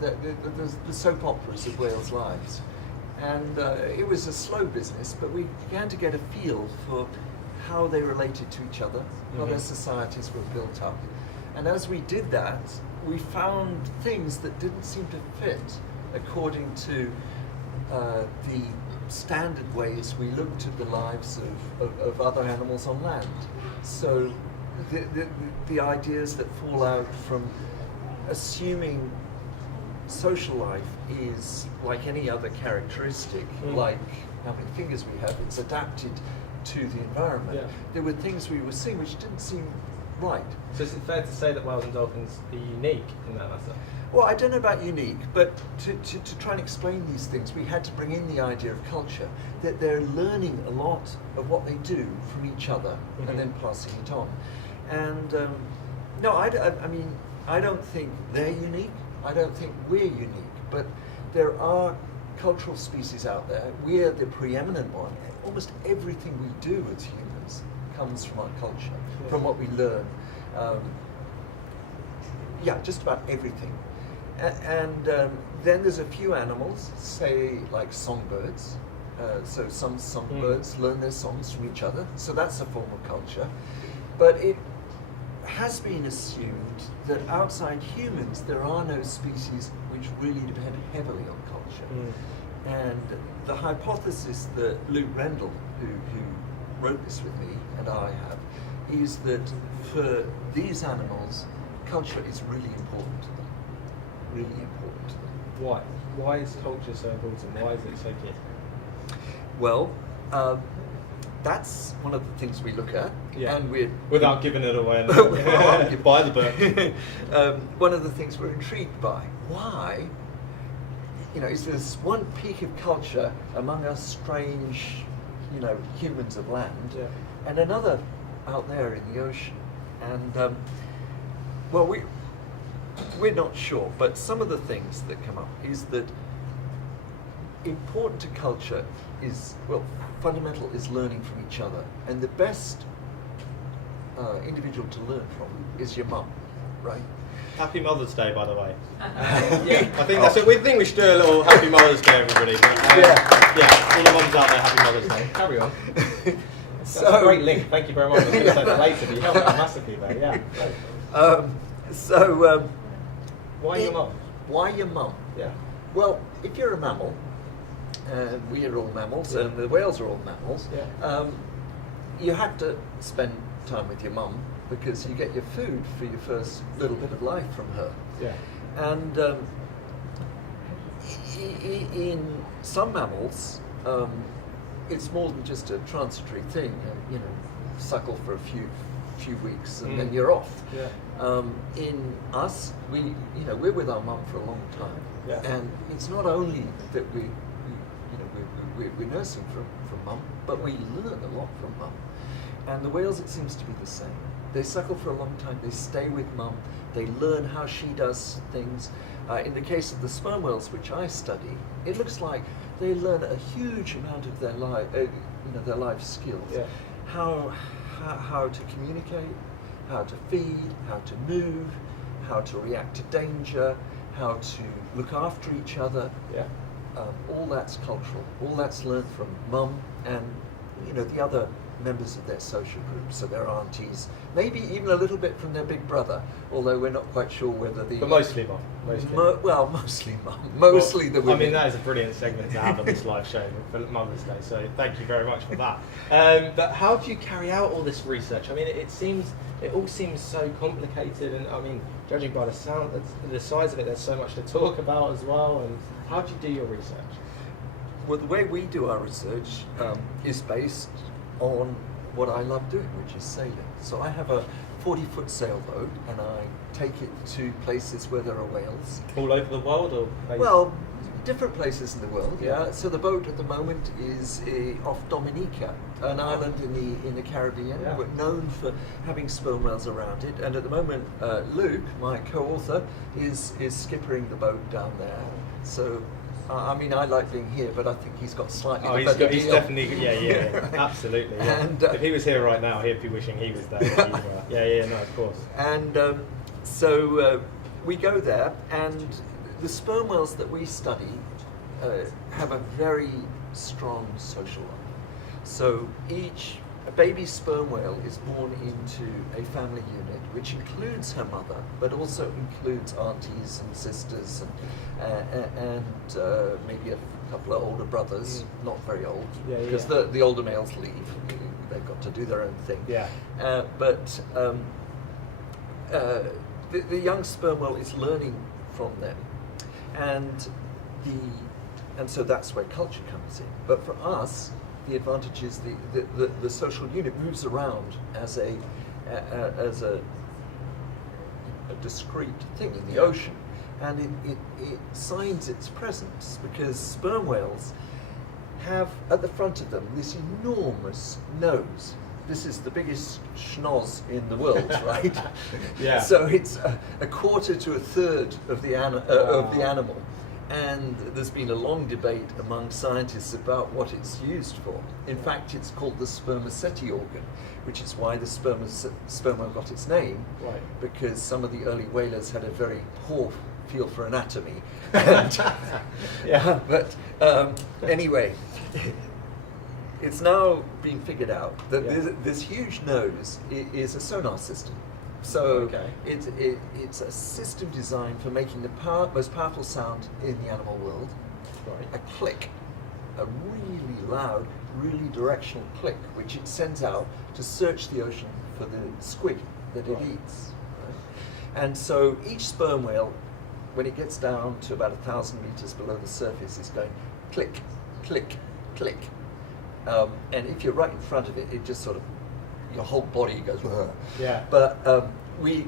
the soap operas of whales' lives. And it was a slow business, but we began to get a feel for how they related to each other, how their societies were built up. And as we did that, we found things that didn't seem to fit according to the standard ways we looked at the lives of other animals on land. So the ideas that fall out from assuming social life is like any other characteristic, like how many fingers we have, it's adapted to the environment. Yeah. There were things we were seeing which didn't seem right. So is it fair to say that whales and dolphins are unique in that matter? Well, I don't know about unique, but to try and explain these things, we had to bring in the idea of culture, that they're learning a lot of what they do from each other and then passing it on. And no, I mean, I don't think they're unique. I don't think we're unique, but there are cultural species out there. We're the preeminent one. Almost everything we do as humans comes from our culture, from what we learn. Yeah, just about everything. And then there's a few animals, say like songbirds. So some songbirds learn their songs from each other. So that's a form of culture. But it has been assumed that outside humans there are no species which really depend heavily on culture. And the hypothesis that Luke Rendell, who wrote this with me, and I have, is that for these animals, culture is really important to them. Really important to them. Why? Why is culture so important? Why is it so key? Well, that's one of the things we look at, and we're without giving it away. Buy the book. One of the things we're intrigued by. Why? You know, is there's one peak of culture among us strange, you know, humans of land, and another out there in the ocean. And well, we're not sure, but some of the things that come up is that important to culture is, well, fundamental is learning from each other, and the best individual to learn from is your mum, right? Happy Mother's Day, by the way. Yeah, I think that's it. We think we should do a little Happy Mother's Day, everybody. But, yeah, all the mums out there, Happy Mother's Day. Carry on. That's a great link. Thank you very much. I was going to say that later, but you helped me massively there. Yeah. Why your mum? Why your mum? Yeah. Well, if you're a mammal, and we are all mammals, and the whales are all mammals, you have to spend time with your mum because you get your food for your first little bit of life from her. Yeah. And in some mammals, it's more than just a transitory thing. You know, suckle for a few weeks and then you're off. Yeah. In us, we're with our mum for a long time. Yeah. And it's not only that we're nursing from mum, but we learn a lot from mum. And the whales, it seems to be the same. They suckle for a long time, they stay with mum, they learn how she does things. In the case of the sperm whales, which I study, it looks like they learn a huge amount of their life skills. Yeah. How to communicate, how to feed, how to move, how to react to danger, how to look after each other. Yeah. All that's cultural. All that's learned from mum and the other members of their social group, so their aunties, maybe even a little bit from their big brother, although we're not quite sure whether the... But mostly mum. Mostly mum. Mostly the women. I mean, that is a brilliant segment to have on this live show for Mother's Day, so thank you very much for that. But how do you carry out all this research? I mean, it all seems so complicated, and I mean, judging by the size of it, there's so much to talk about as well, and how do you do your research? Well, the way we do our research is based on what I love doing, which is sailing. So I have a 40-foot sailboat, and I take it to places where there are whales. All over the world, or well, different places in the world. Yeah. So the boat at the moment is off Dominica, an island in the Caribbean. Yeah. We're known for having sperm whales around it, and at the moment, Luke, my co-author, is skippering the boat down there. So. I mean, I like being here, but I think he's got slightly better deal. He's definitely, yeah, absolutely. Yeah. And, if he was here right now, he'd be wishing he was there. No, of course. And so we go there, and the sperm whales that we study have a very strong social life. So a baby sperm whale is born into a family unit, which includes her mother, but also includes aunties and sisters and maybe a couple of older brothers, not very old, because the older males leave. They've got to do their own thing. Yeah. But the young sperm whale is learning from them, and so that's where culture comes in. But for us, the advantage is the social unit moves around as a discrete thing in the ocean, and it signs its presence because sperm whales have at the front of them this enormous nose. This is the biggest schnoz in the world, right? Yeah. So it's a quarter to a third of the animal, and there's been a long debate among scientists about what it's used for. In fact, it's called the spermaceti organ, which is why the sperm whale got its name, Right. because some of the early whalers had a very poor feel for anatomy. And Yeah. But anyway, it's now been figured out that this huge nose is a sonar system. So it's a system designed for making the most powerful sound in the animal world, a click, a really loud, really directional click, which it sends out to search the ocean for the squid that it eats. Right? And so each sperm whale, when it gets down to about 1,000 meters below the surface, is going click, click, click. And if you're right in front of it, it just sort of, your whole body goes, "Whoa." Yeah. But we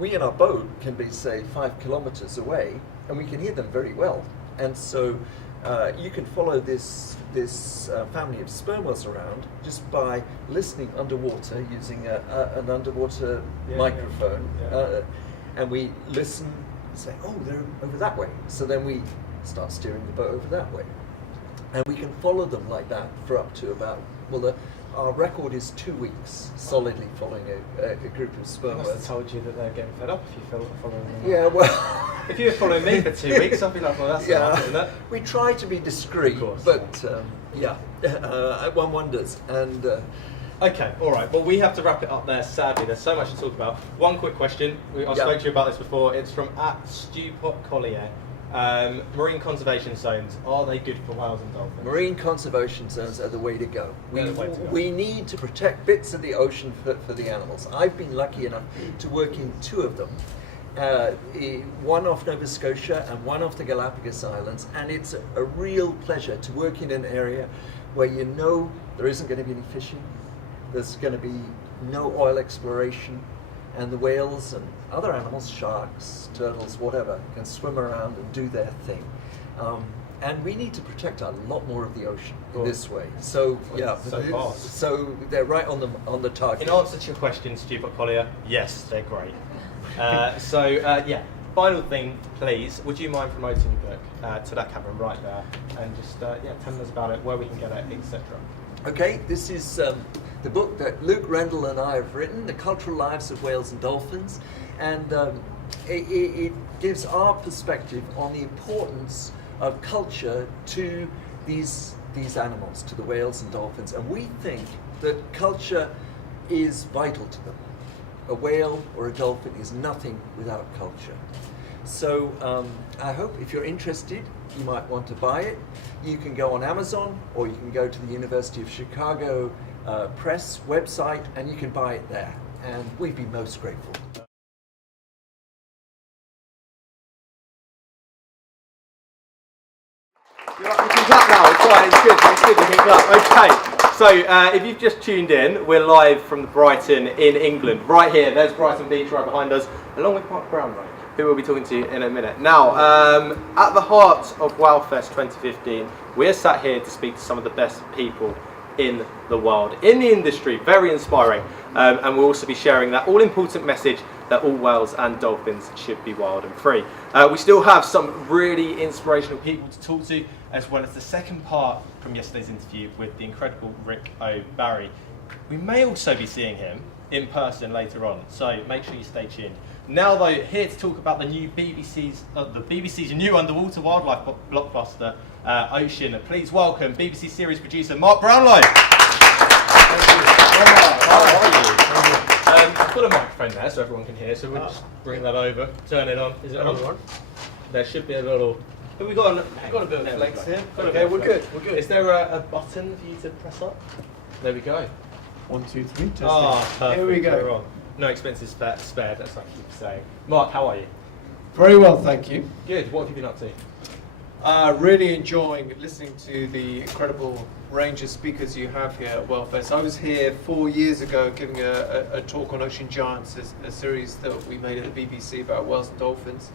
in our boat can be, say, 5 kilometers away, and we can hear them very well. And so you can follow this family of sperm whales around just by listening underwater using an underwater microphone. Yeah. And we listen and say, oh, they're over that way. So then we start steering the boat over that way. And we can follow them like that for up to about, our record is 2 weeks solidly following a group of I sperm must have whales. told you that they're getting fed up if you following them. Yeah, well, If you were following me for 2 weeks, I'd be like, well, that's enough, isn't it? we try to be discreet, Of course, but one wonders. And Okay, all right. Well, we have to wrap it up there, sadly. There's so much to talk about. One quick question. I spoke to you about this before. It's from @StewPotCollier. Marine conservation zones, are they good for whales and dolphins? marine conservation zones are the way to go. They're the way to go. We need to protect bits of the ocean for the animals. I've been lucky enough to work in 2 of them. One off Nova Scotia and one off the Galapagos Islands, and it's a real pleasure to work in an area where you know there isn't going to be any fishing, there's going to be no oil exploration, and the whales and other animals, sharks, turtles, whatever, can swim around and do their thing. And we need to protect a lot more of the ocean in this way. So so they're right on the target. In answer to your question, StewPotCollier, yes, they're great. Final thing, please, would you mind promoting your book to that camera right there, and just telling us about it, where we can get it, etc. Okay, this is the book that Luke Rendell and I have written, The Cultural Lives of Whales and Dolphins, and it gives our perspective on the importance of culture to these animals, to the whales and dolphins, and we think that culture is vital to them. A whale or a dolphin is nothing without culture. So I hope if you're interested, you might want to buy it. You can go on Amazon, or you can go to the University of Chicago Press website, and you can buy it there. And we'd be most grateful. You can clap now, it's fine, it's good, you can clap. Okay, so if you've just tuned in, we're live from the Brighton in England. Right here, there's Brighton Beach right behind us, along with Mark Brownlow, who we'll be talking to in a minute. Now, at the heart of WhaleFest 2015, we're sat here to speak to some of the best people in the world, in the industry, very inspiring. And we'll also be sharing that all-important message that all whales and dolphins should be wild and free. We still have some really inspirational people to talk to, as well as the second part from yesterday's interview with the incredible Ric O'Barry. We may also be seeing him in person later on, so make sure you stay tuned. Now though, here to talk about the BBC's new underwater wildlife blockbuster, Ocean. Please welcome BBC series producer Mark Brownlow. How are you? I've got a microphone there so everyone can hear, so we'll just bring that over, turn it on. Is it on? There should be a little... But we've got a bit of flex here. Okay, we're good. Is there a button for you to press up? There we go. 1, 2, 3. Testing. Perfect. Here we go. No expenses spared, that's what I keep saying. Mark, how are you? Very well, thank you. Good. What have you been up to? Really enjoying listening to the incredible range of speakers you have here at WhaleFest. I was here 4 years ago giving a talk on Ocean Giants, a series that we made at the BBC about whales and dolphins.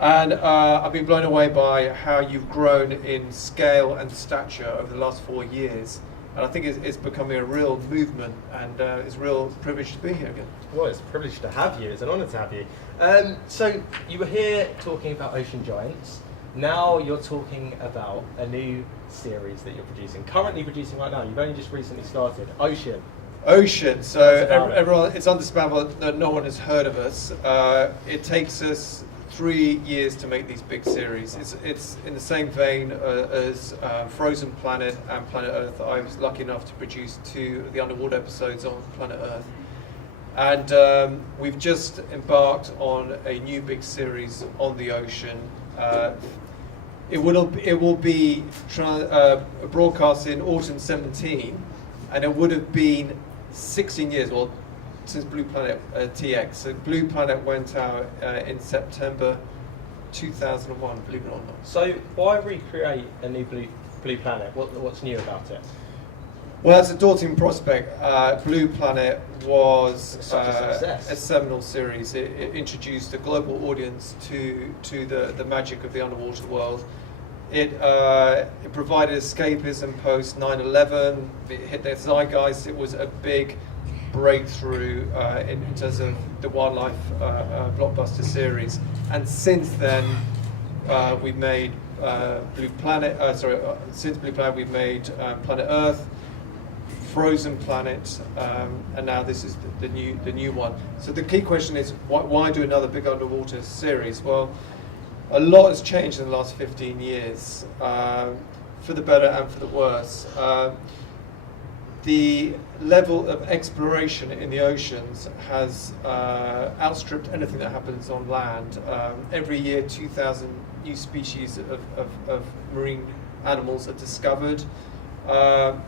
And I've been blown away by how you've grown in scale and stature over the last 4 years. And I think it's becoming a real movement, and it's a real privilege to be here again. Well, it's a privilege to have you. It's an honour to have you. So you were here talking about Ocean Giants. Now you're talking about a new series that you're producing, currently producing right now. You've only just recently started. Ocean. So everyone, it's understandable that no one has heard of us. It takes us 3 years to make these big series. It's in the same vein as Frozen Planet and Planet Earth. I was lucky enough to produce 2 of the underwater episodes on Planet Earth. And we've just embarked on a new big series on the ocean. It will be broadcast in autumn 17, and it would have been 16 years, well, since Blue Planet TX. So Blue Planet went out in September 2001, believe it or not. So why recreate a new Blue Planet? What's new about it? Well, that's a daunting prospect. Blue Planet was a seminal series. It introduced a global audience to the magic of the underwater world. It provided escapism post 9/11. It hit the zeitgeist. It was a big breakthrough in terms of the wildlife blockbuster series. And since then, we've made Blue Planet. Since Blue Planet, we've made Planet Earth, Frozen Planet, and now this is the new one. So the key question is, why do another big underwater series? Well, a lot has changed in the last 15 years, for the better and for the worse. The level of exploration in the oceans has outstripped anything that happens on land. Every year, 2,000 new species of marine animals are discovered.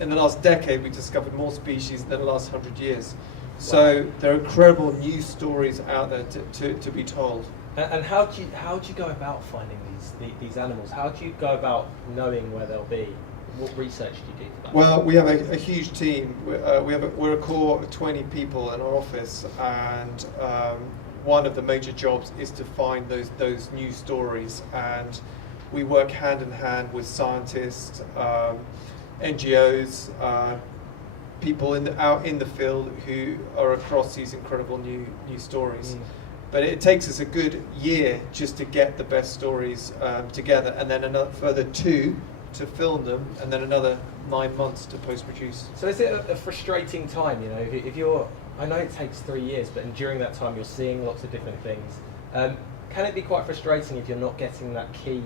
In the last decade, we've discovered more species than the last 100 years. So there are incredible new stories out there to be told. And how do you go about finding these animals? How do you go about knowing where they'll be? What research do you do for that? Well, we have a huge team. We're a core of 20 people in our office, and one of the major jobs is to find those new stories. And we work hand in hand with scientists, NGOs, people out in the field who are across these incredible new stories. But it takes us a good year just to get the best stories together, and then another further 2 to film them, and then another 9 months to post-produce. So is it a frustrating time, you know, if you're, I know it takes 3 years, but during that time you're seeing lots of different things. Can it be quite frustrating if you're not getting that key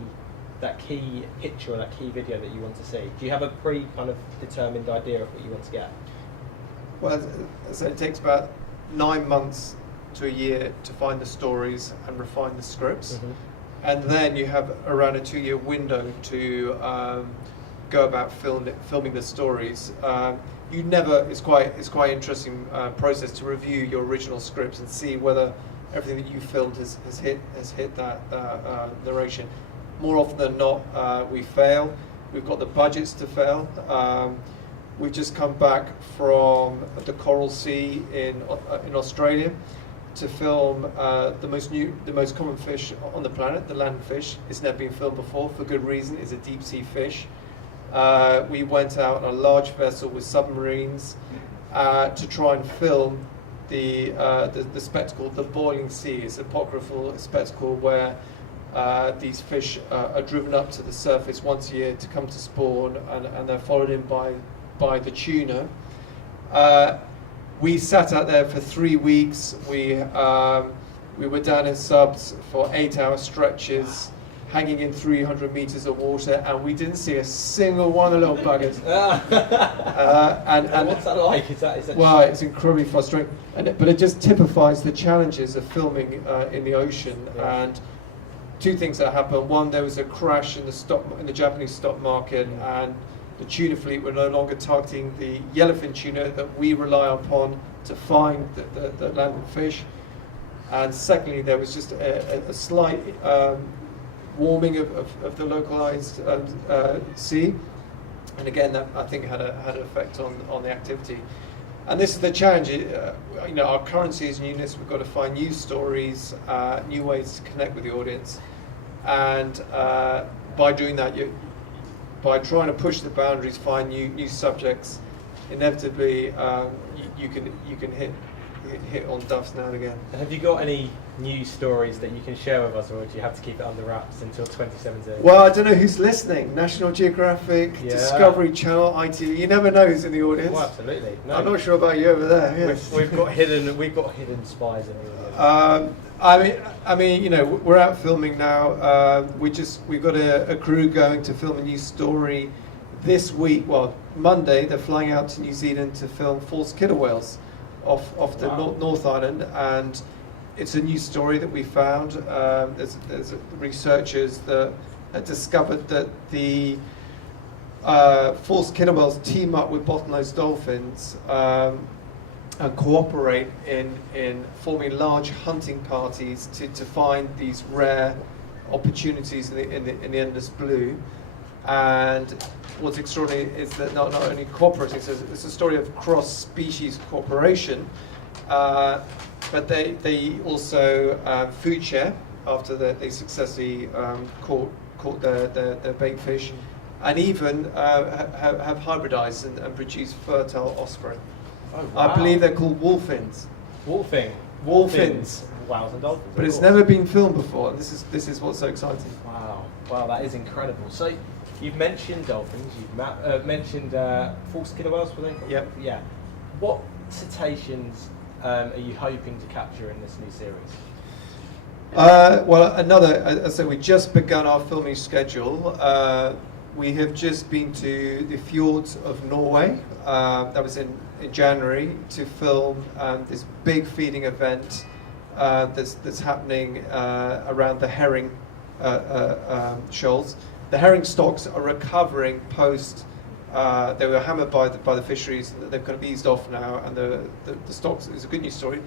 picture or that key video that you want to see? Do you have a kind of determined idea of what you want to get? Well, so it takes about 9 months to a year to find the stories and refine the scripts. Mm-hmm. And then you have around a 2-year window to go about filming the stories. It's quite interesting process to review your original scripts and see whether everything that you filmed has hit that narration. More often than not, we fail. We've got the budgets to fail. We've just come back from the Coral Sea in Australia to film the most common fish on the planet, the land fish. It's never been filmed before for good reason. It's a deep sea fish. We went out on a large vessel with submarines to try and film the spectacle, the boiling sea. It's an apocryphal spectacle where these fish are driven up to the surface once a year to come to spawn, and they're followed in by the tuna. We sat out there for 3 weeks. We were down in subs for 8-hour stretches, hanging in 300 meters of water, and we didn't see a single one of the little buggers. And what's that like? Is that well, it's incredibly frustrating, but it just typifies the challenges of filming in the ocean. Yeah. And 2 things that happened. One, there was a crash in the Japanese stock market, and the tuna fleet were no longer targeting the yellowfin tuna that we rely upon to find the landed fish. And secondly, there was just a slight warming of the localized sea. And again, that I think had an effect on the activity. And this is the challenge. Our currency as unionists, we've got to find new stories, new ways to connect with the audience, and by doing that, by trying to push the boundaries, find new subjects, inevitably you can hit on duffs now and again. Have you got any new stories that you can share with us, or do you have to keep it under wraps until 2017? Well, I don't know who's listening. National Geographic, Discovery Channel, ITV. You never know who's in the audience. Oh, absolutely. No. I'm not sure about you over there. Yes. We've got hidden spies in the audience. I mean, we're out filming now. We've got a crew going to film a new story this week. Well, Monday they're flying out to New Zealand to film false killer whales off the North Island, and it's a new story that we found. There's researchers that had discovered that the false killer whales team up with bottlenose dolphins and cooperate in forming large hunting parties to find these rare opportunities in the endless blue. And what's extraordinary is that not only cooperating, it's a story of cross-species cooperation, but they also food share after they successfully caught their bait fish, and even have hybridized and produce fertile offspring. Oh, wow. I believe they're called wolfins. Wolfins. Whales and dolphins. But it's never been filmed before, and this is what's so exciting. Wow, that is incredible. So you've mentioned dolphins, you've mentioned false killer whales, were they? Yep. Yeah. What cetaceans are you hoping to capture in this new series? Well, as I said, we just begun our filming schedule. We have just been to the fjords of Norway. That was in January, to film this big feeding event that's happening around the herring shoals. The herring stocks are recovering post. They were hammered by the fisheries, and they've kind of eased off now. And the stocks is a good news story.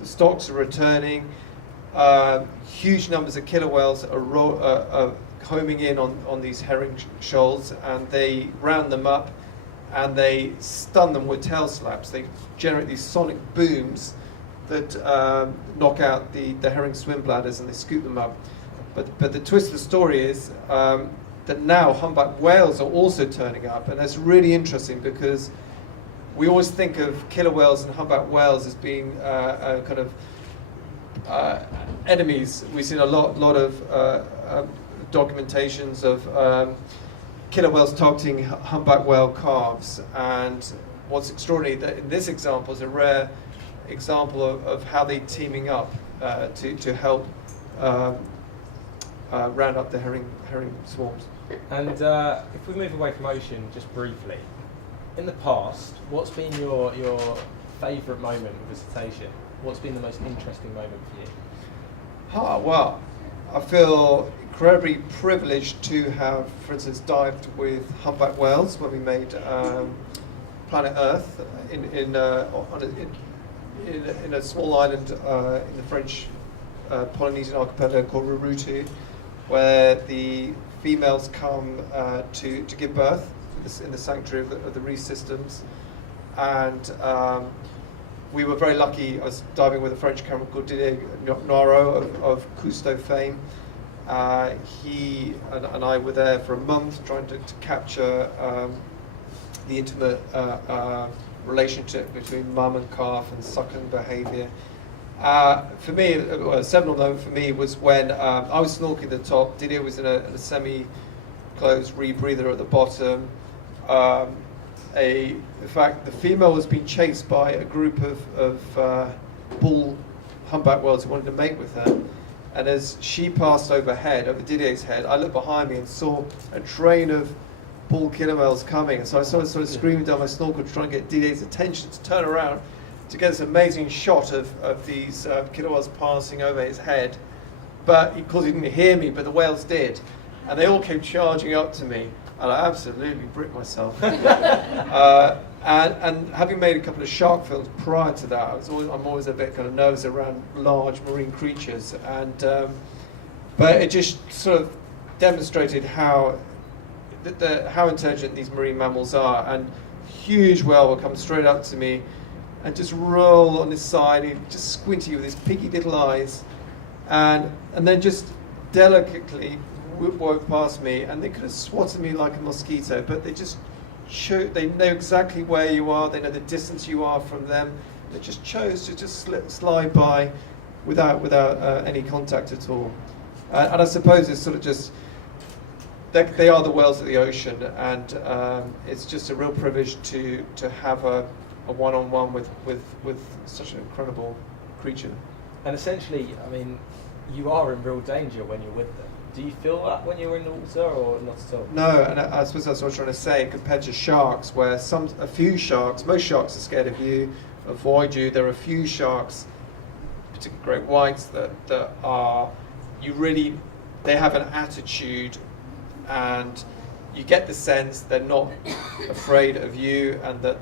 The stocks are returning. Huge numbers of killer whales are homing in on these herring shoals, and they round them up and they stun them with tail slaps. They generate these sonic booms that knock out the herring swim bladders, and they scoop them up. But the twist of the story is that now humpback whales are also turning up, and that's really interesting because we always think of killer whales and humpback whales as being kind of enemies. We've seen a lot of documentations of killer whales targeting humpback whale calves, and what's extraordinary that in this example is a rare example of how they're teaming up to help round up the herring swarms. And if we move away from ocean just briefly, in the past, what's been your favourite moment with a cetacean? What's been the most interesting moment for you? Well, I feel incredibly privileged to have, for instance, dived with humpback whales when we made Planet Earth in a small island in the French Polynesian archipelago called Rurutu, where the females come to give birth in the sanctuary of the reef systems. And we were very lucky. I was diving with a French cameraman called Didier Noirot of Cousteau fame. He and I were there for a month trying to capture the intimate relationship between mum and calf and suckling behaviour. For me, a seminal moment for me was when I was snorkeling at the top. Didier was in a semi-closed rebreather at the bottom. In fact, the female was being chased by a group of bull humpback whales who wanted to mate with her. And as she passed overhead, over Didier's head, I looked behind me and saw a train of bull killer whales coming. And so I started sort of screaming down my snorkel to try and get Didier's attention to turn around to get this amazing shot of these killer whales passing over his head. But of course he didn't hear me, but the whales did. And they all came charging up to me, and I absolutely bricked myself. And having made a couple of shark films prior to that, I'm always a bit kind of nervous around large marine creatures. And but it just sort of demonstrated how how intelligent these marine mammals are, and huge whale will come straight up to me and just roll on his side, and just squint at you with his piggy little eyes, and then just delicately wove past me, and they could have swatted me like a mosquito, but they just they know exactly where you are, they know the distance you are from them. They just chose to just slide by without any contact at all. And I suppose it's sort of just, they are the whales of the ocean, and it's just a real privilege to have a one-on-one with such an incredible creature. And essentially, I mean, you are in real danger when you're with them. Do you feel that when you're in the water, or not at all? No, and I suppose that's what I was trying to say, compared to sharks, where a few sharks, most sharks are scared of you, avoid you. There are a few sharks, particularly great whites, that are, they have an attitude, and you get the sense they're not afraid of you, and that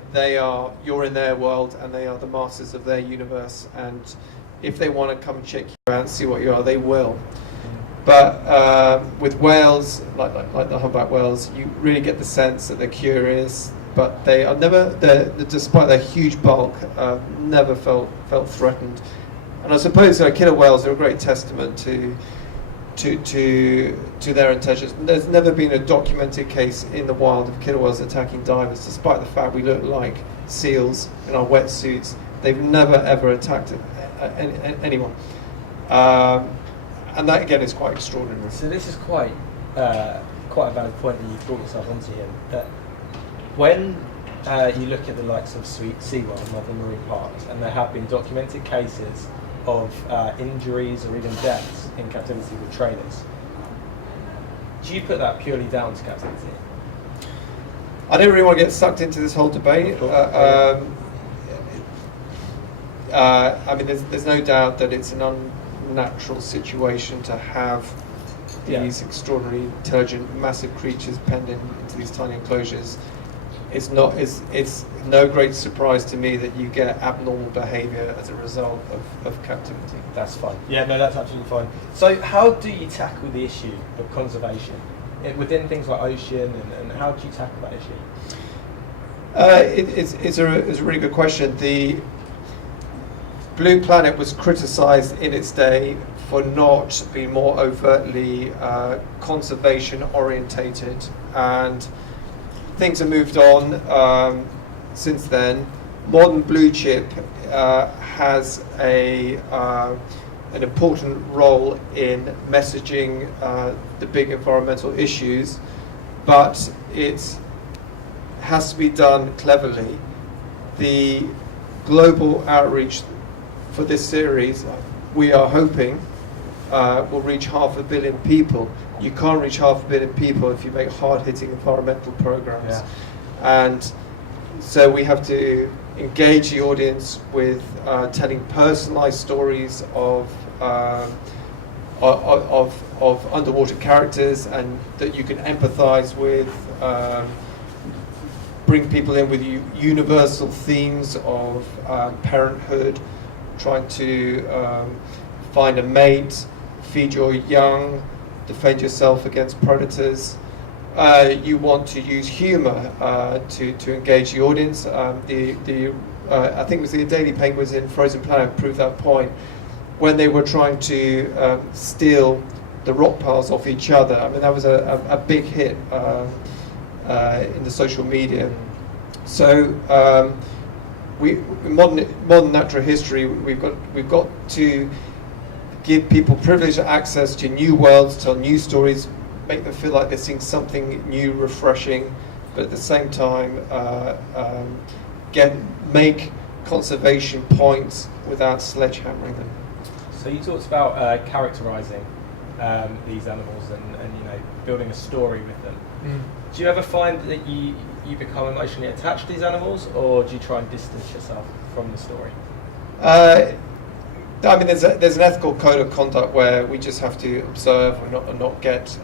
you're in their world, and they are the masters of their universe, and if they want to come check you out and see what you are, they will. But with whales, like the humpback whales, you really get the sense that they're curious, but they are never, despite their huge bulk, never felt threatened. And I suppose killer whales are a great testament to their intelligence. There's never been a documented case in the wild of killer whales attacking divers, despite the fact we look like seals in our wetsuits. They've never ever attacked anyone. And that again is quite extraordinary. So this is quite a valid point that you've brought yourself onto here. That when you look at the likes of SeaWorld and other marine parks, and there have been documented cases of injuries or even deaths in captivity with trainers, do you put that purely down to captivity? I don't really want to get sucked into this whole debate. I mean, there's no doubt that it's an unnatural situation to have these extraordinarily intelligent, massive creatures penned into these tiny enclosures. It's no great surprise to me that you get abnormal behaviour as a result of captivity. That's fine. Yeah, no, that's absolutely fine. So how do you tackle the issue of conservation within things like ocean, and how do you tackle that issue? It's a really good question. The Blue Planet was criticised in its day for not being more overtly conservation orientated, and things have moved on since then. Modern blue chip has an important role in messaging the big environmental issues, but it has to be done cleverly. The global outreach for this series, we are hoping, will reach 500 million people. You can't reach 500 million people if you make hard-hitting environmental programs. And so we have to engage the audience with telling personalized stories of underwater characters, and that you can empathize with, bring people in with universal themes of parenthood, trying to find a mate, feed your young, defend yourself against predators. You want to use humour to engage the audience. I think it was the Daily Penguins in Frozen Planet proved that point when they were trying to steal the rock piles off each other. I mean, that was a big hit in the social media. So in modern natural history, we've got to give people privileged access to new worlds, tell new stories, make them feel like they're seeing something new, refreshing, but at the same time make conservation points without sledgehammering them. So you talked about characterising these animals and building a story with them. Do you ever find that you become emotionally attached to these animals, or do you try and distance yourself from the story? I mean, there's an ethical code of conduct where we just have to observe and not get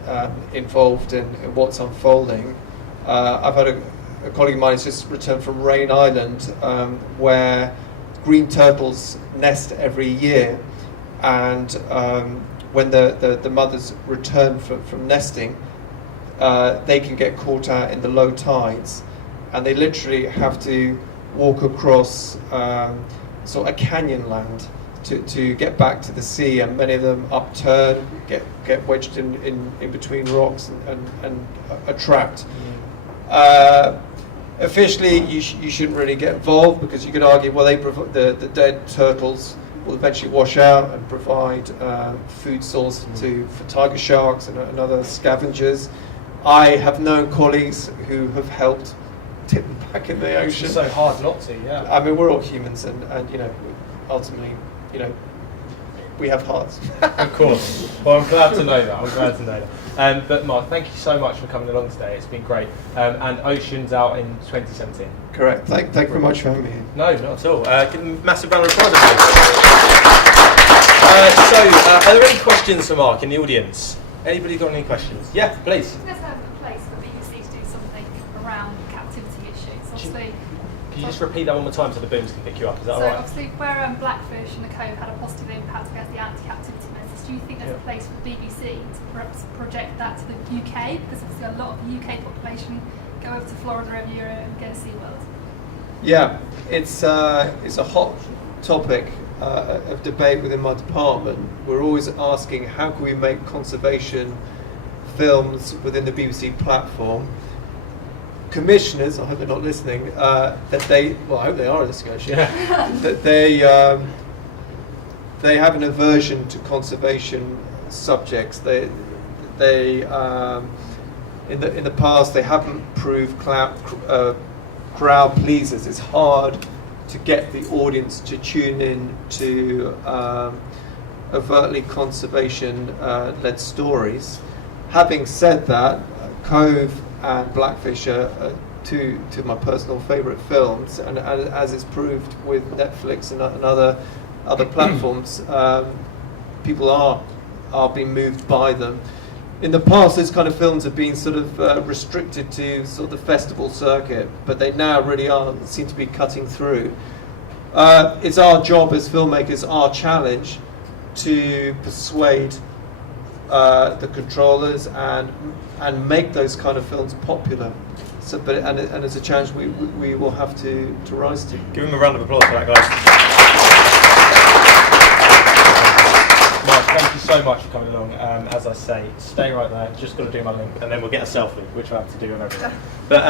involved in what's unfolding. I've had a colleague of mine who's just returned from Rain Island, where green turtles nest every year, and when the mothers return from nesting, they can get caught out in the low tides, and they literally have to walk across sort of canyon land to get back to the sea, and many of them upturn, get wedged in between rocks and are trapped. Officially, you shouldn't really get involved, because you could argue, well, the dead turtles will eventually wash out and provide food source for tiger sharks and other scavengers. I have known colleagues who have helped tip them back in the ocean. It's so hard not to, yeah. I mean, we're all humans, and ultimately, we have hearts. Of course. Well, I'm glad to know that. But Mark, thank you so much for coming along today. It's been great. And Ocean's out in 2017. Correct. Thank you very much for having me here. No, not at all. Give them a massive round of applause. Are there any questions for Mark in the audience? Anybody got any questions? Yeah, please. Let's have a place for BBC to do something around captivity issues. Obviously, Can you just repeat that one more time so the booms can pick you up? Is that all right? Obviously, where Blackfish and the Cove had a positive impact against the anti-captivity measures, do you think there's a place for the BBC to perhaps project that to the UK? Because obviously a lot of the UK population go over to Florida every year and go to SeaWorld. Yeah, it's a hot topic of debate within my department. We're always asking, how can we make conservation films within the BBC platform? Commissioners, I hope they're not listening, I hope they are listening actually, that they have an aversion to conservation subjects. They in the past they haven't proved crowd pleasers. It's hard to get the audience to tune in to overtly conservation-led stories. Having said that, Cove and Blackfish are two of my personal favourite films, and as is proved with Netflix and other platforms, people are being moved by them. In the past, those kind of films have been sort of restricted to sort of the festival circuit, but they now really seem to be cutting through. It's our job as filmmakers, our challenge, to persuade the controllers and make those kind of films popular. So, and it's a challenge we will have to rise to. Give him a round of applause for that, guys. Mark, thank you so much for coming along. As I say, stay right there. Just got to do my link, and then we'll get a selfie, which I have to do and everything. But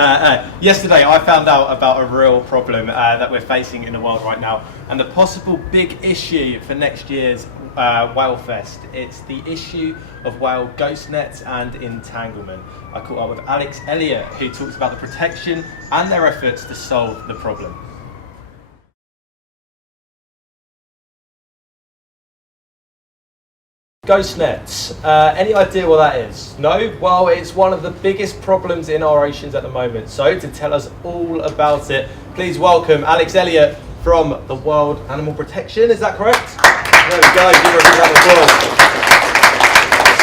yesterday, I found out about a real problem that we're facing in the world right now, and the possible big issue for next year's WhaleFest. It's the issue of whale ghost nets and entanglement. I caught up with Alyx, Elliot, who talks about the protection and their efforts to solve the problem. Ghost nets. Any idea what that is? No? Well, it's one of the biggest problems in our oceans at the moment. So to tell us all about it, please welcome Alyx Elliot from the World Animal Protection. Is that correct? There we go. Give her a round of applause.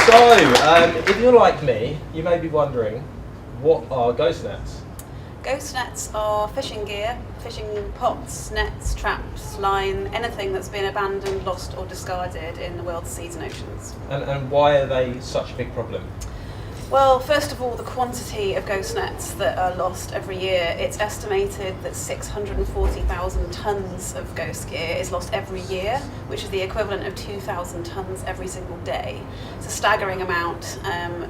So, if you're like me, you may be wondering, what are ghost nets? Ghost nets are fishing gear, fishing pots, nets, traps, line, anything that's been abandoned, lost or discarded in the world's seas and oceans. And why are they such a big problem? Well, first of all, the quantity of ghost nets that are lost every year. It's estimated that 640,000 tonnes of ghost gear is lost every year, which is the equivalent of 2,000 tonnes every single day. It's a staggering amount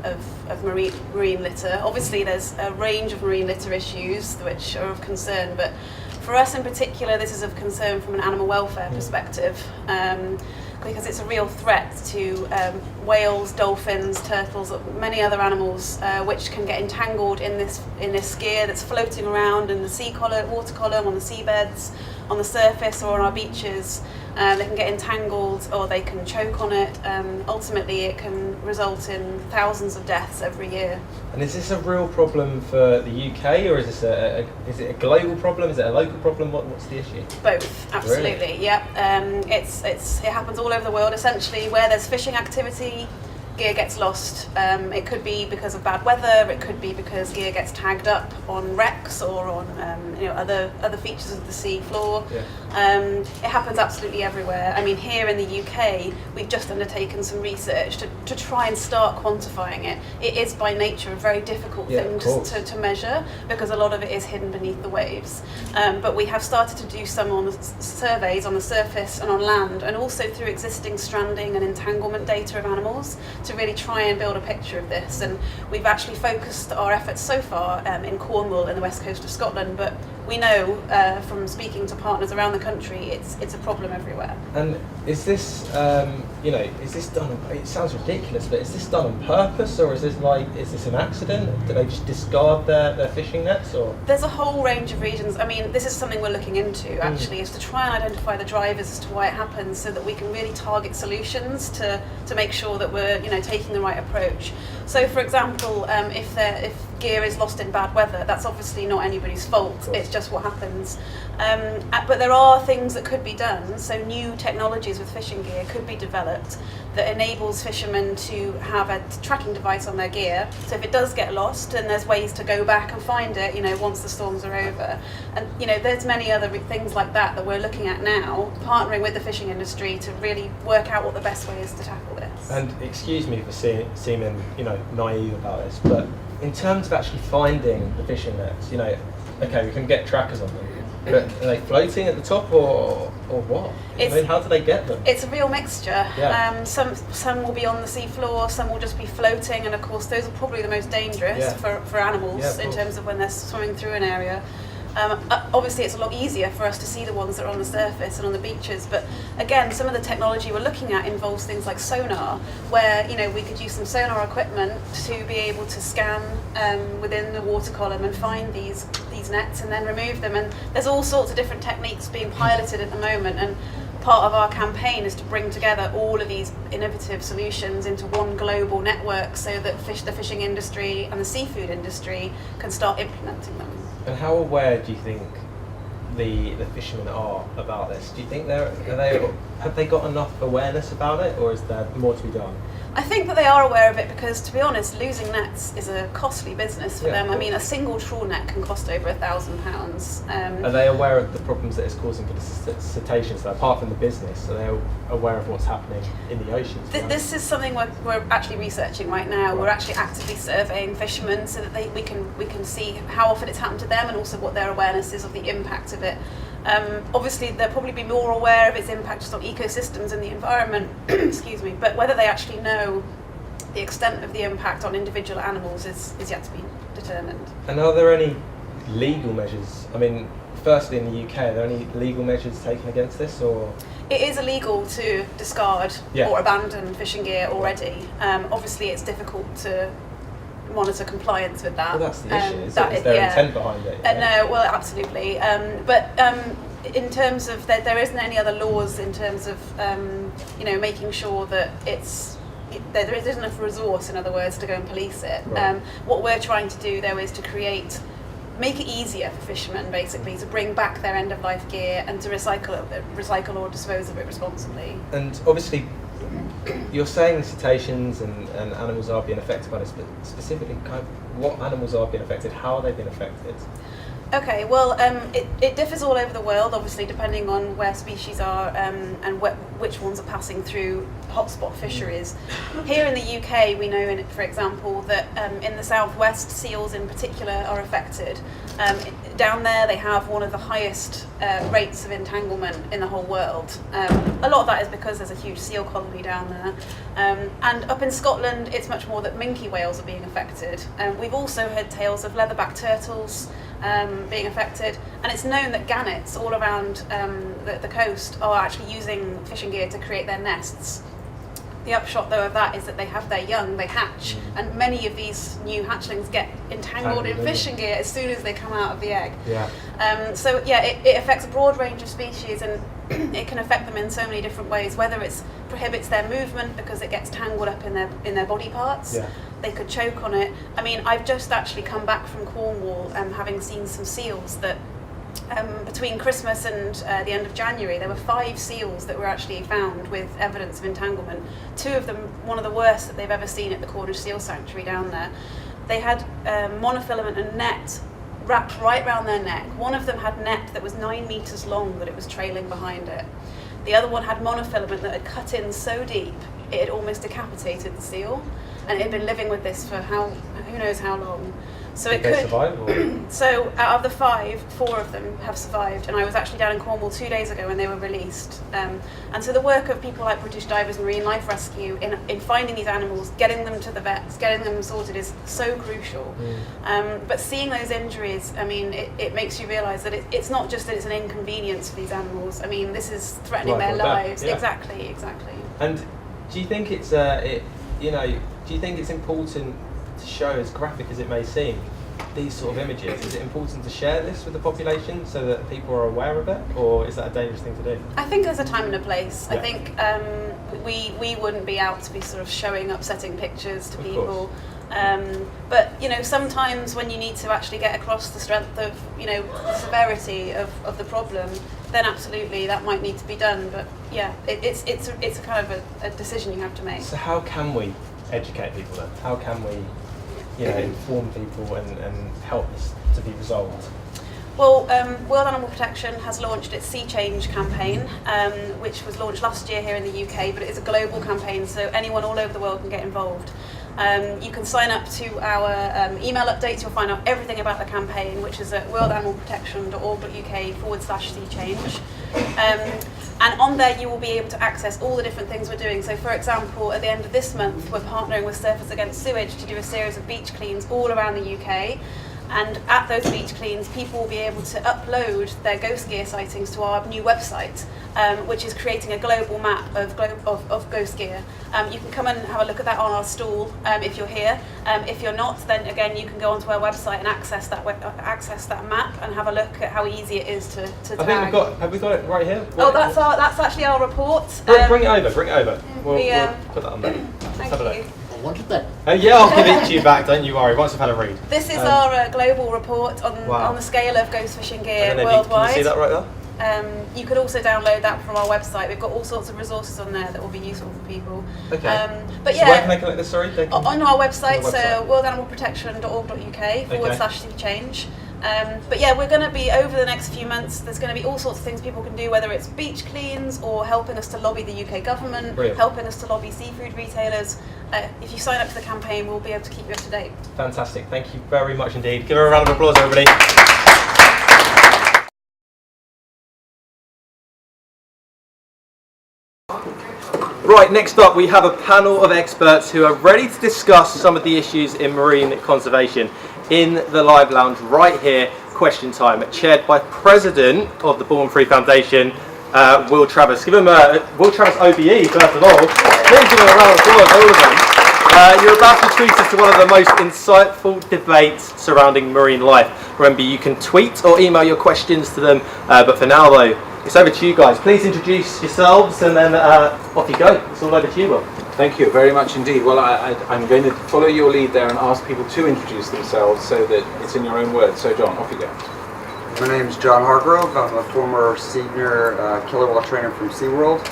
of marine litter. Obviously, there's a range of marine litter issues which are of concern, but for us in particular, this is of concern from an animal welfare perspective. Because it's a real threat to whales, dolphins, turtles, many other animals which can get entangled in this gear that's floating around in the water column, on the seabeds, on the surface or on our beaches. They can get entangled or they can choke on it. Ultimately, it can result in thousands of deaths every year. And is this a real problem for the UK, or is it a global problem? Is it a local problem? What's the issue? Both, absolutely. Really? Yeah, it happens all over the world. Essentially, where there's fishing activity, gear gets lost. It could be because of bad weather. It could be because gear gets tagged up on wrecks or on other features of the sea floor. It happens absolutely everywhere. I mean, here in the UK, we've just undertaken some research to try and start quantifying it. It is by nature a very difficult thing to measure because a lot of it is hidden beneath the waves. But we have started to do some on the surveys on the surface and on land, and also through existing stranding and entanglement data of animals to really try and build a picture of this. And we've actually focused our efforts so far in Cornwall and the west coast of Scotland, but we know from speaking to partners around the country, it's a problem everywhere. And is this, is this done? It sounds ridiculous, but is this done on purpose, or is this an accident? Do they just discard their fishing nets, or? There's a whole range of reasons. I mean, this is something we're looking into actually, is to try and identify the drivers as to why it happens, so that we can really target solutions to make sure that we're taking the right approach. So, for example, if gear is lost in bad weather, that's obviously not anybody's fault. It's just what happens. But there are things that could be done. So new technologies with fishing gear could be developed that enables fishermen to have a tracking device on their gear. So if it does get lost, then there's ways to go back and find it, once the storms are over. And there's many other things like that we're looking at now, partnering with the fishing industry to really work out what the best way is to tackle this. And excuse me for seeming, naive about this, but in terms of actually finding the fishing nets, okay, we can get trackers on them, but are they floating at the top or what? How do they get them? It's a real mixture. Yeah. Some will be on the sea floor, some will just be floating, and of course those are probably the most dangerous for animals in terms of when they're swimming through an area. Obviously it's a lot easier for us to see the ones that are on the surface and on the beaches, but again, some of the technology we're looking at involves things like sonar, where we could use some sonar equipment to be able to scan within the water column and find these nets and then remove them. And there's all sorts of different techniques being piloted at the moment, and part of our campaign is to bring together all of these innovative solutions into one global network so that the fishing industry and the seafood industry can start implementing them. And how aware do you think the fishermen are about this? Do you think have they got enough awareness about it, or is there more to be done? I think that they are aware of it because, to be honest, losing nets is a costly business for them. I mean, a single trawl net can cost over £1,000. Are they aware of the problems that it's causing for the cetaceans, though, apart from the business? Are they aware of what's happening in the oceans? This is something we're actually researching right now. We're actually actively surveying fishermen so that we can see how often it's happened to them and also what their awareness is of the impact of it. Obviously, they'll probably be more aware of its impact just on ecosystems and the environment, excuse me, but whether they actually know the extent of the impact on individual animals is yet to be determined. And are there any legal measures? I mean, firstly in the UK, are there any legal measures taken against this, or? It is illegal to discard or abandon fishing gear already. Obviously, it's difficult to monitor compliance with that. Well, that's the issue. Is there intent behind it? No, well, absolutely. But in terms of there isn't any other laws in terms of making sure that there isn't enough resource, in other words, to go and police it. Right. What we're trying to do though is to make it easier for fishermen, basically, to bring back their end-of-life gear and to recycle or dispose of it responsibly. And obviously, you're saying cetaceans and animals are being affected by this, but specifically, kind of what animals are being affected? How are they being affected? Okay, well, it differs all over the world, obviously, depending on where species are and which ones are passing through hotspot fisheries. Here in the UK, we know, for example, that in the southwest, seals in particular are affected. Down there, they have one of the highest rates of entanglement in the whole world. A lot of that is because there's a huge seal colony down there. And up in Scotland, it's much more that minke whales are being affected. We've also heard tales of leatherback turtles being affected, and it's known that gannets all around the coast are actually using fishing gear to create their nests. The upshot, though, of that is that they have their young, they hatch, and many of these new hatchlings get entangled in fishing gear as soon as they come out of the egg. It affects a broad range of species, and it can affect them in so many different ways, whether it prohibits their movement because it gets tangled up in their body parts. They could choke on it. I mean, I've just actually come back from Cornwall having seen some seals that between Christmas and the end of January, there were 5 seals that were actually found with evidence of entanglement. 2 of them, one of the worst that they've ever seen at the Cornish Seal Sanctuary down there. They had monofilament and net wrapped right around their neck. One of them had net that was 9 meters long that it was trailing behind it. The other one had monofilament that had cut in so deep it had almost decapitated the seal, and it had been living with this for who knows how long. So Did they survive, or? So out of the 5, 4 of them have survived, and I was actually down in Cornwall 2 days ago when they were released. And so the work of people like British Divers Marine Life Rescue in finding these animals, getting them to the vets, getting them sorted is so crucial. But seeing those injuries, I mean, it makes you realise that it's not just that it's an inconvenience for these animals. I mean, this is threatening their lives. Yeah. Exactly. And do you think it's do you think it's important to show, as graphic as it may seem, these sort of images? Is it important to share this with the population so that people are aware of it, or is that a dangerous thing to do? I think there's a time and a place. Yeah. I think we wouldn't be out to be sort of showing upsetting pictures to people. But sometimes when you need to actually get across the strength of the severity of the problem, then absolutely that might need to be done. But yeah, it's a kind of a decision you have to make. So how can we educate people then? How can we inform people and help this to be resolved? Well, World Animal Protection has launched its Sea Change campaign, which was launched last year here in the UK, but it is a global campaign, so anyone all over the world can get involved. You can sign up to our email updates. You'll find out everything about the campaign, which is at worldanimalprotection.org.uk/sea change. And on there you will be able to access all the different things we're doing. So for example, at the end of this month, we're partnering with Surfers Against Sewage to do a series of beach cleans all around the UK. And at those beach cleans, people will be able to upload their ghost gear sightings to our new website, which is creating a global map of ghost gear. You can come and have a look at that on our stall if you're here. If you're not, then again you can go onto our website and access that map and have a look at how easy it is to tag. I think have we got it right here? That's actually our report. Bring it over. We'll put that on there. Let's have a look. Wanted that. Yeah, I'll give it to you back, don't you worry, once I've had a read. This is our global report on the scale of ghost fishing gear Can worldwide. you see that right there? You could also download that from our website. We've got all sorts of resources on there that will be useful for people. Okay. But so where can they collect this, sorry? On our website, so worldanimalprotection.org.uk/sea change. But yeah, we're going to be, over the next few months, there's going to be all sorts of things people can do, whether it's beach cleans or helping us to lobby the UK government, helping us to lobby seafood retailers. If you sign up to the campaign, we'll be able to keep you up to date. Fantastic, thank you very much indeed. Give her a round of applause, everybody. Right, next up we have a panel of experts who are ready to discuss some of the issues in marine conservation in the live lounge right here, Question Time, chaired by President of the Born Free Foundation, Will Travers. Give him a Will Travers OBE first of all. Please give him a round of applause, all of them. You're about to treat us to one of the most insightful debates surrounding marine life. Remember, you can tweet or email your questions to them, but for now though, it's over to you guys. Please introduce yourselves and then off you go. It's all over to you, Will. Thank you very much indeed. Well, I'm going to follow your lead there and ask people to introduce themselves so that it's in your own words. So John, off you go. My name is John Hargrove. I'm a former senior killer whale trainer from SeaWorld,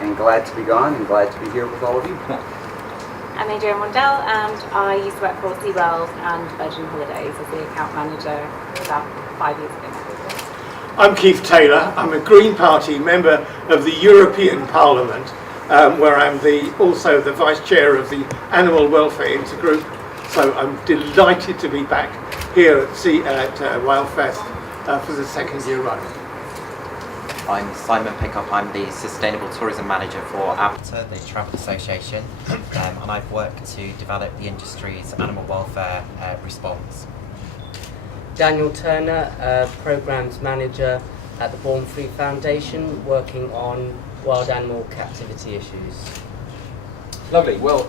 and glad to be gone and glad to be here with all of you. I'm Adrienne Wandell, and I used to work for SeaWorld and Virgin Holidays as the account manager about 5 years ago. I'm Keith Taylor. I'm a Green Party member of the European Parliament, where I'm also the Vice Chair of the Animal Welfare Intergroup. So I'm delighted to be back here at WhaleFest for the second year running. I'm Simon Pickup. I'm the Sustainable Tourism Manager for ABTA, the Travel Association, and I've worked to develop the industry's animal welfare response. Daniel Turner, Programs Manager at the Born Free Foundation, working on wild animal captivity issues. Lovely. Well,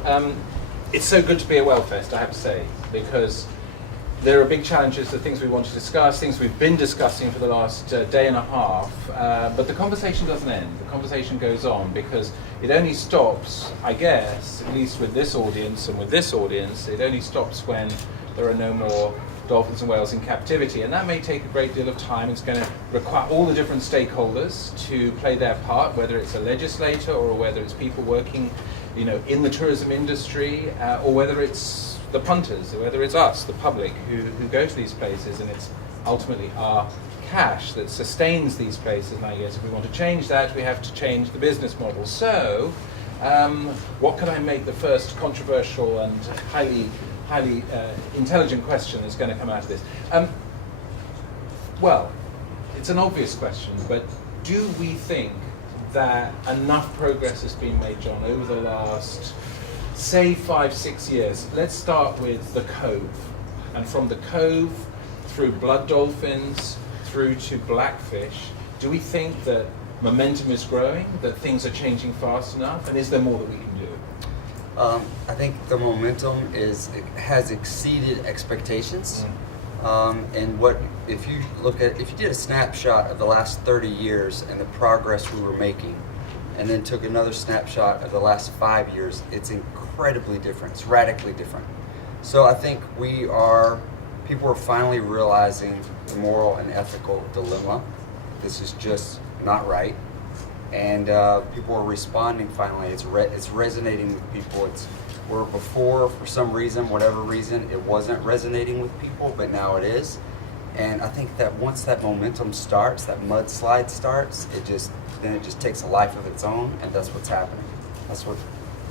it's so good to be at WhaleFest, I have to say, because there are big challenges, the things we want to discuss, things we've been discussing for the last day and a half, but the conversation doesn't end. The conversation goes on because it only stops, I guess, at least with this audience and with this audience, it only stops when there are no more dolphins and whales in captivity. And that may take a great deal of time. It's going to require all the different stakeholders to play their part, whether it's a legislator or whether it's people working, you know, in the tourism industry, or whether it's the punters, or whether it's us, the public, who go to these places, and it's ultimately our cash that sustains these places. And I guess if we want to change that, we have to change the business model. So, what can I make the first controversial and highly intelligent question that's going to come out of this? Well, it's an obvious question, but do we think that enough progress has been made, John, over the last, say, 5-6 years? Let's start with the Cove, and from the Cove through blood dolphins through to blackfish. Do we think that momentum is growing, that things are changing fast enough, and is there more that we can do? I think the momentum has exceeded expectations. And if you did a snapshot of the last 30 years and the progress we were making, and then took another snapshot of the last 5 years, it's incredibly different. It's radically different. So I think people are finally realizing the moral and ethical dilemma. This is just not right. And people are responding finally. It's resonating with people. Where before, for some reason, whatever reason, it wasn't resonating with people, but now it is. And I think that once that momentum starts, that mudslide starts, it just takes a life of its own, and that's what's happening. That's what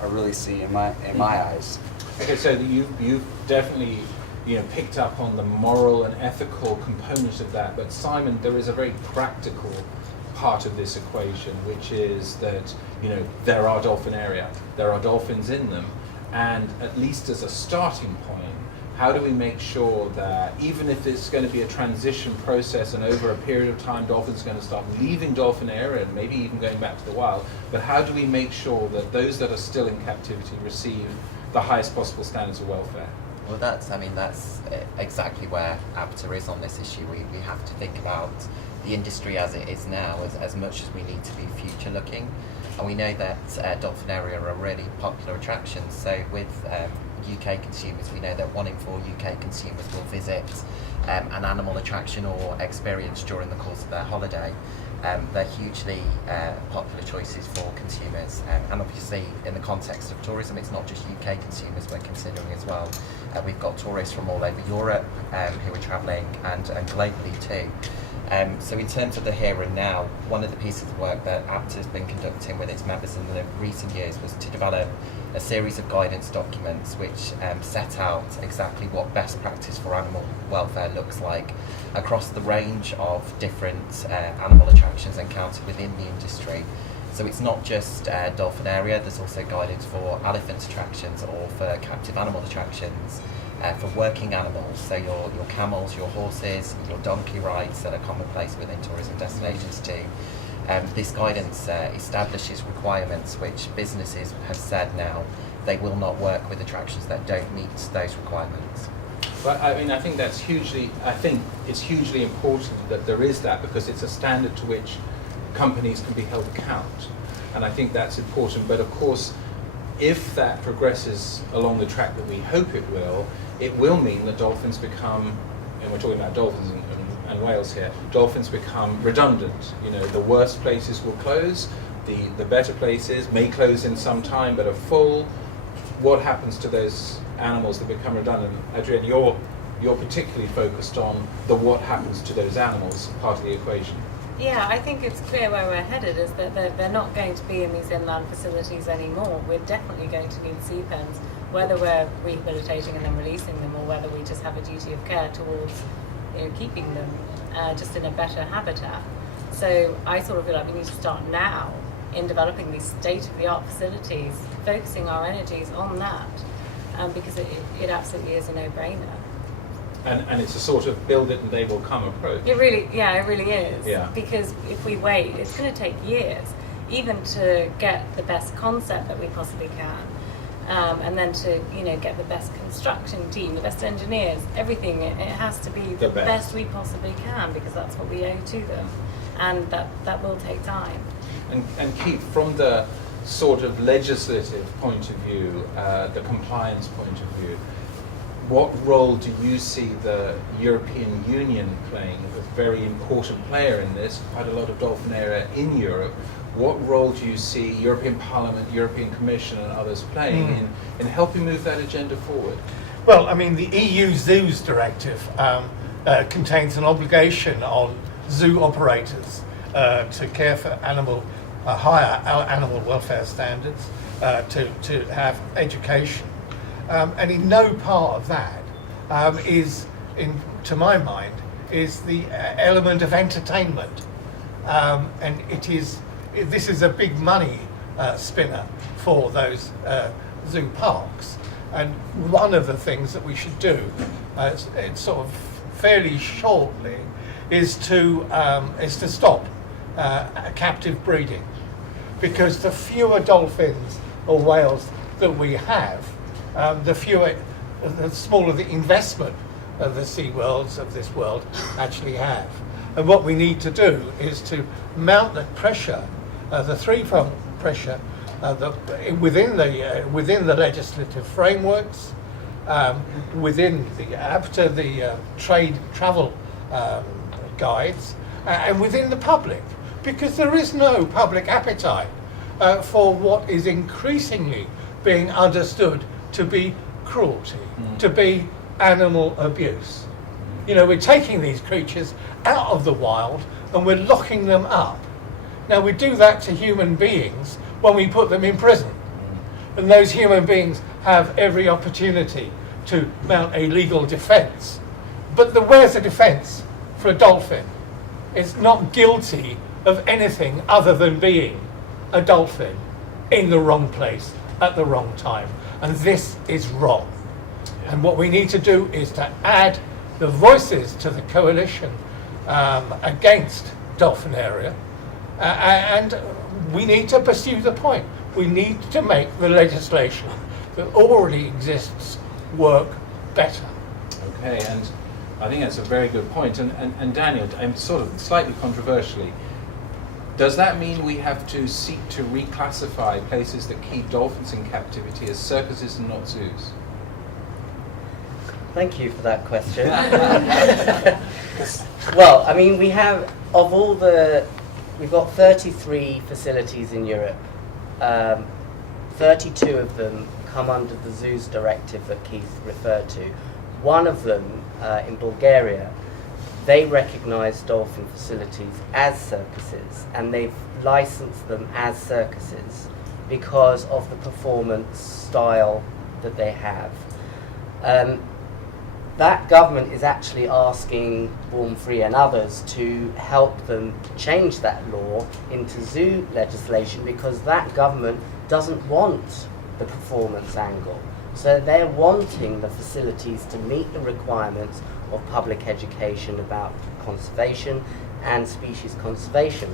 I really see in my eyes. Okay, so you've definitely, you know, picked up on the moral and ethical component of that, but Simon, there is a very practical part of this equation, which is that, you know, there are dolphinaria, there are dolphins in them, and at least as a starting point, how do we make sure that even if it's going to be a transition process and over a period of time dolphins are going to start leaving dolphinaria and maybe even going back to the wild, but how do we make sure that those that are still in captivity receive the highest possible standards of welfare? Well, that's exactly where ABTA is on this issue. We have to think about the industry as it is now as much as we need to be future looking. And we know that dolphinaria are really popular attractions. So with UK consumers, we know that 1 in 4 UK consumers will visit an animal attraction or experience during the course of their holiday. They're hugely popular choices for consumers, and obviously in the context of tourism, it's not just UK consumers we're considering as well. We've got tourists from all over Europe who are travelling, and globally too. So in terms of the here and now, one of the pieces of work that ABTA has been conducting with its members in the recent years was to develop a series of guidance documents which set out exactly what best practice for animal welfare looks like across the range of different animal attractions encountered within the industry. So it's not just dolphinaria, there's also guidance for elephant attractions or for captive animal attractions, for working animals, so your camels, your horses, your donkey rides that are commonplace within tourism destinations too. This guidance establishes requirements which businesses have said now they will not work with attractions that don't meet those requirements. But I mean, I think it's hugely important that there is that, because it's a standard to which companies can be held account, and I think that's important. But of course, if that progresses along the track that we hope it will mean that dolphins become, and we're talking about dolphins and whales here, dolphins become redundant. You know, the worst places will close, the better places may close in some time but are full. What happens to those animals that become redundant? Adrienne, you're particularly focused on the what happens to those animals part of the equation. Yeah, I think it's clear where we're headed is that they're not going to be in these inland facilities anymore. We're definitely going to need sea pens, whether we're rehabilitating and then releasing them, or whether we just have a duty of care towards, you know, keeping them just in a better habitat. So I sort of feel like we need to start now in developing these state-of-the-art facilities, focusing our energies on that, because it absolutely is a no-brainer. And it's a sort of build it and they will come approach. It really is. Yeah. Because if we wait, it's going to take years, even to get the best concept that we possibly can, and then to, you know, get the best construction team, the best engineers, everything. It has to be the best we possibly can, because that's what we owe to them, and that will take time. And Keith, from the sort of legislative point of view, the compliance point of view, what role do you see the European Union playing? A very important player in this, quite a lot of dolphin area in Europe. What role do you see European Parliament, European Commission and others playing in helping move that agenda forward? Well, I mean, the EU Zoos Directive contains an obligation on zoo operators to care for higher animal welfare standards, to have education. And in no part of that to my mind, is the element of entertainment. And this is a big money spinner for those zoo parks. And one of the things that we should do, it's sort of fairly shortly, is to stop captive breeding, because the fewer dolphins or whales that we have, the smaller the investment of the SeaWorlds of this world actually have. And what we need to do is to mount the pressure, the three-pronged pressure, within the legislative frameworks, within the trade travel guides, and within the public, because there is no public appetite for what is increasingly being understood to be cruelty, to be animal abuse. You know, we're taking these creatures out of the wild and we're locking them up. Now, we do that to human beings when we put them in prison. And those human beings have every opportunity to mount a legal defence. But where's the defence for a dolphin? It's not guilty of anything other than being a dolphin in the wrong place at the wrong time. And this is wrong. And what we need to do is to add the voices to the coalition against dolphinaria, and we need to pursue the point. We need to make the legislation that already exists work better. Okay, and I think that's a very good point. And Daniel, I'm sort of slightly controversially, does that mean we have to seek to reclassify places that keep dolphins in captivity as circuses and not zoos? Thank you for that question. Well, I mean, we've got 33 facilities in Europe. 32 of them come under the Zoos Directive that Keith referred to. One of them, in Bulgaria, they recognise dolphin facilities as circuses, and they've licensed them as circuses because of the performance style that they have. That government is actually asking Born Free and others to help them change that law into zoo legislation, because that government doesn't want the performance angle. So they're wanting the facilities to meet the requirements of public education about conservation and species conservation.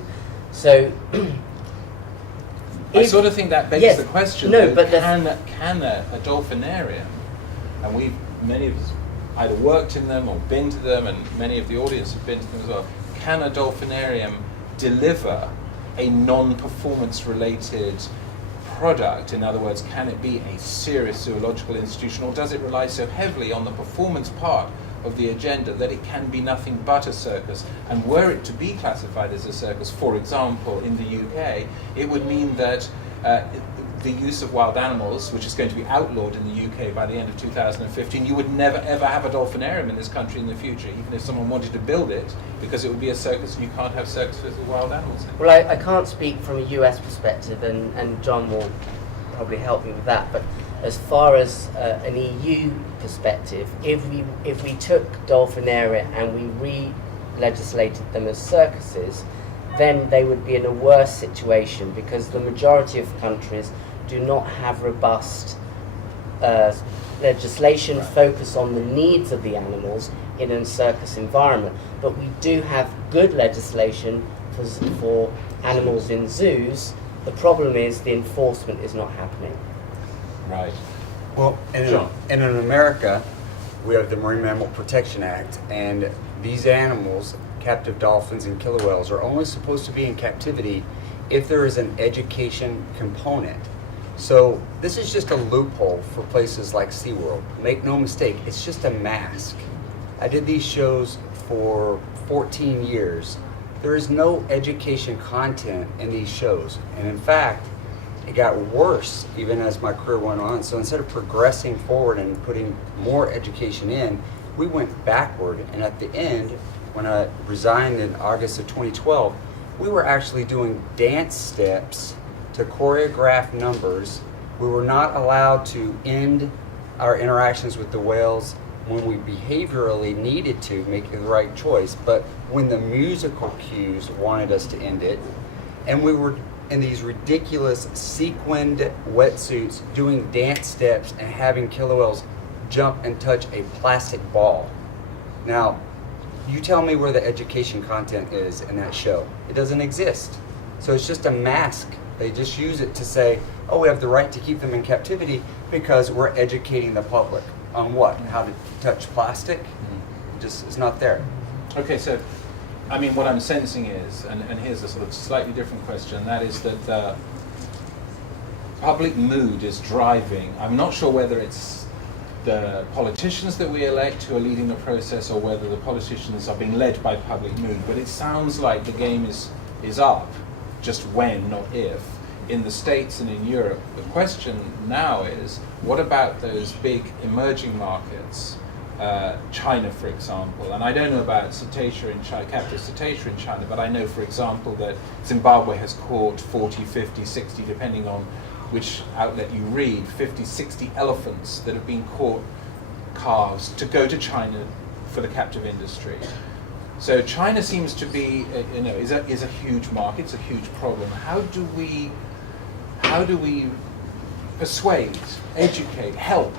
So I sort of think that begs the question, no, though, but can a dolphinarium, and many of us either worked in them or been to them, and many of the audience have been to them as well, can a dolphinarium deliver a non-performance related product? In other words, can it be a serious zoological institution, or does it rely so heavily on the performance part of the agenda that it can be nothing but a circus? And were it to be classified as a circus, for example, in the UK, it would mean that the use of wild animals, which is going to be outlawed in the UK by the end of 2015, you would never ever have a dolphinarium in this country in the future, even if someone wanted to build it, because it would be a circus and you can't have circuses with wild animals in it. Well, I can't speak from a US perspective, and John will probably help me with that, but as far as an EU perspective, if we took dolphinaria and we re-legislated them as circuses, then they would be in a worse situation, because the majority of countries do not have robust legislation focused on the needs of the animals in a circus environment. But we do have good legislation for animals in zoos. The problem is the enforcement is not happening. Right. Well, in America, we have the Marine Mammal Protection Act, and these animals, captive dolphins and killer whales, are only supposed to be in captivity if there is an education component. So this is just a loophole for places like SeaWorld. Make no mistake, it's just a mask. I did these shows for 14 years. There is no education content in these shows. And in fact, it got worse even as my career went on. So instead of progressing forward and putting more education in, we went backward. And at the end, when I resigned in August of 2012, we were actually doing dance steps to choreograph numbers. We were not allowed to end our interactions with the whales when we behaviorally needed to make the right choice, but when the musical cues wanted us to end it. And we were in these ridiculous sequined wetsuits doing dance steps and having killer whales jump and touch a plastic ball. Now, you tell me where the education content is in that show. It doesn't exist. So it's just a mask. They just use it to say, oh, we have the right to keep them in captivity because we're educating the public on what? How to touch plastic? Just, it's not there. Okay, so, I mean, what I'm sensing is, and here's a sort of slightly different question, that is that the public mood is driving. I'm not sure whether it's the politicians that we elect who are leading the process or whether the politicians are being led by public mood, but it sounds like the game is up, just when, not if, in the States and in Europe. The question now is, what about those big emerging markets, China, for example? And I don't know about cetacea in China, captive cetacea in China, but I know, for example, that Zimbabwe has caught 40, 50, 60, depending on which outlet you read, 50, 60 elephants that have been caught calves to go to China for the captive industry. So China seems to be, is a huge market. It's a huge problem. How do we persuade, educate, help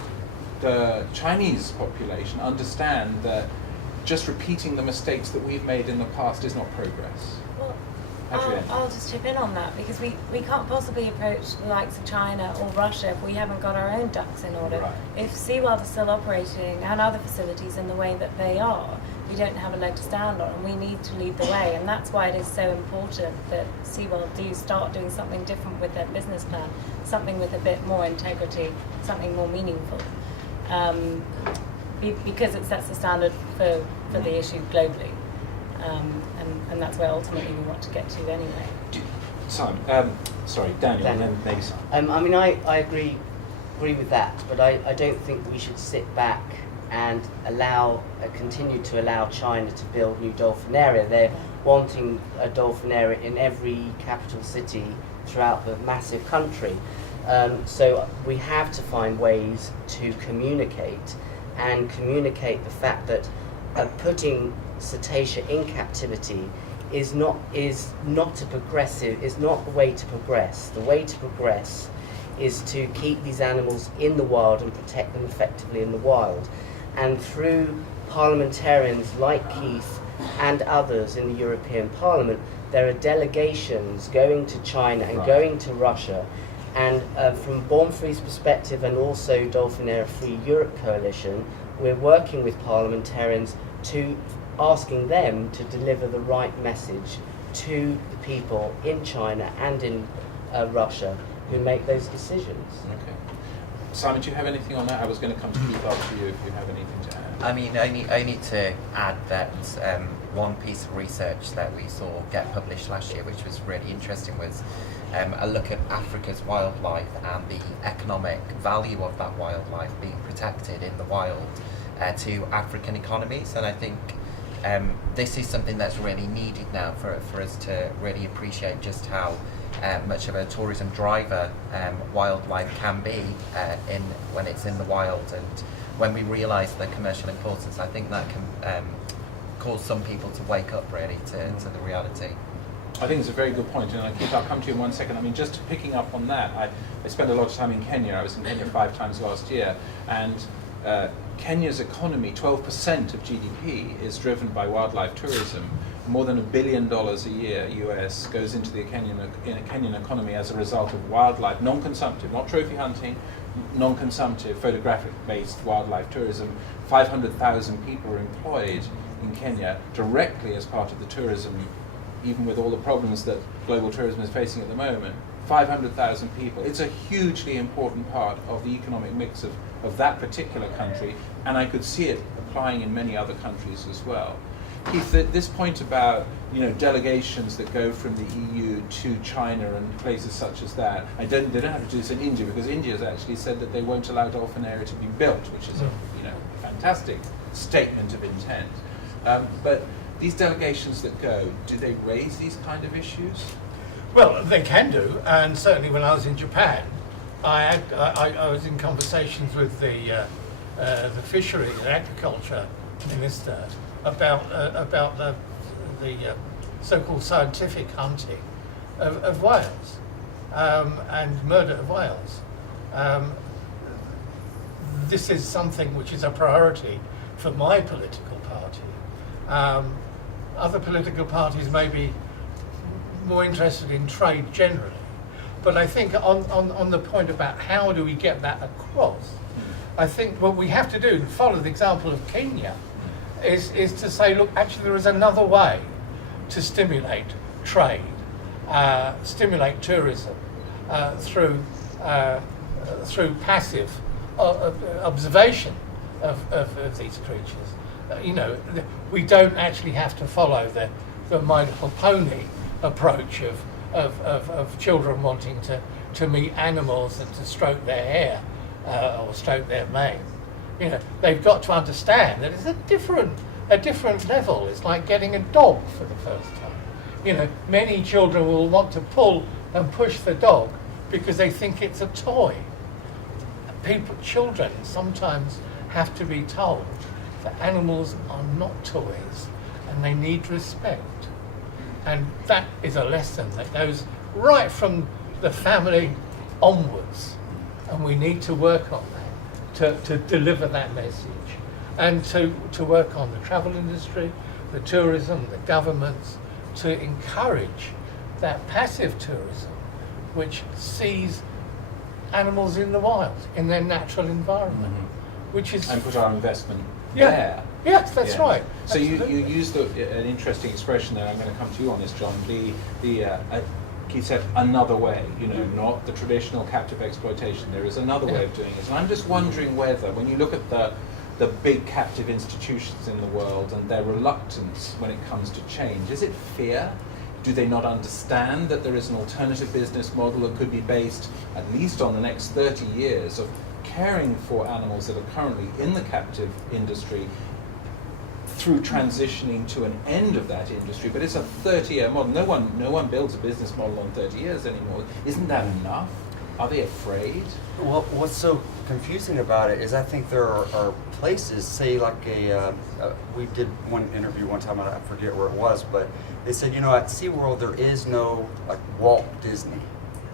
the Chinese population understand that just repeating the mistakes that we've made in the past is not progress? Well, I'll just chip in on that, because we can't possibly approach the likes of China or Russia if we haven't got our own ducks in order. Right. If SeaWorld is still operating and other facilities in the way that they are, we don't have a leg to stand on, and we need to lead the way. And that's why it is so important that SeaWorld do start doing something different with their business plan, something with a bit more integrity, something more meaningful. Because it sets the standard for the issue globally. And that's where ultimately we want to get to anyway. Sorry, Daniel, and then maybe Simon. I mean, I agree with that, but I don't think we should sit back and continue to allow China to build new dolphinaria. They're wanting a dolphinaria in every capital city throughout the massive country. So we have to find ways to communicate the fact that putting cetacea in captivity is not the way to progress. The way to progress is to keep these animals in the wild and protect them effectively in the wild. And through parliamentarians like Keith and others in the European Parliament, there are delegations going to China and going to Russia. And from Born Free's perspective, and also Dolphinaria Free Europe Coalition, we're working with parliamentarians to asking them to deliver the right message to the people in China and in Russia who make those decisions. Okay. Simon, do you have anything on that? I was going to come to Keith after you if you have anything to add. I mean, I need to add that one piece of research that we saw get published last year, which was really interesting, was a look at Africa's wildlife and the economic value of that wildlife being protected in the wild to African economies. And I think this is something that's really needed now for us to really appreciate just how much of a tourism driver wildlife can be when it's in the wild. And when we realise the commercial importance, I think that can cause some people to wake up really to the reality. I think it's a very good point, and I'll come to you in 1 second. I mean, just picking up on that, I spent a lot of time in Kenya. I was in Kenya 5 times last year, and Kenya's economy, 12% of GDP, is driven by wildlife tourism. More than $1 billion a year, US, goes into the Kenyan economy as a result of wildlife, non-consumptive, not trophy hunting, non-consumptive, photographic-based wildlife tourism. 500,000 people are employed in Kenya directly as part of the tourism, even with all the problems that global tourism is facing at the moment. 500,000 people. It's a hugely important part of the economic mix of that particular country, and I could see it applying in many other countries as well. Keith, this point about delegations that go from the EU to China and places such as that, they don't have to do this in India, because India has actually said that they won't allow dolphin area to be built, which is a fantastic statement of intent. But these delegations that go, do they raise these kind of issues? Well, they can do, and certainly when I was in Japan, I was in conversations with the fishery and agriculture minister about the so-called scientific hunting of whales and murder of whales. This is something which is a priority for my political party. Other political parties may be more interested in trade generally, but I think on the point about how do we get that across, I think what we have to do, to follow the example of Kenya, is to say, look, actually there is another way to stimulate trade, stimulate tourism through passive observation of these creatures. We don't actually have to follow the My Little Pony approach of children wanting to meet animals and to stroke their hair or stroke their mane. They've got to understand that it's a different level. It's like getting a dog for the first time. Many children will want to pull and push the dog because they think it's a toy. Children sometimes have to be told that animals are not toys and they need respect. And that is a lesson that goes right from the family onwards. And we need to work on that, to deliver that message. And to work on the travel industry, the tourism, the governments, to encourage that passive tourism which sees animals in the wild, in their natural environment. Which is, and put our investment there. Yes, that's right. So you used an interesting expression there. I'm going to come to you on this, John. Keith said another way. Not the traditional captive exploitation. There is another way of doing it. And I'm just wondering whether, when you look at the big captive institutions in the world and their reluctance when it comes to change, is it fear? Do they not understand that there is an alternative business model that could be based, at least on the next 30 years, of caring for animals that are currently in the captive industry through transitioning to an end of that industry? But it's a 30-year model. No one builds a business model on 30 years anymore. Isn't that enough? Are they afraid? Well, what's so confusing about it is I think there are places, say like we did one interview one time, I forget where it was, but they said, at SeaWorld there is no like Walt Disney.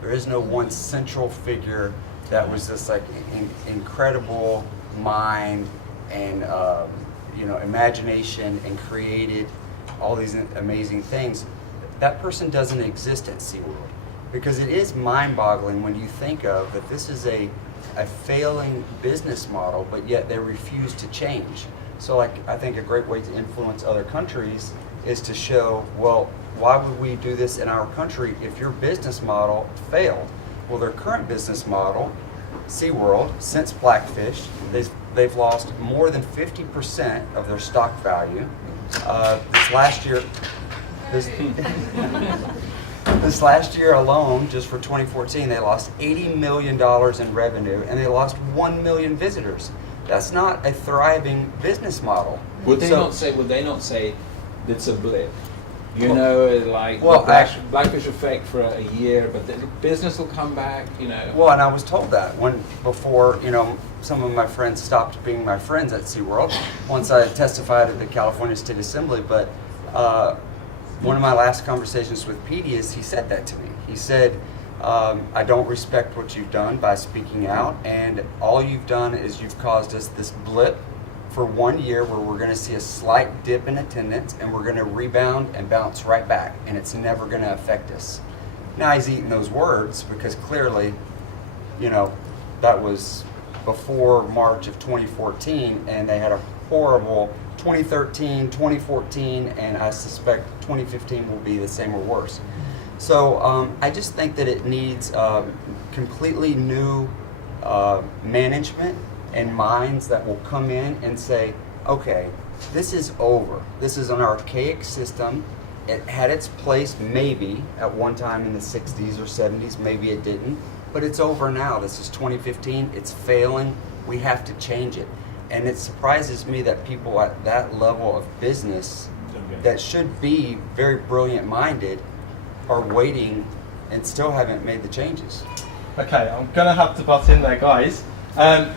There is no one central figure that was this like incredible mind and imagination and created all these amazing things. That person doesn't exist at SeaWorld, because it is mind-boggling when you think of that this is a failing business model, but yet they refuse to change. So I think a great way to influence other countries is to show, well, why would we do this in our country if your business model failed? Well, their current business model, SeaWorld, since Blackfish, they've lost more than 50% of their stock value. This last year alone, just for 2014, they lost $80 million in revenue, and they lost 1 million visitors. That's not a thriving business model. Would they not say it's a blip? Blackfish effect for a year, but the business will come back, Well, and I was told that before some of my friends stopped being my friends at SeaWorld once I testified at the California State Assembly. But one of my last conversations with Petey he said that to me. He said, I don't respect what you've done by speaking out, and all you've done is you've caused us this blip for 1 year where we're going to see a slight dip in attendance, and we're going to rebound and bounce right back, and it's never going to affect us. Now he's eating those words because clearly, that was before March of 2014, and they had a horrible 2013, 2014, and I suspect 2015 will be the same or worse. So I just think that it needs completely new management and minds that will come in and say, okay, this is over. This is an archaic system. It had its place maybe at one time in the 60s or 70s, maybe it didn't, but it's over now. This is 2015, it's failing, we have to change it. And it surprises me that people at that level of business that should be very brilliant minded are waiting and still haven't made the changes. Okay, I'm going to have to butt in there, guys,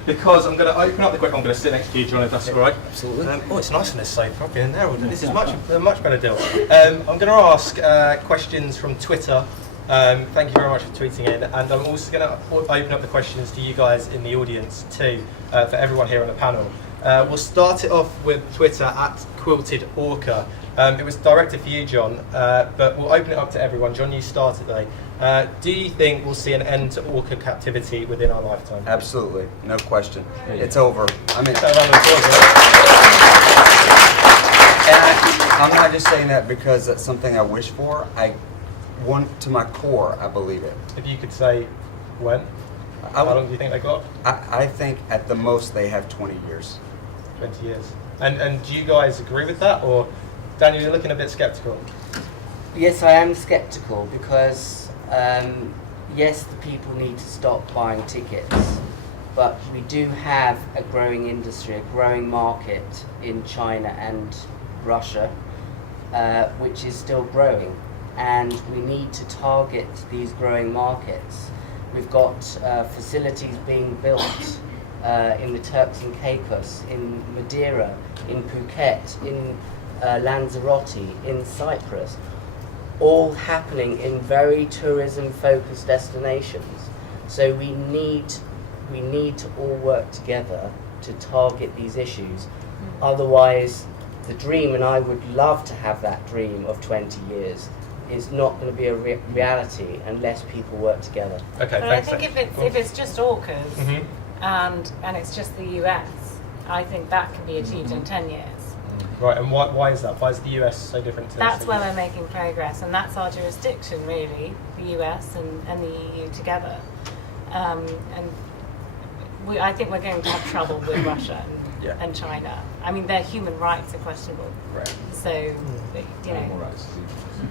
because I'm going to open up the question. I'm going to sit next to you, John, if that's all right. Absolutely. Oh, it's nice on this side, properly in there. This is a much better deal. I'm going to ask questions from Twitter. Thank you very much for tweeting in, and I'm also going to open up the questions to you guys in the audience too, for everyone here on the panel. We'll start it off with Twitter at Quilted Orca. It was directed for you, John, but we'll open it up to everyone. John, you start today. Do you think we'll see an end to orca captivity within our lifetime? Absolutely, no question. It's over. I mean, I'm not just saying that because that's something I wish for. I want to my core, I believe it. If you could say when? How long do you think they got? I think at the most they have 20 years. 20 years. And do you guys agree with that, or Daniel, you're looking a bit sceptical? Yes, I am sceptical because yes, the people need to stop buying tickets, but we do have a growing industry, a growing market in China and Russia, which is still growing, and we need to target these growing markets. We've got facilities being built in the Turks and Caicos, in Madeira, in Phuket, in Lanzarote, in Cyprus, all happening in very tourism-focused destinations. So we need to all work together to target these issues. Otherwise, the dream, and I would love to have that dream of 20 years, is not going to be a reality unless people work together. Okay, but thanks. I think if it's just orcas and it's just the US, I think that can be achieved in 10 years. Right, and why is that? Why is the US so different to That's the where we're making progress, and that's our jurisdiction, really, the US and the EU together. And I think we're going to have trouble with Russia and China. I mean, their human rights are questionable. Right. So, you know. Animal rights.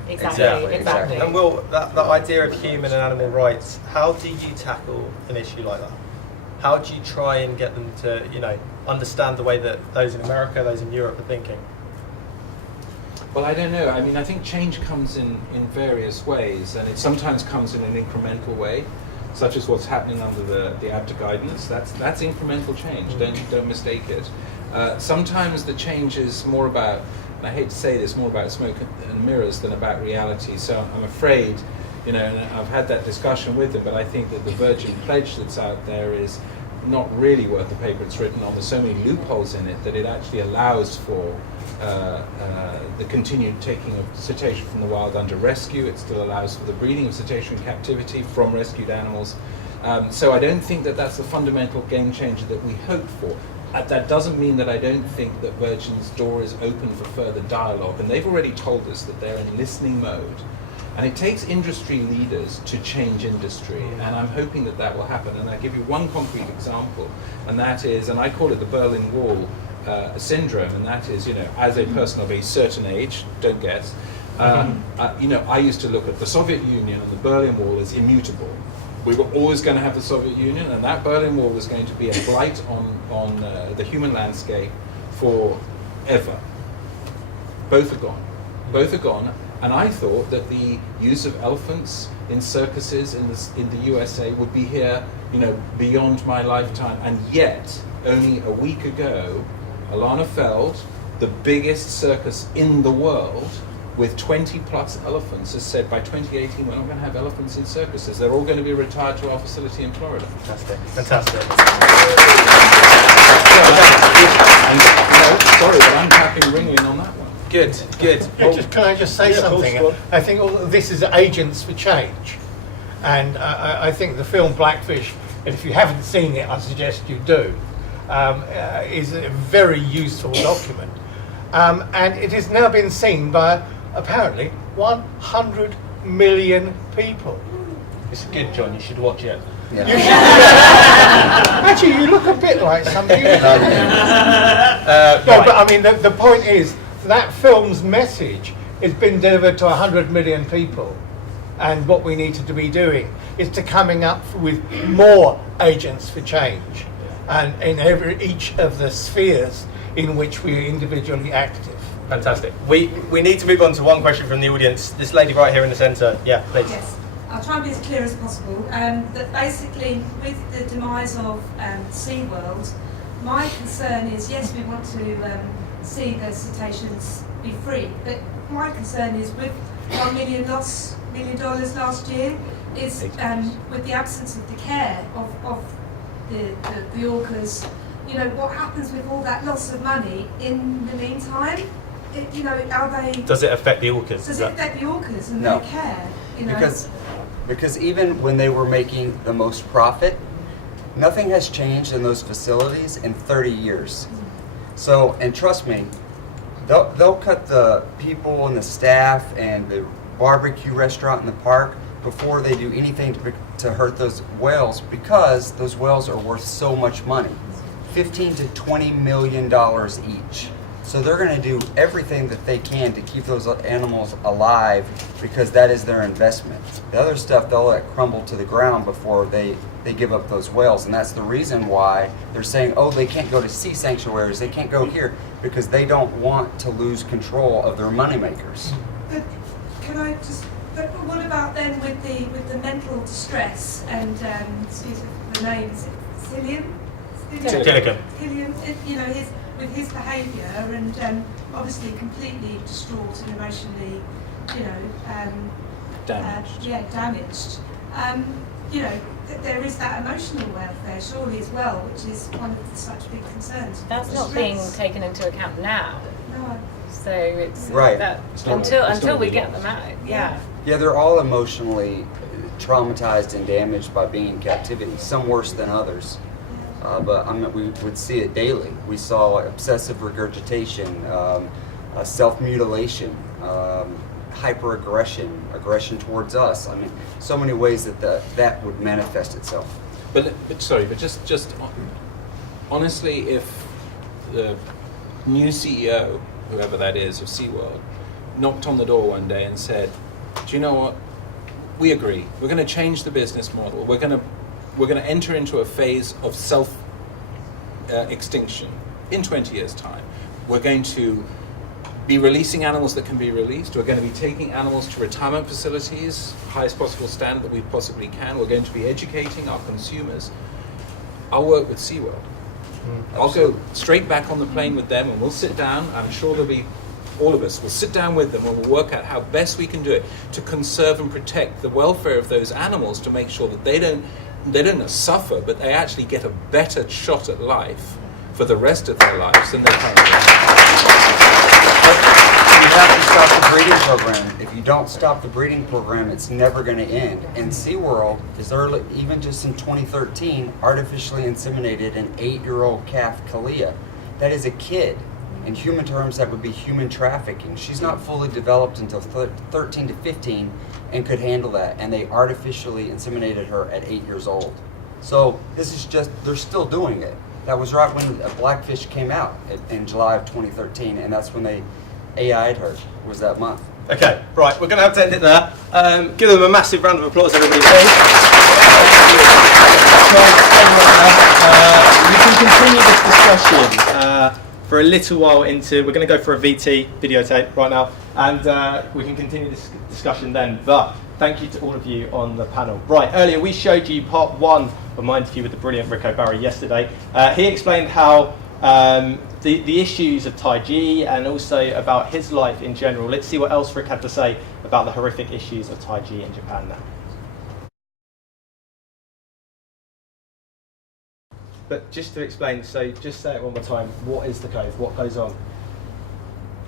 Exactly. And Will, that idea of human and animal rights, how do you tackle an issue like that? How do you try and get them to, understand the way that those in America, those in Europe are thinking? Well, I don't know. I mean, I think change comes in various ways, and it sometimes comes in an incremental way, such as what's happening under the ABTA guidance. That's incremental change. Don't mistake it. Sometimes the change is more about, and I hate to say this, more about smoke and mirrors than about reality. So I'm afraid, and I've had that discussion with them, but I think that the Virgin Pledge that's out there is not really worth the paper it's written on. There's so many loopholes in it that it actually allows for the continued taking of cetacean from the wild under rescue. It still allows for the breeding of cetacean in captivity from rescued animals. So I don't think that that's the fundamental game changer that we hope for. That doesn't mean that I don't think that Virgin's door is open for further dialogue, and they've already told us that they're in listening mode. And it takes industry leaders to change industry, and I'm hoping that that will happen. And I'll give you one concrete example, and that is, and I call it the Berlin Wall syndrome, and that is, as a person of a certain age, don't guess, I used to look at the Soviet Union and the Berlin Wall as immutable. We were always going to have the Soviet Union, and that Berlin Wall was going to be a blight on the human landscape forever. Both are gone. Both are gone. And I thought that the use of elephants in circuses in the USA would be here, beyond my lifetime. And yet, only a week ago, Alana Feld, the biggest circus in the world, with 20 plus elephants, has said by 2018 we're not going to have elephants in circuses. They're all going to be retired to our facility in Florida. Fantastic. Sorry, but I'm tapping Ringling on that one. Good. Can I just say something? I think all this is agents for change, and I think the film Blackfish, and if you haven't seen it, I suggest you do, is a very useful document, and it has now been seen by apparently 100 million people. It's good, John. You should watch it. You should. Actually, you look a bit like somebody. No, but I mean, the point is that film's message has been delivered to 100 million people, and what we need to be doing is to coming up with more agents for change, and in each of the spheres in which we are individually active. Fantastic. We need to move on to one question from the audience. This lady right here in the centre. Yeah, please. Yes. I'll try and be as clear as possible. That basically, with the demise of SeaWorld, my concern is, yes, we want to see the cetaceans be free, but my concern is with $1 million last year, is with the absence of the care of the orcas. You know, what happens with all that loss of money in the meantime? You know, are they? Does it affect the orcas? Does it affect the orcas and No. their care? You know? Because even when they were making the most profit, nothing has changed in those facilities in 30 years. So, and trust me, they'll cut the people and the staff and the barbecue restaurant in the park before they do anything to hurt those whales, because those whales are worth so much money, $15 to $20 million each. So they're going to do everything that they can to keep those animals alive, because that is their investment. The other stuff they'll let crumble to the ground before they give up those whales, and that's the reason why they're saying, oh, they can't go to sea sanctuaries, they can't go here, because they don't want to lose control of their moneymakers. But can I just? But what about then with the mental distress and excuse me for the name, is it Gilligan. Gilligan, you know, with his behaviour and obviously completely distraught and emotionally, you know, damaged. Damaged. You know, there is that emotional welfare surely as well, which is one of such big concerns. That's not being taken into account now. No. So it's Right. that It's not- until we get them out. Yeah. Yeah, they're all emotionally traumatized and damaged by being in captivity, some worse than others. But we would see it daily. We saw obsessive regurgitation, self-mutilation, hyper-aggression, aggression towards us. I mean, so many ways that would manifest itself. But just honestly, if the new CEO, whoever that is, of SeaWorld, knocked on the door one day and said, do you know what? We agree. We're going to change the business model. We're going to enter into a phase of self-extinction in 20 years' time. We're going to be releasing animals that can be released. We're going to be taking animals to retirement facilities, highest possible standard that we possibly can. We're going to be educating our consumers. I'll work with SeaWorld. I'll go straight back on the plane with them, and we'll sit down. I'm sure there'll be, all of us will sit down with them and we'll work out how best we can do it to conserve and protect the welfare of those animals, to make sure that they don't suffer, but they actually get a better shot at life for the rest of their lives than they currently You have to stop the breeding program. If you don't stop the breeding program, it's never going to end. And SeaWorld is early, even just in 2013, artificially inseminated an 8-year-old calf, Kalia. That is a kid. In human terms, that would be human trafficking. She's not fully developed until 13 to 15 and could handle that. And they artificially inseminated her at 8 years old. So this is just, they're still doing it. That was right when Blackfish came out in July of 2013, and that's when they AI'd her, was that month. Okay, right, we're going to have to end it there. Give them a massive round of applause, everybody, please. We can continue this discussion for a little while into, we're going to go for a VT videotape right now, and we can continue this discussion then. But thank you to all of you on the panel. Right, earlier we showed you part 1 of my interview with the brilliant Ric O'Barry yesterday. He explained how the issues of Taiji and also about his life in general. Let's see what else Ric had to say about the horrific issues of Taiji in Japan now. But just to explain, so just say it one more time. What is the cove? What goes on?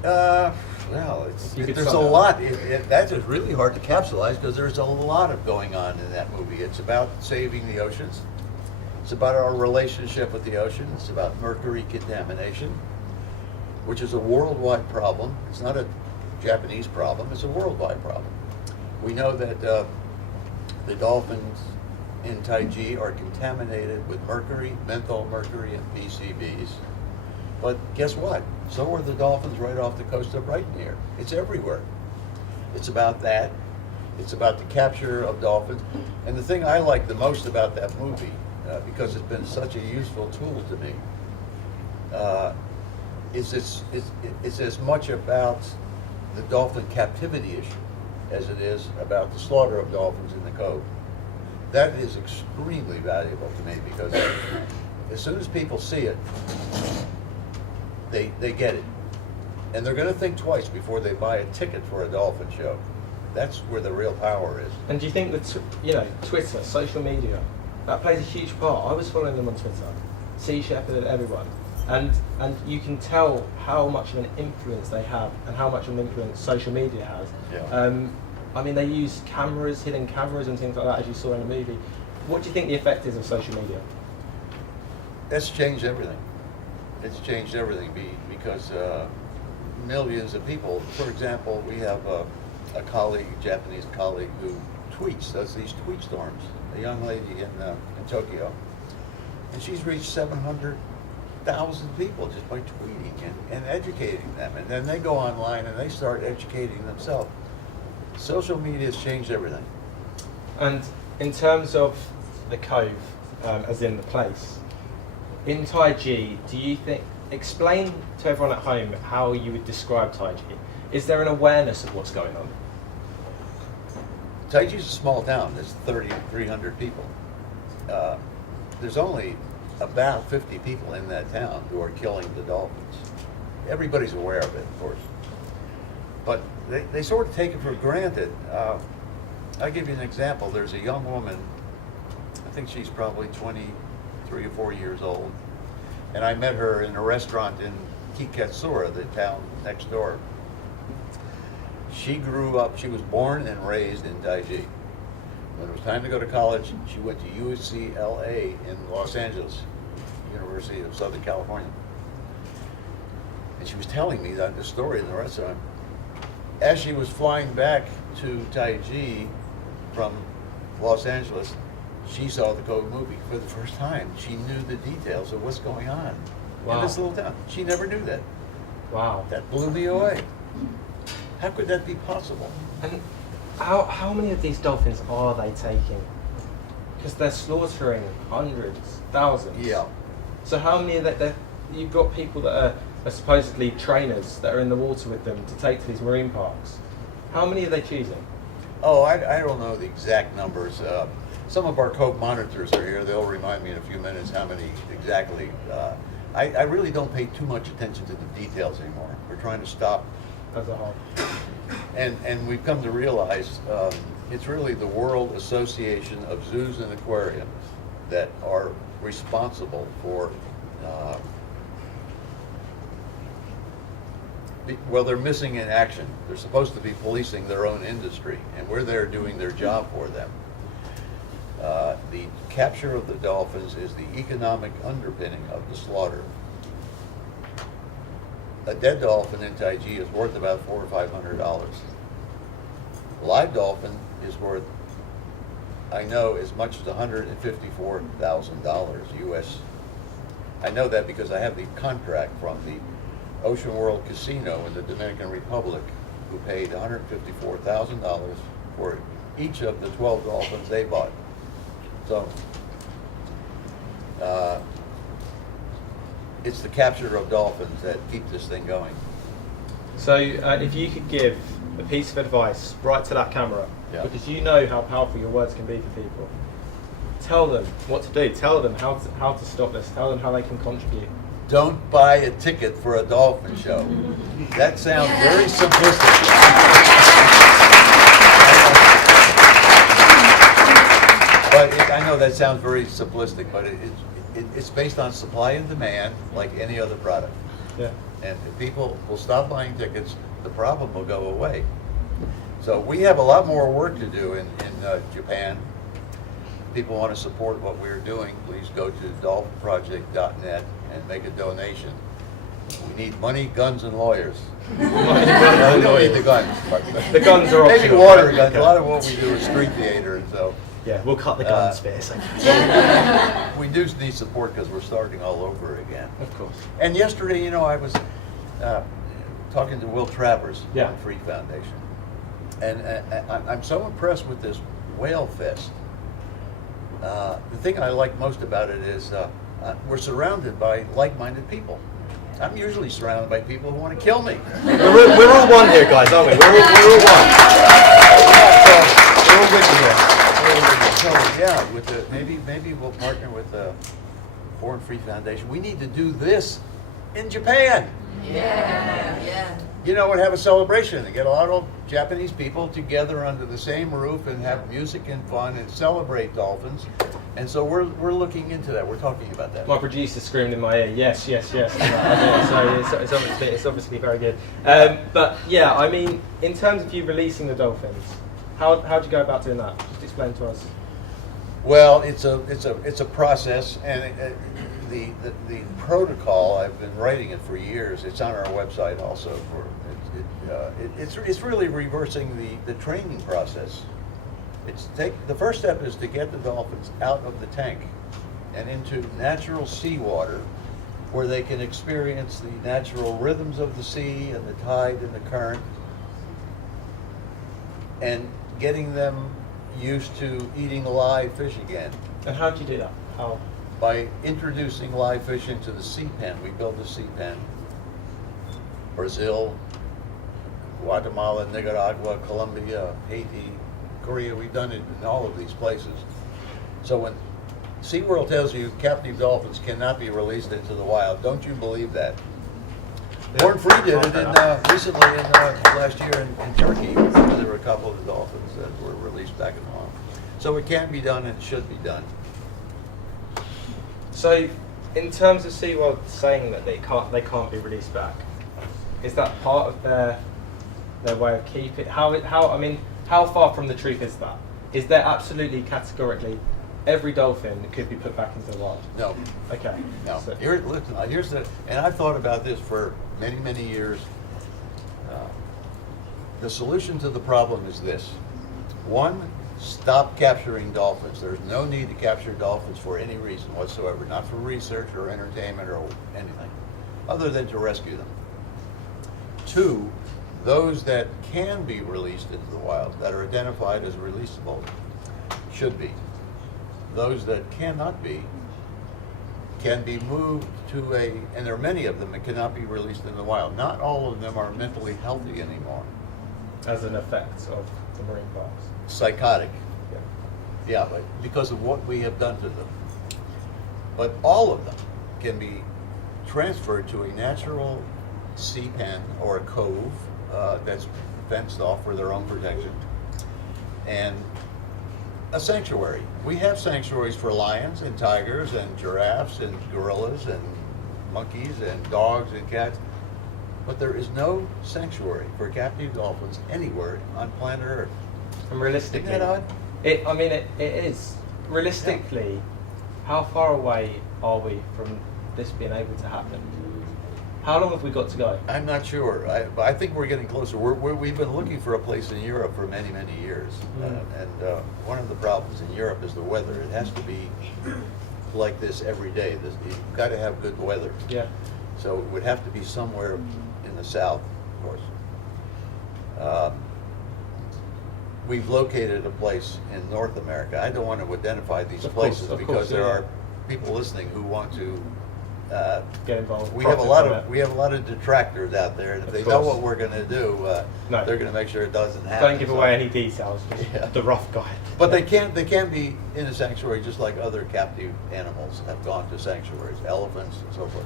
Well, there's a lot. That is really hard to capsulize because there's a lot of going on in that movie. It's about saving the oceans. It's about our relationship with the ocean. It's about mercury contamination, which is a worldwide problem. It's not a Japanese problem. It's a worldwide problem. We know that the dolphins in Taiji are contaminated with mercury, menthol mercury, and PCBs. But guess what? So are the dolphins right off the coast of Brighton here. It's everywhere. It's about that. It's about the capture of dolphins. And the thing I like the most about that movie, because it's been such a useful tool to me, is it's as much about the dolphin captivity issue as it is about the slaughter of dolphins in the cove. That is extremely valuable to me because as soon as people see it, they get it. And they're going to think twice before they buy a ticket for a dolphin show. That's where the real power is. And do you think that, Twitter, social media, that plays a huge part? I was following them on Twitter, Sea Shepherd, everyone. And you can tell how much of an influence they have and how much of an influence social media has. Yeah. I mean, they use cameras, hidden cameras and things like that, as you saw in the movie. What do you think the effect is of social media? That's changed everything. It's changed everything because millions of people, for example, we have a colleague, a Japanese colleague, who does these tweet storms, a young lady in Tokyo. And she's reached 700,000 people just by tweeting and educating them. And then they go online and they start educating themselves. Social media has changed everything. And in terms of the cove, as in the place, in Taiji, do you think, explain to everyone at home how you would describe Taiji. Is there an awareness of what's going on? Taiji's a small town. There's 300 people. There's only about 50 people in that town who are killing the dolphins. Everybody's aware of it, of course. But they sort of take it for granted. I'll give you an example. There's a young woman, I think she's probably 23 or 4 years old, and I met her in a restaurant in Kikatsura, the town next door. She grew up, she was born and raised in Taiji. When it was time to go to college, she went to UCLA in Los Angeles, University of Southern California. And she was telling me that the story in the restaurant. As she was flying back to Taiji from Los Angeles, she saw the Cove movie for the first time. She knew the details of what's going on in this little town. She never knew that. Wow. That blew me away. How could that be possible? And how many of these dolphins are they taking? Because they're slaughtering hundreds, thousands. Yeah. So how many of that? You've got people that are supposedly trainers that are in the water with them to take to these marine parks. How many are they choosing? Oh, I don't know the exact numbers. Some of our cove monitors are here. They'll remind me in a few minutes how many exactly. I really don't pay too much attention to the details anymore. We're trying to stop. As a whole. And we've come to realize it's really the World Association of Zoos and Aquariums that are responsible for well, they're missing in action. They're supposed to be policing their own industry, and we're there doing their job for them. The capture of the dolphins is the economic underpinning of the slaughter. A dead dolphin in Taiji is worth about $400 or $500. A live dolphin is worth, I know, as much as $154,000 US. I know that because I have the contract from the Ocean World Casino in the Dominican Republic, who paid $154,000 for each of the 12 dolphins they bought. So, it's the capture of dolphins that keep this thing going. So, if you could give a piece of advice right to that camera, because you know how powerful your words can be for people, tell them what to do. Tell them how to stop this. Tell them how they can contribute. Don't buy a ticket for a dolphin show. That sounds very simplistic. But I know that sounds very simplistic, but it's based on supply and demand, like any other product. Yeah. And if people will stop buying tickets, the problem will go away. So we have a lot more work to do in Japan. If people want to support what we're doing, please go to dolphinproject.net and make a donation. We need money, guns, and lawyers. Money, We guns, don't need the guns. The guns are maybe optional, water right? guns. Okay. A lot of what we do is street theater, and so. Yeah, we'll cut the guns bit. We do need support because we're starting all over again. Of course. And yesterday, you know, I was talking to Will Travers Yeah. from Free Foundation, and I'm so impressed with this WhaleFest. The thing I like most about it is we're surrounded by like-minded people. I'm usually surrounded by people who want to kill me. We're all one here, guys, aren't we? We're all one. We're all with you here. So yeah, with the, maybe we'll partner with the Foreign Free Foundation. We need to do this in Japan. Yeah. You know, and have a celebration and get a lot of Japanese people together under the same roof and have music and fun and celebrate dolphins. And so we're looking into that. We're talking about that. My producer screamed in my ear, yes. So it's obviously very good. But yeah, I mean, in terms of you releasing the dolphins, how do you go about doing that? Just explain to us. Well, it's a process, and the protocol. I've been writing it for years. It's on our website also. It's really reversing the training process. The first step is to get the dolphins out of the tank and into natural seawater, where they can experience the natural rhythms of the sea and the tide and the current, and getting them used to eating live fish again. And how do you do that? How? By introducing live fish into the sea pen. We built a sea pen. Brazil, Guatemala, Nicaragua, Colombia, Haiti, Korea, we've done it in all of these places. So when SeaWorld tells you captive dolphins cannot be released into the wild, don't you believe that? Born Free did it recently last year in Turkey. There were a couple of dolphins that were released back in the wild. So it can be done and it should be done. So, in terms of SeaWorld saying that they can't be released back, is that part of their way of keeping? How far from the truth is that? Is there absolutely categorically every dolphin could be put back into the wild? No. Okay. No. So, Here's the, and I've thought about this for many years. The solution to the problem is this: one, stop capturing dolphins. There's no need to capture dolphins for any reason whatsoever, not for research or entertainment or anything, other than to rescue them. Two, those that can be released into the wild, that are identified as releasable, should be. Those that cannot be, can be moved to and there are many of them that cannot be released in the wild. Not all of them are mentally healthy anymore. as an effect of the marine parks. Psychotic. Yeah, but because of what we have done to them. But all of them can be transferred to a natural sea pen or a cove that's fenced off for their own protection, and a sanctuary. We have sanctuaries for lions and tigers and giraffes and gorillas and monkeys and dogs and cats, but there is no sanctuary for captive dolphins anywhere on planet Earth. And realistically, isn't that odd? It is. Realistically, how far away are we from this being able to happen? How long have we got to go? I'm not sure. I think we're getting closer. We've been looking for a place in Europe for many years. And one of the problems in Europe is the weather. It has to be like this every day. You've got to have good weather. Yeah. So it would have to be somewhere in the south, of course. We've located a place in North America. I don't want to identify these places because there are people listening who want to get involved. We have a lot of detractors out there, and if they know what we're going to do, they're going to make sure it doesn't happen. Don't give away any details. Just the rough guide. But they can be in a sanctuary just like other captive animals have gone to sanctuaries, elephants and so forth.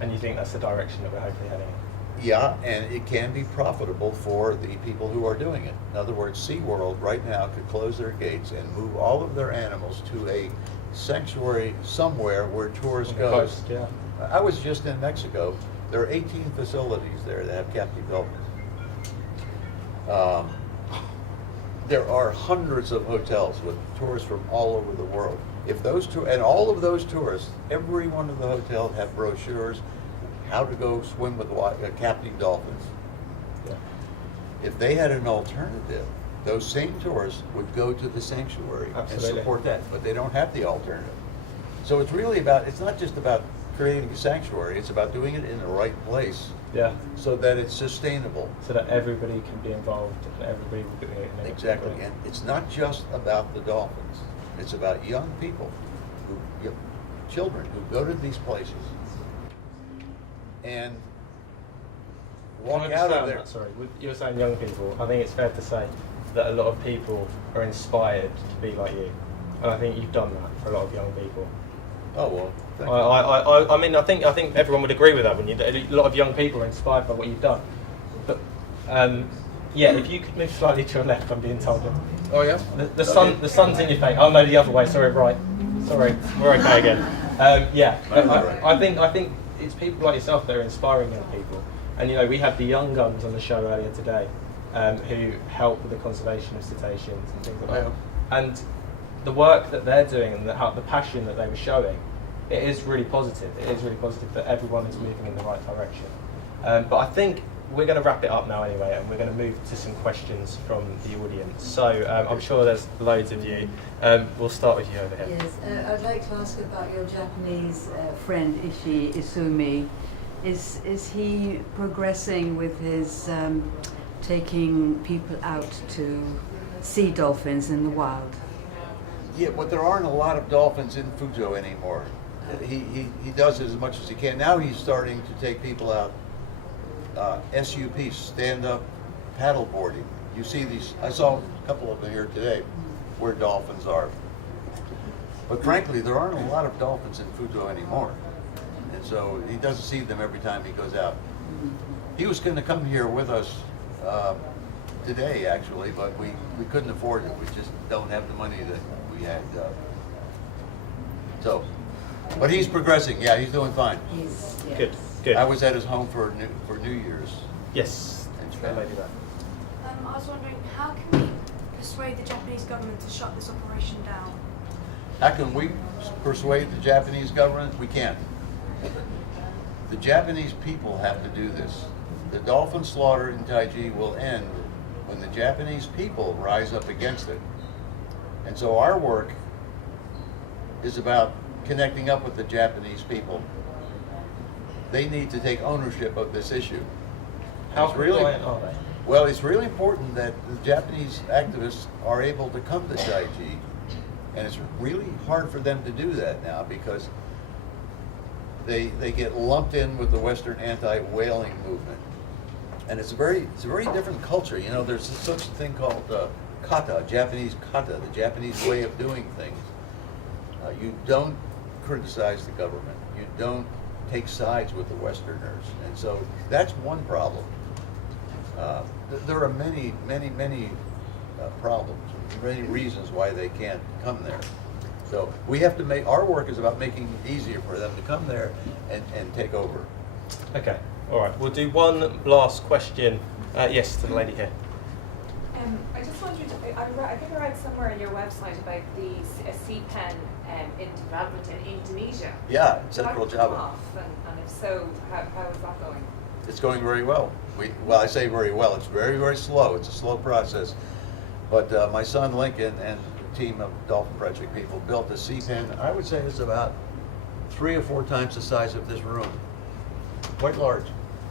And you think that's the direction that we're hopefully heading in? Yeah, and it can be profitable for the people who are doing it. In other words, SeaWorld right now could close their gates and move all of their animals to a sanctuary somewhere where tourists go. Coast, yeah. I was just in Mexico. There are 18 facilities there that have captive dolphins. There are hundreds of hotels with tourists from all over the world. If those and all of those tourists, every one of the hotels have brochures how to go swim with captive dolphins. Yeah. If they had an alternative, those same tourists would go to the sanctuary Absolutely. and support that, but they don't have the alternative. So it's really about, it's not just about creating a sanctuary, it's about doing it in the right place. Yeah. So that it's sustainable. So that everybody can be involved and everybody will be in it. Exactly, and it's not just about the dolphins. It's about young people, children who go to these places and walk Can I out just of say there. on that, sorry, you were saying young people. I think it's fair to say that a lot of people are inspired to be like you, and I think you've done that for a lot of young people. Oh well. Thank I mean, I think everyone would agree with that. When a lot of young people are inspired by what you've done. But yeah, if you could move slightly to your left, I'm being told. Oh yeah. The sun's in your face. Oh no, the other way. Sorry, right. Sorry, we're okay again. Yeah, I think it's people like yourself that are inspiring young people. And you know, we had the young guns on the show earlier today, who help with the conservation of cetaceans and things like that. And the work that they're doing and the passion that they were showing, it is really positive. It is really positive that everyone is moving in the right direction. But I think we're going to wrap it up now anyway, and we're going to move to some questions from the audience. So I'm sure there's loads of you. We'll start with you over here. Yes, I'd like to ask about your Japanese friend Ishi Izumi. Is he progressing with his taking people out to see dolphins in the wild? Yeah, but there aren't a lot of dolphins in Fujo anymore. He does as much as he can. Now he's starting to take people out, SUP, stand-up paddle boarding. You see these, I saw a couple of them here today, where dolphins are. But frankly, there aren't a lot of dolphins in Fujo anymore. And so he doesn't see them every time he goes out. He was going to come here with us today, actually, but we couldn't afford it. We just don't have the money that we had. But he's progressing. Yeah, he's doing fine. Good, good. I was at his home for New Year's. Yes. And I was wondering, how can we persuade the Japanese government to shut this operation down? How can we persuade the Japanese government? We can't. The Japanese people have to do this. The dolphin slaughter in Taiji will end when the Japanese people rise up against it. And so our work is about connecting up with the Japanese people. They need to take ownership of this issue. How compliant are they? Well, it's really important that the Japanese activists are able to come to Taiji, and it's really hard for them to do that now because they get lumped in with the Western anti-whaling movement. And it's a very different culture. You know, there's such a thing called kata, Japanese kata, the Japanese way of doing things. You don't criticize the government. You don't take sides with the Westerners. And so that's one problem. There are many problems, many reasons why they can't come there. So we have to make, our work is about making it easier for them to come there and take over. Okay, all right. We'll do one last question. Yes, to the lady here. I just wondered, I think I read somewhere on your website about a sea pen in development in Indonesia. Yeah, Central Java. And if so, how is that going? It's going very well. Well, I say very well. It's very slow. It's a slow process. But my son Lincoln and a team of Dolphin Project people built a sea pen. I would say it's about 3 or 4 times the size of this room. Quite large.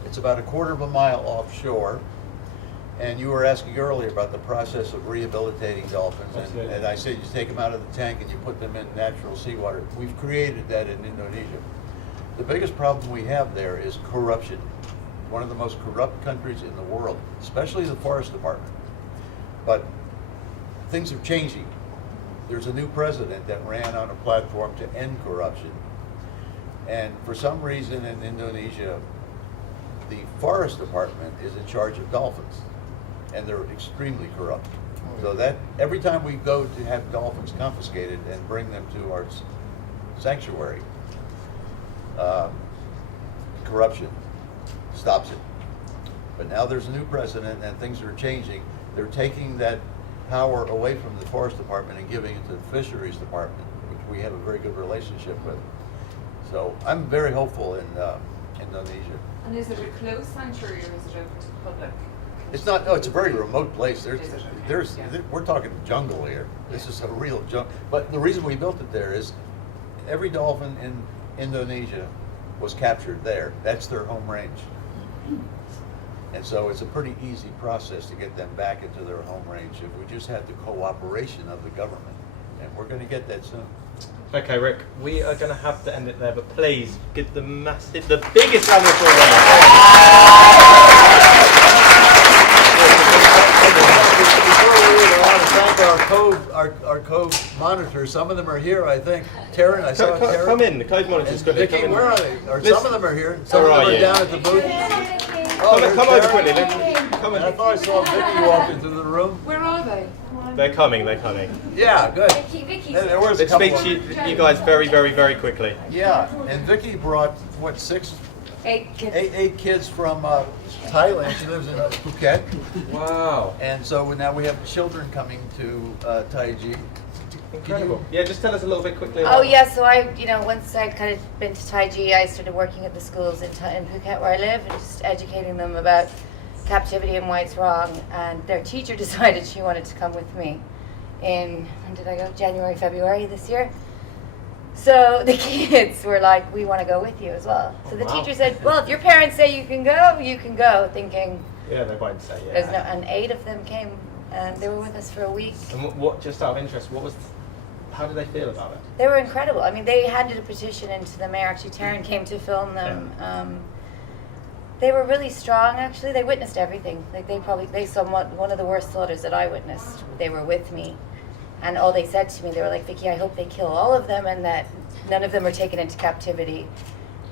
It's about a quarter of a mile offshore. And you were asking earlier about the process of rehabilitating dolphins. And I said you take them out of the tank and you put them in natural seawater. We've created that in Indonesia. The biggest problem we have there is corruption. One of the most corrupt countries in the world, especially the Forest Department. But things are changing. There's a new president that ran on a platform to end corruption. And for some reason in Indonesia, the Forest Department is in charge of dolphins. And they're extremely corrupt. So that every time we go to have dolphins confiscated and bring them to our sanctuary, corruption stops it. But now there's a new president and things are changing. They're taking that power away from the Forest Department and giving it to the Fisheries Department, which we have a very good relationship with. So I'm very hopeful in Indonesia. And is it a closed sanctuary or is it open to the public? It's not. No, it's a very remote place. Is it? We're talking jungle here. This is a real jungle. But the reason we built it there is every dolphin in Indonesia was captured there. That's their home range. And so it's a pretty easy process to get them back into their home range if we just had the cooperation of the government. And we're going to get that soon. Okay, Rick, we are going to have to end it there, but please give the biggest round of applause. Our cove monitors. Some of them are here, I think. Taryn, I saw Taryn. Come in. The code monitors. Vicky, where are they? Some of them are here. Some of them are down at the booth. Come over quickly. Come in. I thought I saw Vicky walk into the room. Where are they? They're coming. Yeah, good. Let's speak to you guys very, very, very quickly. Yeah, and Vicky brought, what, 8 kids. Eight kids from Thailand. She lives in Phuket. Wow. And so now we have children coming to Taiji. Incredible. Yeah, just tell us a little bit quickly. Oh yeah, so once I kind of been to Taiji, I started working at the schools in Phuket where I live and just educating them about captivity and why it's wrong. And their teacher decided she wanted to come with me in, when did I go? January, February this year. So the kids were like, we want to go with you as well. So the teacher said, well, if your parents say you can go, thinking. Yeah, they might say, yeah. There's no, and 8 of them came, and they were with us for a week. And what just out of interest, how did they feel about it? They were incredible. I mean, they handed a petition into the mayor. Actually, Taryn came to film them. Yeah. They were really strong, actually. They witnessed everything. Like they saw one of the worst slaughters that I witnessed. They were with me. And all they said to me, they were like, Vicky, I hope they kill all of them and that none of them are taken into captivity.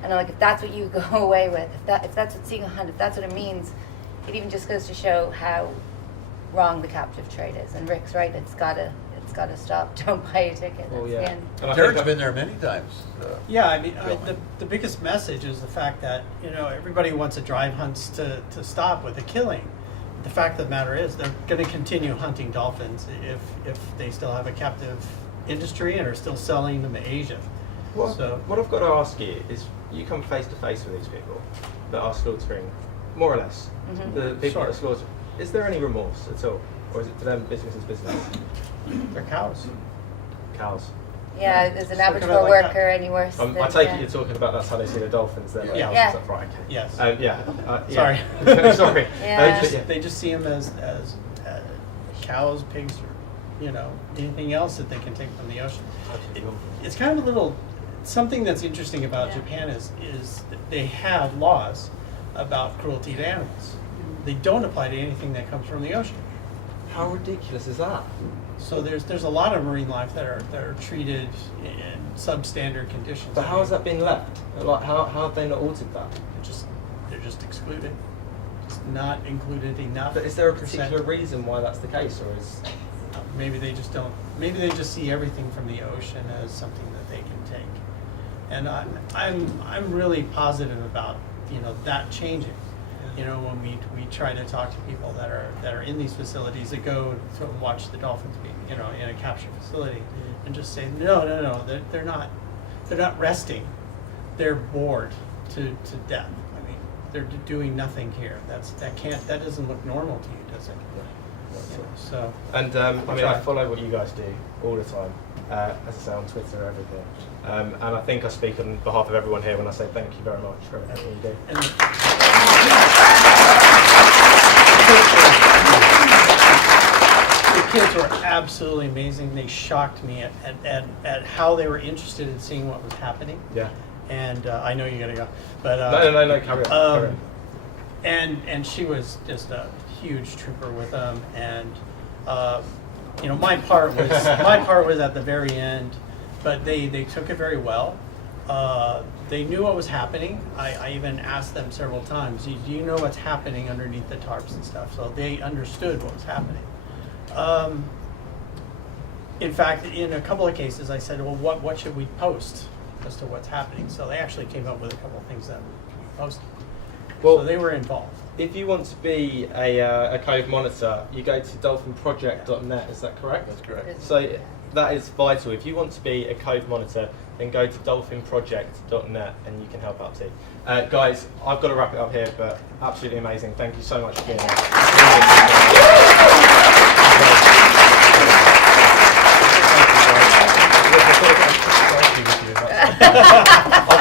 And I'm like, if that's what you go away with, if that's what seeing a hunt, if that's what it means, it even just goes to show how wrong the captive trade is. And Rick's right, it's gotta stop. Don't buy a ticket. Oh yeah. Taryn's been there many times. Yeah, I mean, the biggest message is the fact that everybody wants to drive hunts to stop with the killing. The fact of the matter is they're going to continue hunting dolphins if they still have a captive industry and are still selling them in Asia. So what I've got to ask you is, you come face to face with these people that are slaughtering, more or less, the people that are slaughtering. Is there any remorse at all, or is it to them business is business? They're cows. Cows. Yeah, there's an abattoir worker any worse. I take it you're talking about that's how they see the dolphins. Then yeah. Yeah. Stuff, right? Okay. Yes. Sorry. Sorry. Yeah. They just see them as cows, pigs, or anything else that they can take from the ocean. It's kind of something that's interesting about Japan is that they have laws about cruelty to animals. They don't apply to anything that comes from the ocean. How ridiculous is that? So there's a lot of marine life that are treated in substandard conditions. But how has that been left? Like how have they not altered that? They're just excluded. It's not included enough. But is there a particular reason why that's the case, or is maybe they just don't? Maybe they just see everything from the ocean as something that they can take. And I'm really positive about that changing. When we try to talk to people that are in these facilities that go to watch the dolphins be in a capture facility, and just say no, they're not resting, they're bored to death. I mean, they're doing nothing here. That doesn't look normal to you, does it? So. And I follow what you guys do all the time, as I say, on Twitter, everything. And I think I speak on behalf of everyone here when I say thank you very much for everything you do. The kids were absolutely amazing. They shocked me at how they were interested in seeing what was happening. Yeah. And I know you gotta go, but no, carry on. And she was just a huge trooper with them. And my part was at the very end, but they took it very well. They knew what was happening. I even asked them several times, do you know what's happening underneath the tarps and stuff? So they understood what was happening. In fact, in a couple of cases, I said, well, what should we post as to what's happening? So they actually came up with a couple of things that we posted. Well, so they were involved. If you want to be a cove monitor, you go to dolphinproject.net, is that correct? That's correct. So that is vital. If you want to be a cove monitor, then go to dolphinproject.net and you can help out too. Guys, I've got to wrap it up here, but absolutely amazing. Thank you so much for being here.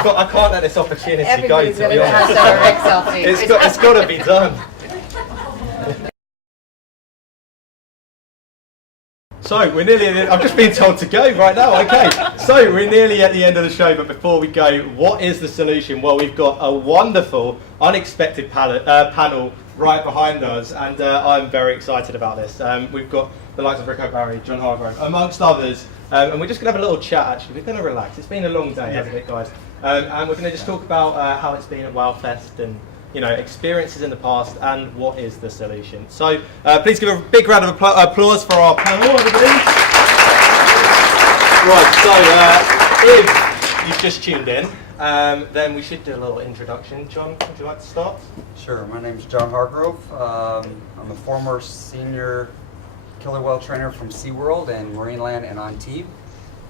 I can't let this opportunity go, to be honest. It's got to be done. So we're nearly I've just been told to go right now, okay. So we're nearly at the end of the show, but before we go, what is the solution? Well, we've got a wonderful, unexpected panel right behind us, and I'm very excited about this. We've got the likes of Ric O'Barry, John Hargrove, amongst others, and we're just going to have a little chat actually. We're going to relax. It's been a long day, hasn't it, guys? And we're going to just talk about how it's been at WhaleFest and experiences in the past and what is the solution. So please give a big round of applause for our panel, everybody. Right, so if you've just tuned in, then we should do a little introduction. John, would you like to start? Sure, my name's John Hargrove. I'm a former senior killer whale trainer from SeaWorld and Marineland and Antibes.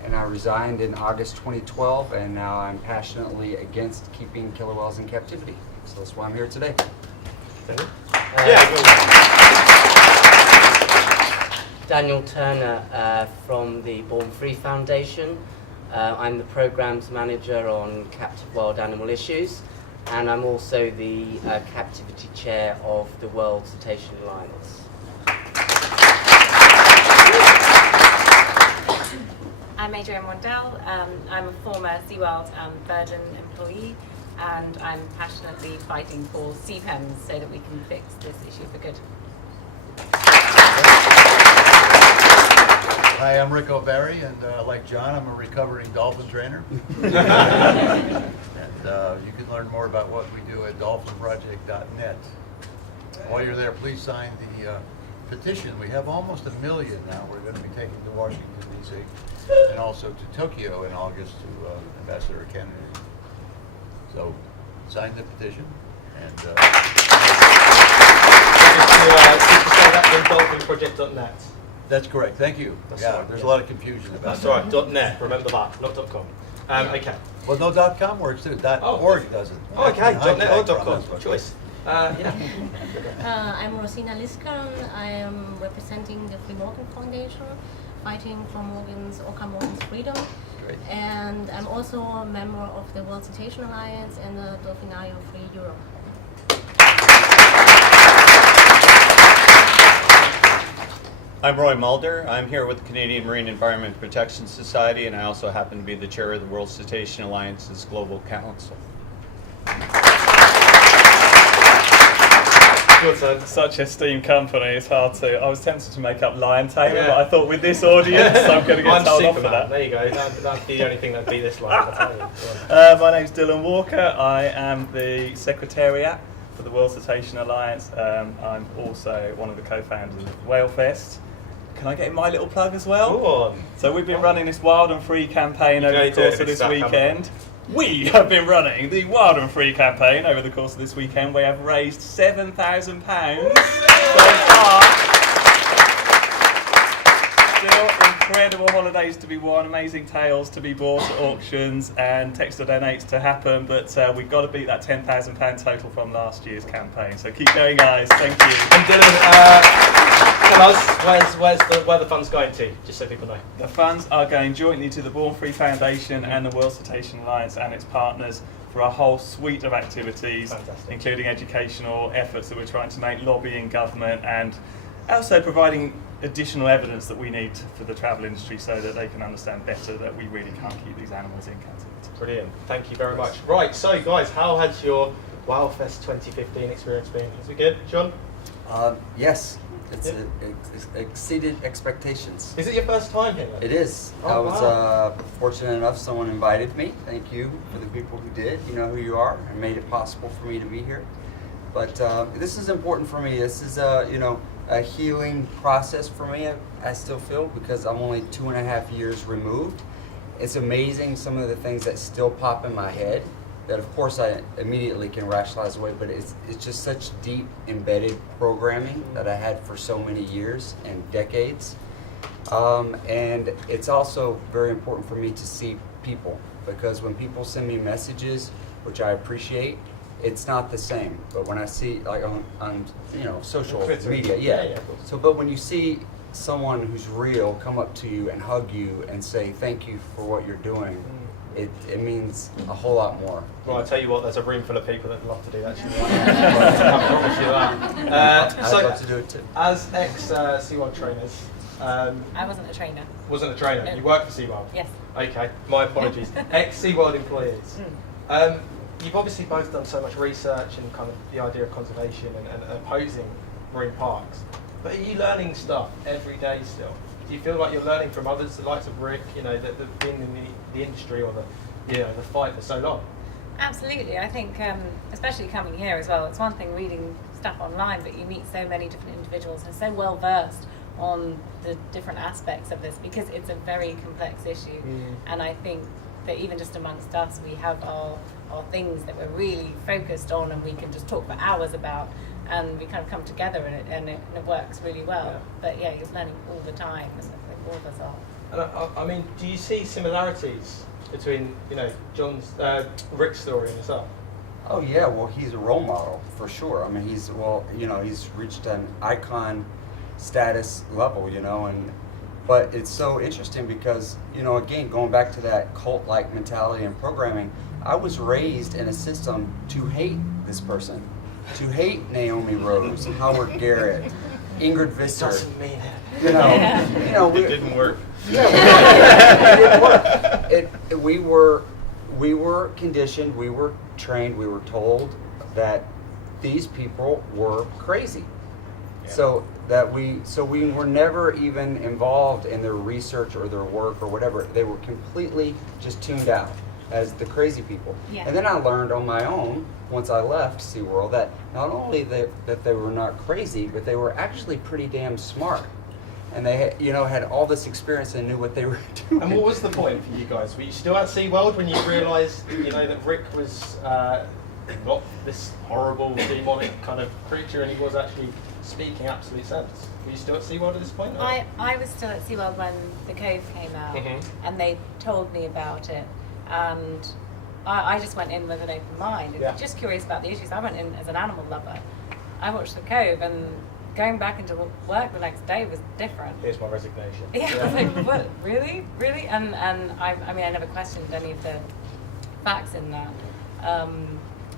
And I resigned in August 2012, and now I'm passionately against keeping killer whales in captivity. So that's why I'm here today. Daniel Turner from the Born Free Foundation. I'm the programs manager on captive wild animal issues, and I'm also the captivity chair of the World Cetacean Alliance. I'm Adrienne Mondell. I'm a former SeaWorld and Virgin employee, and I'm passionately fighting for sea pens so that we can fix this issue for good. Hi, I'm Ric O'Barry, and like John, I'm a recovering dolphin trainer. And you can learn more about what we do at dolphinproject.net. While you're there, please sign the petition. We have almost 1 million now. We're going to be taking to Washington, D.C. and also to Tokyo in August to Ambassador Kennedy. So sign the petition and dolphinproject.net. That's correct. Thank you. That's yeah, right, there's yeah. a lot of confusion about That's that. right. .net. Remember that. Not .com. Okay. Well, no, .com works too. .org doesn't. Okay. .net or .com. Choice. I'm Rosina Liskan. I am representing the Free Morgan Foundation, fighting for Orca Morgan's freedom. Great. And I'm also a member of the World Cetacean Alliance and the Dolphinario Free Europe. I'm Roy Mulder. I'm here with the Canadian Marine Environment Protection Society, and I also happen to be the chair of the World Cetacean Alliance's Global Council. Such esteemed company, it's hard to. I was tempted to make up Lion Tamer, but I thought with this audience, I'm going to get told off for that. There you go. That's the only thing that beat this line. I'll tell you. My name's Dylan Walker. I am the Secretariat for the World Cetacean Alliance. I'm also one of the co-founders of WhaleFest. Can I get in my little plug as well? Go on. So we've been running this Wild and Free campaign over the course of this weekend. We have been running the Wild and Free campaign over the course of this weekend. We have raised £7,000 so far. Still incredible holidays to be won, amazing tales to be bought at auctions, and text or donates to happen. But we've got to beat that £10,000 total from last year's campaign. So keep going, guys. Thank you. And Dylan, tell us where the fund's going to, just so people know. The funds are going jointly to the Born Free Foundation and the World Cetacean Alliance and its partners for a whole suite of activities, including educational efforts that we're trying to make, lobbying government, and also providing additional evidence that we need for the travel industry so that they can understand better that we really can't keep these animals in captivity. Brilliant. Thank you very much. Right, so guys, how has your WhaleFest 2015 experience been? Was it good, John? Yes. It's exceeded expectations. Is it your first time here? It is. Oh, I was fortunate enough someone invited me. Thank you for the people who did. You know who you are and made it possible for me to be here. But this is important for me. This is a healing process for me, I still feel, because I'm only 2.5 years removed. It's amazing some of the things that still pop in my head that of course I immediately can rationalize away, but it's just such deep embedded programming that I had for so many years and decades. And it's also very important for me to see people, because when people send me messages, which I appreciate, it's not the same. But when I see, like on you know, social media, yeah. So, but when you see someone who's real come up to you and hug you and say thank you for what you're doing, it means a whole lot more. Well, I'll tell you what, there's a room full of people that'd love to do that. I promise you that. I'd love to do it too. As ex-SeaWorld trainers, I wasn't a trainer. Wasn't a trainer? No. You worked for SeaWorld? Yes. Okay, my apologies. Ex-SeaWorld employees. You've obviously both done so much research and kind of the idea of conservation and opposing marine parks. But are you learning stuff every day still? Do you feel like you're learning from others, the likes of Ric, you know, that have been in the industry or the fight for so long? Absolutely. I think, especially coming here as well, it's one thing reading stuff online, but you meet so many different individuals and so well versed on the different aspects of this, because it's a very complex issue. And I think that even just amongst us, we have our things that we're really focused on and we can just talk for hours about, and we kind of come together and it works really well. Yeah. But yeah, you're learning all the time, and I think all of us are. And I mean, do you see similarities between, you know, Ric's story and yourself? Oh yeah, well he's a role model for sure. I mean, he's reached an icon status level, you know, but it's so interesting because, you know, again, going back to that cult-like mentality and programming, I was raised in a system to hate this person, to hate Naomi Rose, Howard Garrett, Ingrid Visser. Doesn't mean it. You know, it didn't work. Yeah, it didn't work. We were conditioned, we were trained, we were told that these people were crazy. Yeah. So we were never even involved in their research or their work or whatever. They were completely just tuned out as the crazy people. Yeah. And then I learned on my own, once I left SeaWorld, that not only that they were not crazy, but they were actually pretty damn smart. And they had all this experience and knew what they were doing. And what was the point for you guys? Were you still at SeaWorld when you realised, you know, that Ric was not this horrible, demonic kind of creature, and he was actually speaking absolute sense? Were you still at SeaWorld at this point? Or? I was still at SeaWorld when The Cove came out, and they told me about it, and I just went in with an open mind, just curious about the issues. I went in as an animal lover. I watched The Cove, and going back into work the next day was different. Here's my resignation. Yeah, I was like, what, really? And I mean, I never questioned any of the facts in that.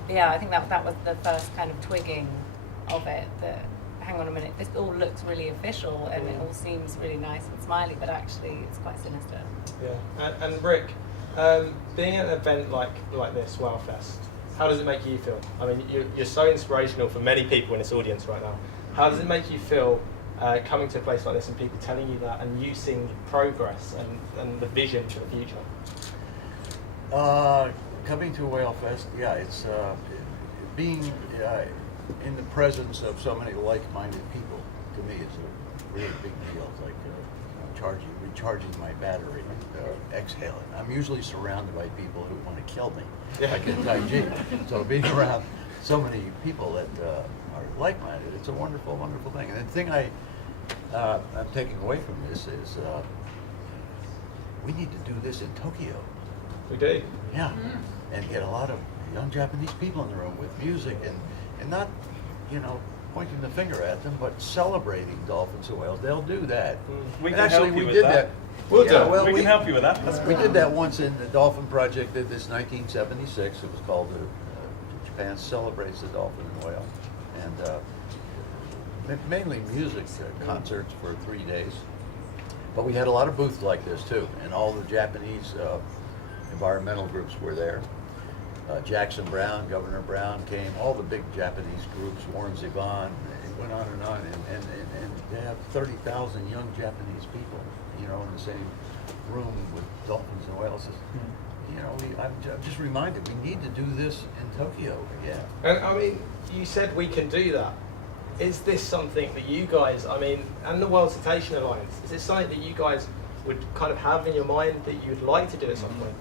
Yeah, I think that was the first kind of twigging of it, that, hang on a minute, this all looks really official and it all seems really nice and smiley, but actually it's quite sinister. Yeah, and Ric, being at an event like this, WhaleFest, how does it make you feel? I mean, you're so inspirational for many people in this audience right now. How does it make you feel coming to a place like this and people telling you that and you seeing progress and the vision for the future? Coming to WhaleFest, yeah, it's being in the presence of so many like-minded people, to me, is a really big deal. It's like recharging my battery, exhaling. I'm usually surrounded by people who want to kill me, like in Tai Chi. So being around so many people that are like-minded, it's a wonderful, wonderful thing. And the thing I'm taking away from this is we need to do this in Tokyo. We do. Yeah, and get a lot of young Japanese people in the room with music and not, you know, pointing the finger at them, but celebrating dolphins and whales. They'll do that. We can actually, help you we with did that. We'll Yeah, do. Well, we can help you with that. That's we cool. did that once in the Dolphin Project. Did this 1976. It was called Japan Celebrates the Dolphin and Whale, and mainly music concerts for 3 days. But we had a lot of booths like this too, and all the Japanese environmental groups were there. Jackson Brown, Governor Brown came, all the big Japanese groups, Warren Zevon, it went on, and they have 30,000 young Japanese people, you know, in the same room with dolphins and whales. You know, I'm just reminded we need to do this in Tokyo again. And I mean, you said we can do that. Is this something that you guys, I mean, and the World Cetacean Alliance, is this something that you guys would kind of have in your mind that you'd like to do at some point?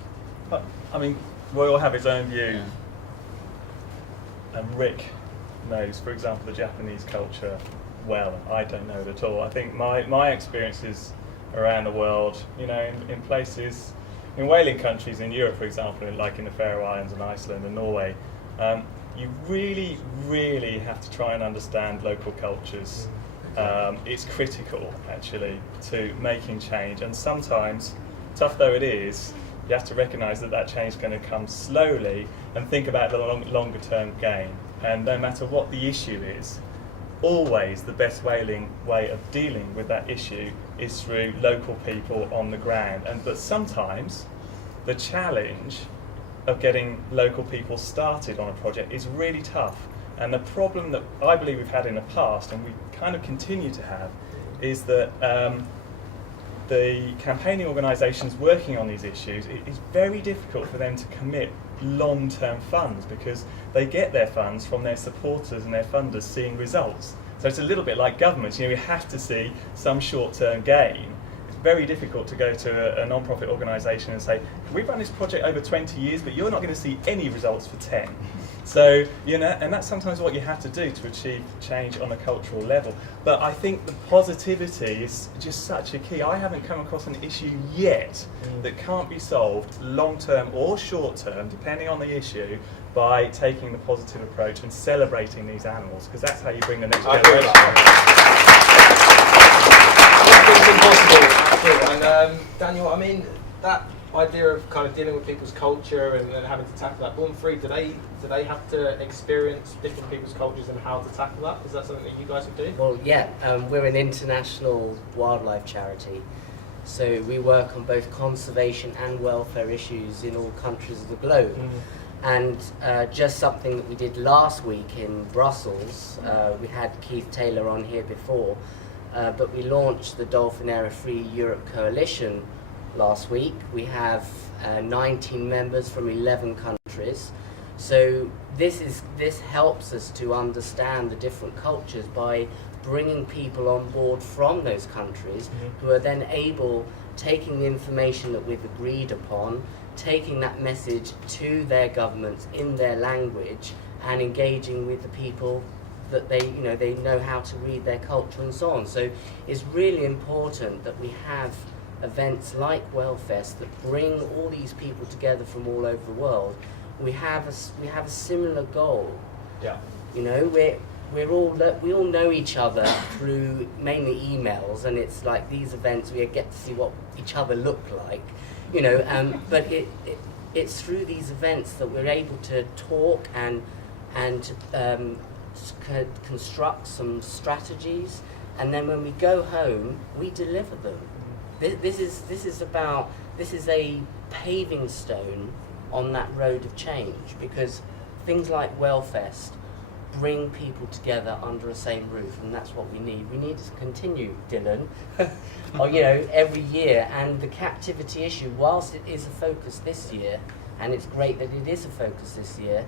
But, I mean, Roy will have his own view, and Ric knows, for example, the Japanese culture well. I don't know it at all. I think my experience is around the world, in places, in whaling countries in Europe, for example, like in the Faroe Islands and Iceland and Norway. You really, really have to try and understand local cultures. It's critical, actually, to making change, and sometimes, tough though it is, you have to recognise that change is going to come slowly and think about the longer term game. And no matter what the issue is, always the best whaling way of dealing with that issue is through local people on the ground. But sometimes the challenge of getting local people started on a project is really tough. And the problem that I believe we've had in the past, and we kind of continue to have, is that the campaigning organisations working on these issues, it is very difficult for them to commit long-term funds because they get their funds from their supporters and their funders seeing results. So it's a little bit like governments, we have to see some short-term gain. It's very difficult to go to a non-profit organisation and say, can we run this project over 20 years, but you're not going to see any results for 10. So, and that's sometimes what you have to do to achieve change on a cultural level. But I think the positivity is just such a key. I haven't come across an issue yet that can't be solved long-term or short-term, depending on the issue, by taking the positive approach and celebrating these animals, because that's how you bring the next generation. Nothing's impossible at all. And Daniel, I mean, that idea of kind of dealing with people's culture and having to tackle that, Born Free, do they have to experience different people's cultures and how to tackle that? Is that something that you guys would do? Well, yeah, we're an international wildlife charity, so we work on both conservation and welfare issues in all countries of the globe. And just something that we did last week in Brussels, we had Keith Taylor on here before, but we launched the Dolphin Area Free Europe Coalition last week. We have 19 members from 11 countries. So this helps us to understand the different cultures by bringing people on board from those countries who are then able, taking the information that we've agreed upon, taking that message to their governments in their language and engaging with the people that they know how to read their culture and so on. So it's really important that we have events like WhaleFest that bring all these people together from all over the world. We have a similar goal. Yeah. We all know each other through mainly emails, and it's like these events we get to see what each other look like, but it's through these events that we're able to talk and construct some strategies, and then when we go home we deliver them. This is a paving stone on that road of change, because things like WhaleFest bring people together under the same roof, and that's what we need. We need to continue, Dylan, every year. And the captivity issue, whilst it is a focus this year, and it's great that it is a focus this year,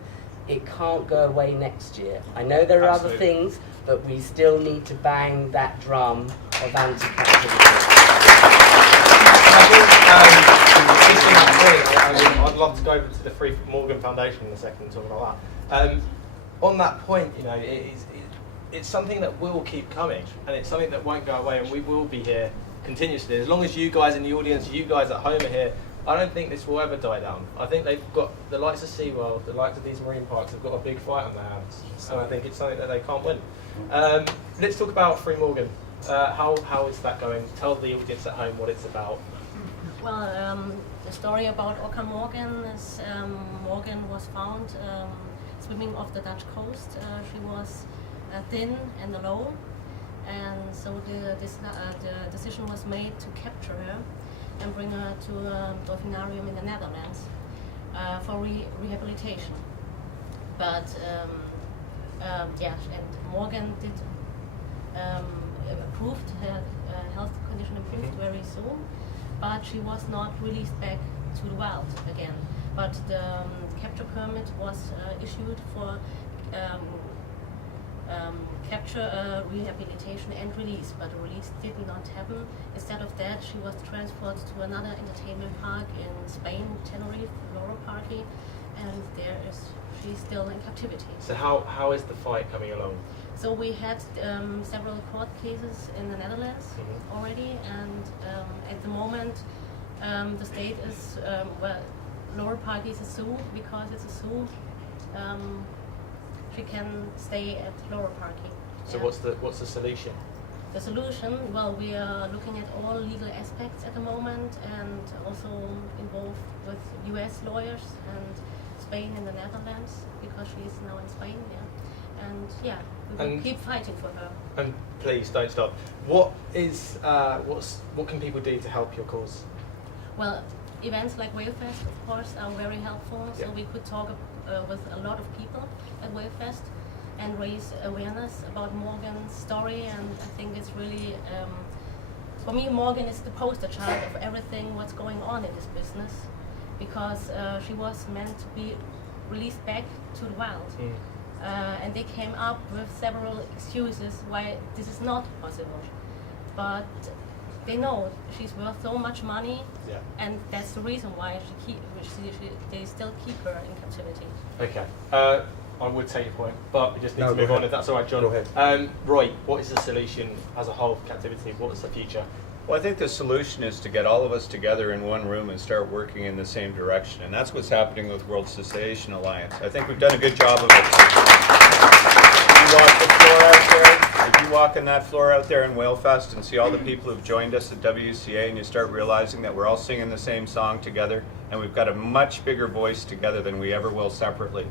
it can't go away next year. I know there are other things, but we still need to bang that drum of anti-captivity. I'd love to go over to the Free Morgan Foundation in a second and talk about that. On that point, it's something that will keep coming, and it's something that won't go away, and we will be here continuously. As long as you guys in the audience, you guys at home are here, I don't think this will ever die down. I think they've got, the likes of SeaWorld, the likes of these marine parks, have got a big fight on their hands, and I think it's something that they can't win. Let's talk about Free Morgan. How is that going? Tell the audience at home what it's about. Well, the story about Orca Morgan is Morgan was found swimming off the Dutch coast. She was thin and low, and so the decision was made to capture her and bring her to a dolphinarium in the Netherlands for rehabilitation. But and Morgan did improved, her health condition improved very soon, but she was not released back to the wild again. But the capture permit was issued for capture, rehabilitation and release, but the release did not happen. Instead of that, she was transferred to another entertainment park in Spain, Tenerife, Loro Party, and she's still in captivity. So how is the fight coming along? So we had several court cases in the Netherlands already, and at the moment the state is, lower parties is sued because it's a sue. She can stay at lower parking. So Yeah. what's the solution? The solution, well, we are looking at all legal aspects at the moment, and also involved with US lawyers and Spain and the Netherlands, because she is now in Spain, yeah. And yeah, we will keep fighting for her. And please don't stop. What can people do to help your cause? Well, events like WhaleFest, of course, are very helpful. So we could talk with a lot of people at WhaleFest and raise awareness about Morgan's story. And I think it's really, for me, Morgan is the poster child of everything what's going on in this business, because she was meant to be released back to the wild. And they came up with several excuses why this is not possible. But they know she's worth so much money, and that's the reason why they still keep her in captivity. Okay. I would take your point, but we just need to move on, if that's all right, John. Go ahead. Roy, what is the solution as a whole for captivity? What's the future? Well, I think the solution is to get all of us together in one room and start working in the same direction, and that's what's happening with World Cetacean Alliance. I think we've done a good job of it. If you walk on that floor out there in WhaleFest and see all the people who've joined us at WCA, and you start realizing that we're all singing the same song together, and we've got a much bigger voice together than we ever will separately.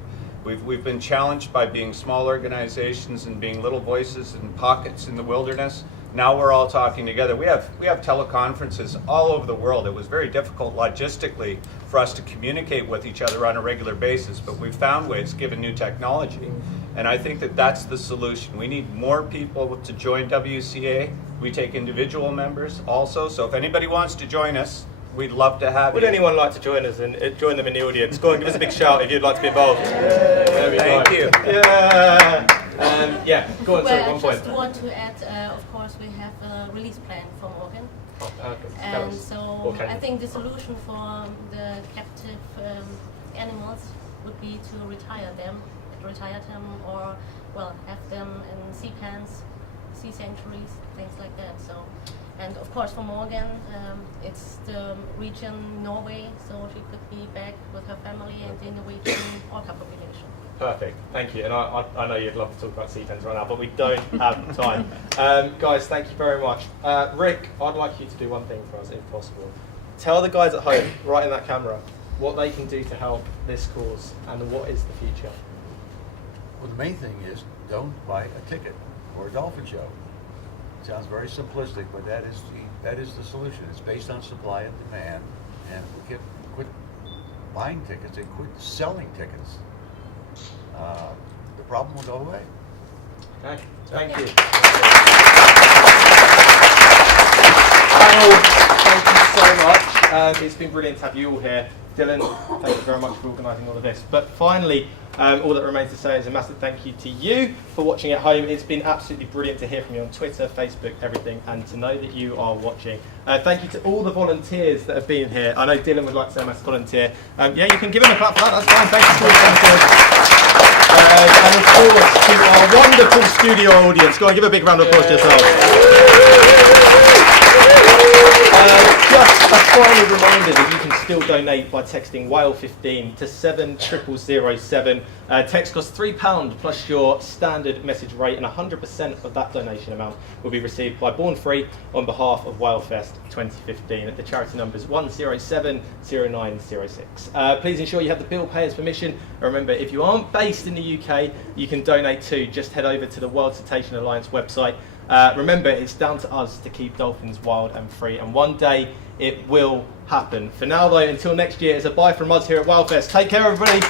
We've been challenged by being small organizations and being little voices in pockets in the wilderness. Now we're all talking together. We have teleconferences all over the world. It was very difficult logistically for us to communicate with each other on a regular basis, but we've found ways given new technology. And I think that that's the solution. We need more people to join WCA. We take individual members also. So if anybody wants to join us, we'd love to have you. Would anyone like to join us and join them in the audience? Go on, give us a big shout if you'd like to be involved. There we go. Thank you. Yeah. Go on, sorry, Well, one point. I just want to add, of course, we have a release plan for Morgan. And so I think the solution for the captive animals would be to retire them, or, well, have them in sea pens, sea sanctuaries, things like that. So, and of course for Morgan, it's the region Norway, so she could be back with her family and in the region orca population. Perfect, thank you. And I know you'd love to talk about sea pens right now, but we don't have time. Guys, thank you very much. Rick, I'd like you to do one thing for us, if possible. Tell the guys at home, right in that camera, what they can do to help this cause, and what is the future. Well, the main thing is don't buy a ticket for a dolphin show. It sounds very simplistic, but that is the solution. It's based on supply and demand, and if we quit buying tickets and quit selling tickets, the problem will go away. Okay, thank you. Thank you so much. It's been brilliant to have you all here. Dylan, thank you very much for organising all of this. But finally, all that remains to say is a massive thank you to you for watching at home. It's been absolutely brilliant to hear from you on Twitter, Facebook, everything, and to know that you are watching. Thank you to all the volunteers that have been here. I know Dylan would like to say a massive volunteer. Yeah, you can give him a clap for that, that's fine. Thank you to all the volunteers. And of course, to our wonderful studio audience. Go on, give a big round of applause to yourselves. Just a final reminder that you can still donate by texting WhaleFest to 70007. Text costs £3 plus your standard message rate, and 100% of that donation amount will be received by Born Free on behalf of WhaleFest 2015. The charity number is 1070906. Please ensure you have the bill payer's permission. And remember, if you aren't based in the UK, you can donate too. Just head over to the World Cetacean Alliance website. Remember, it's down to us to keep dolphins wild and free, and one day it will happen. For now, though, until next year, it's a bye from us here at WhaleFest. Take care, everybody.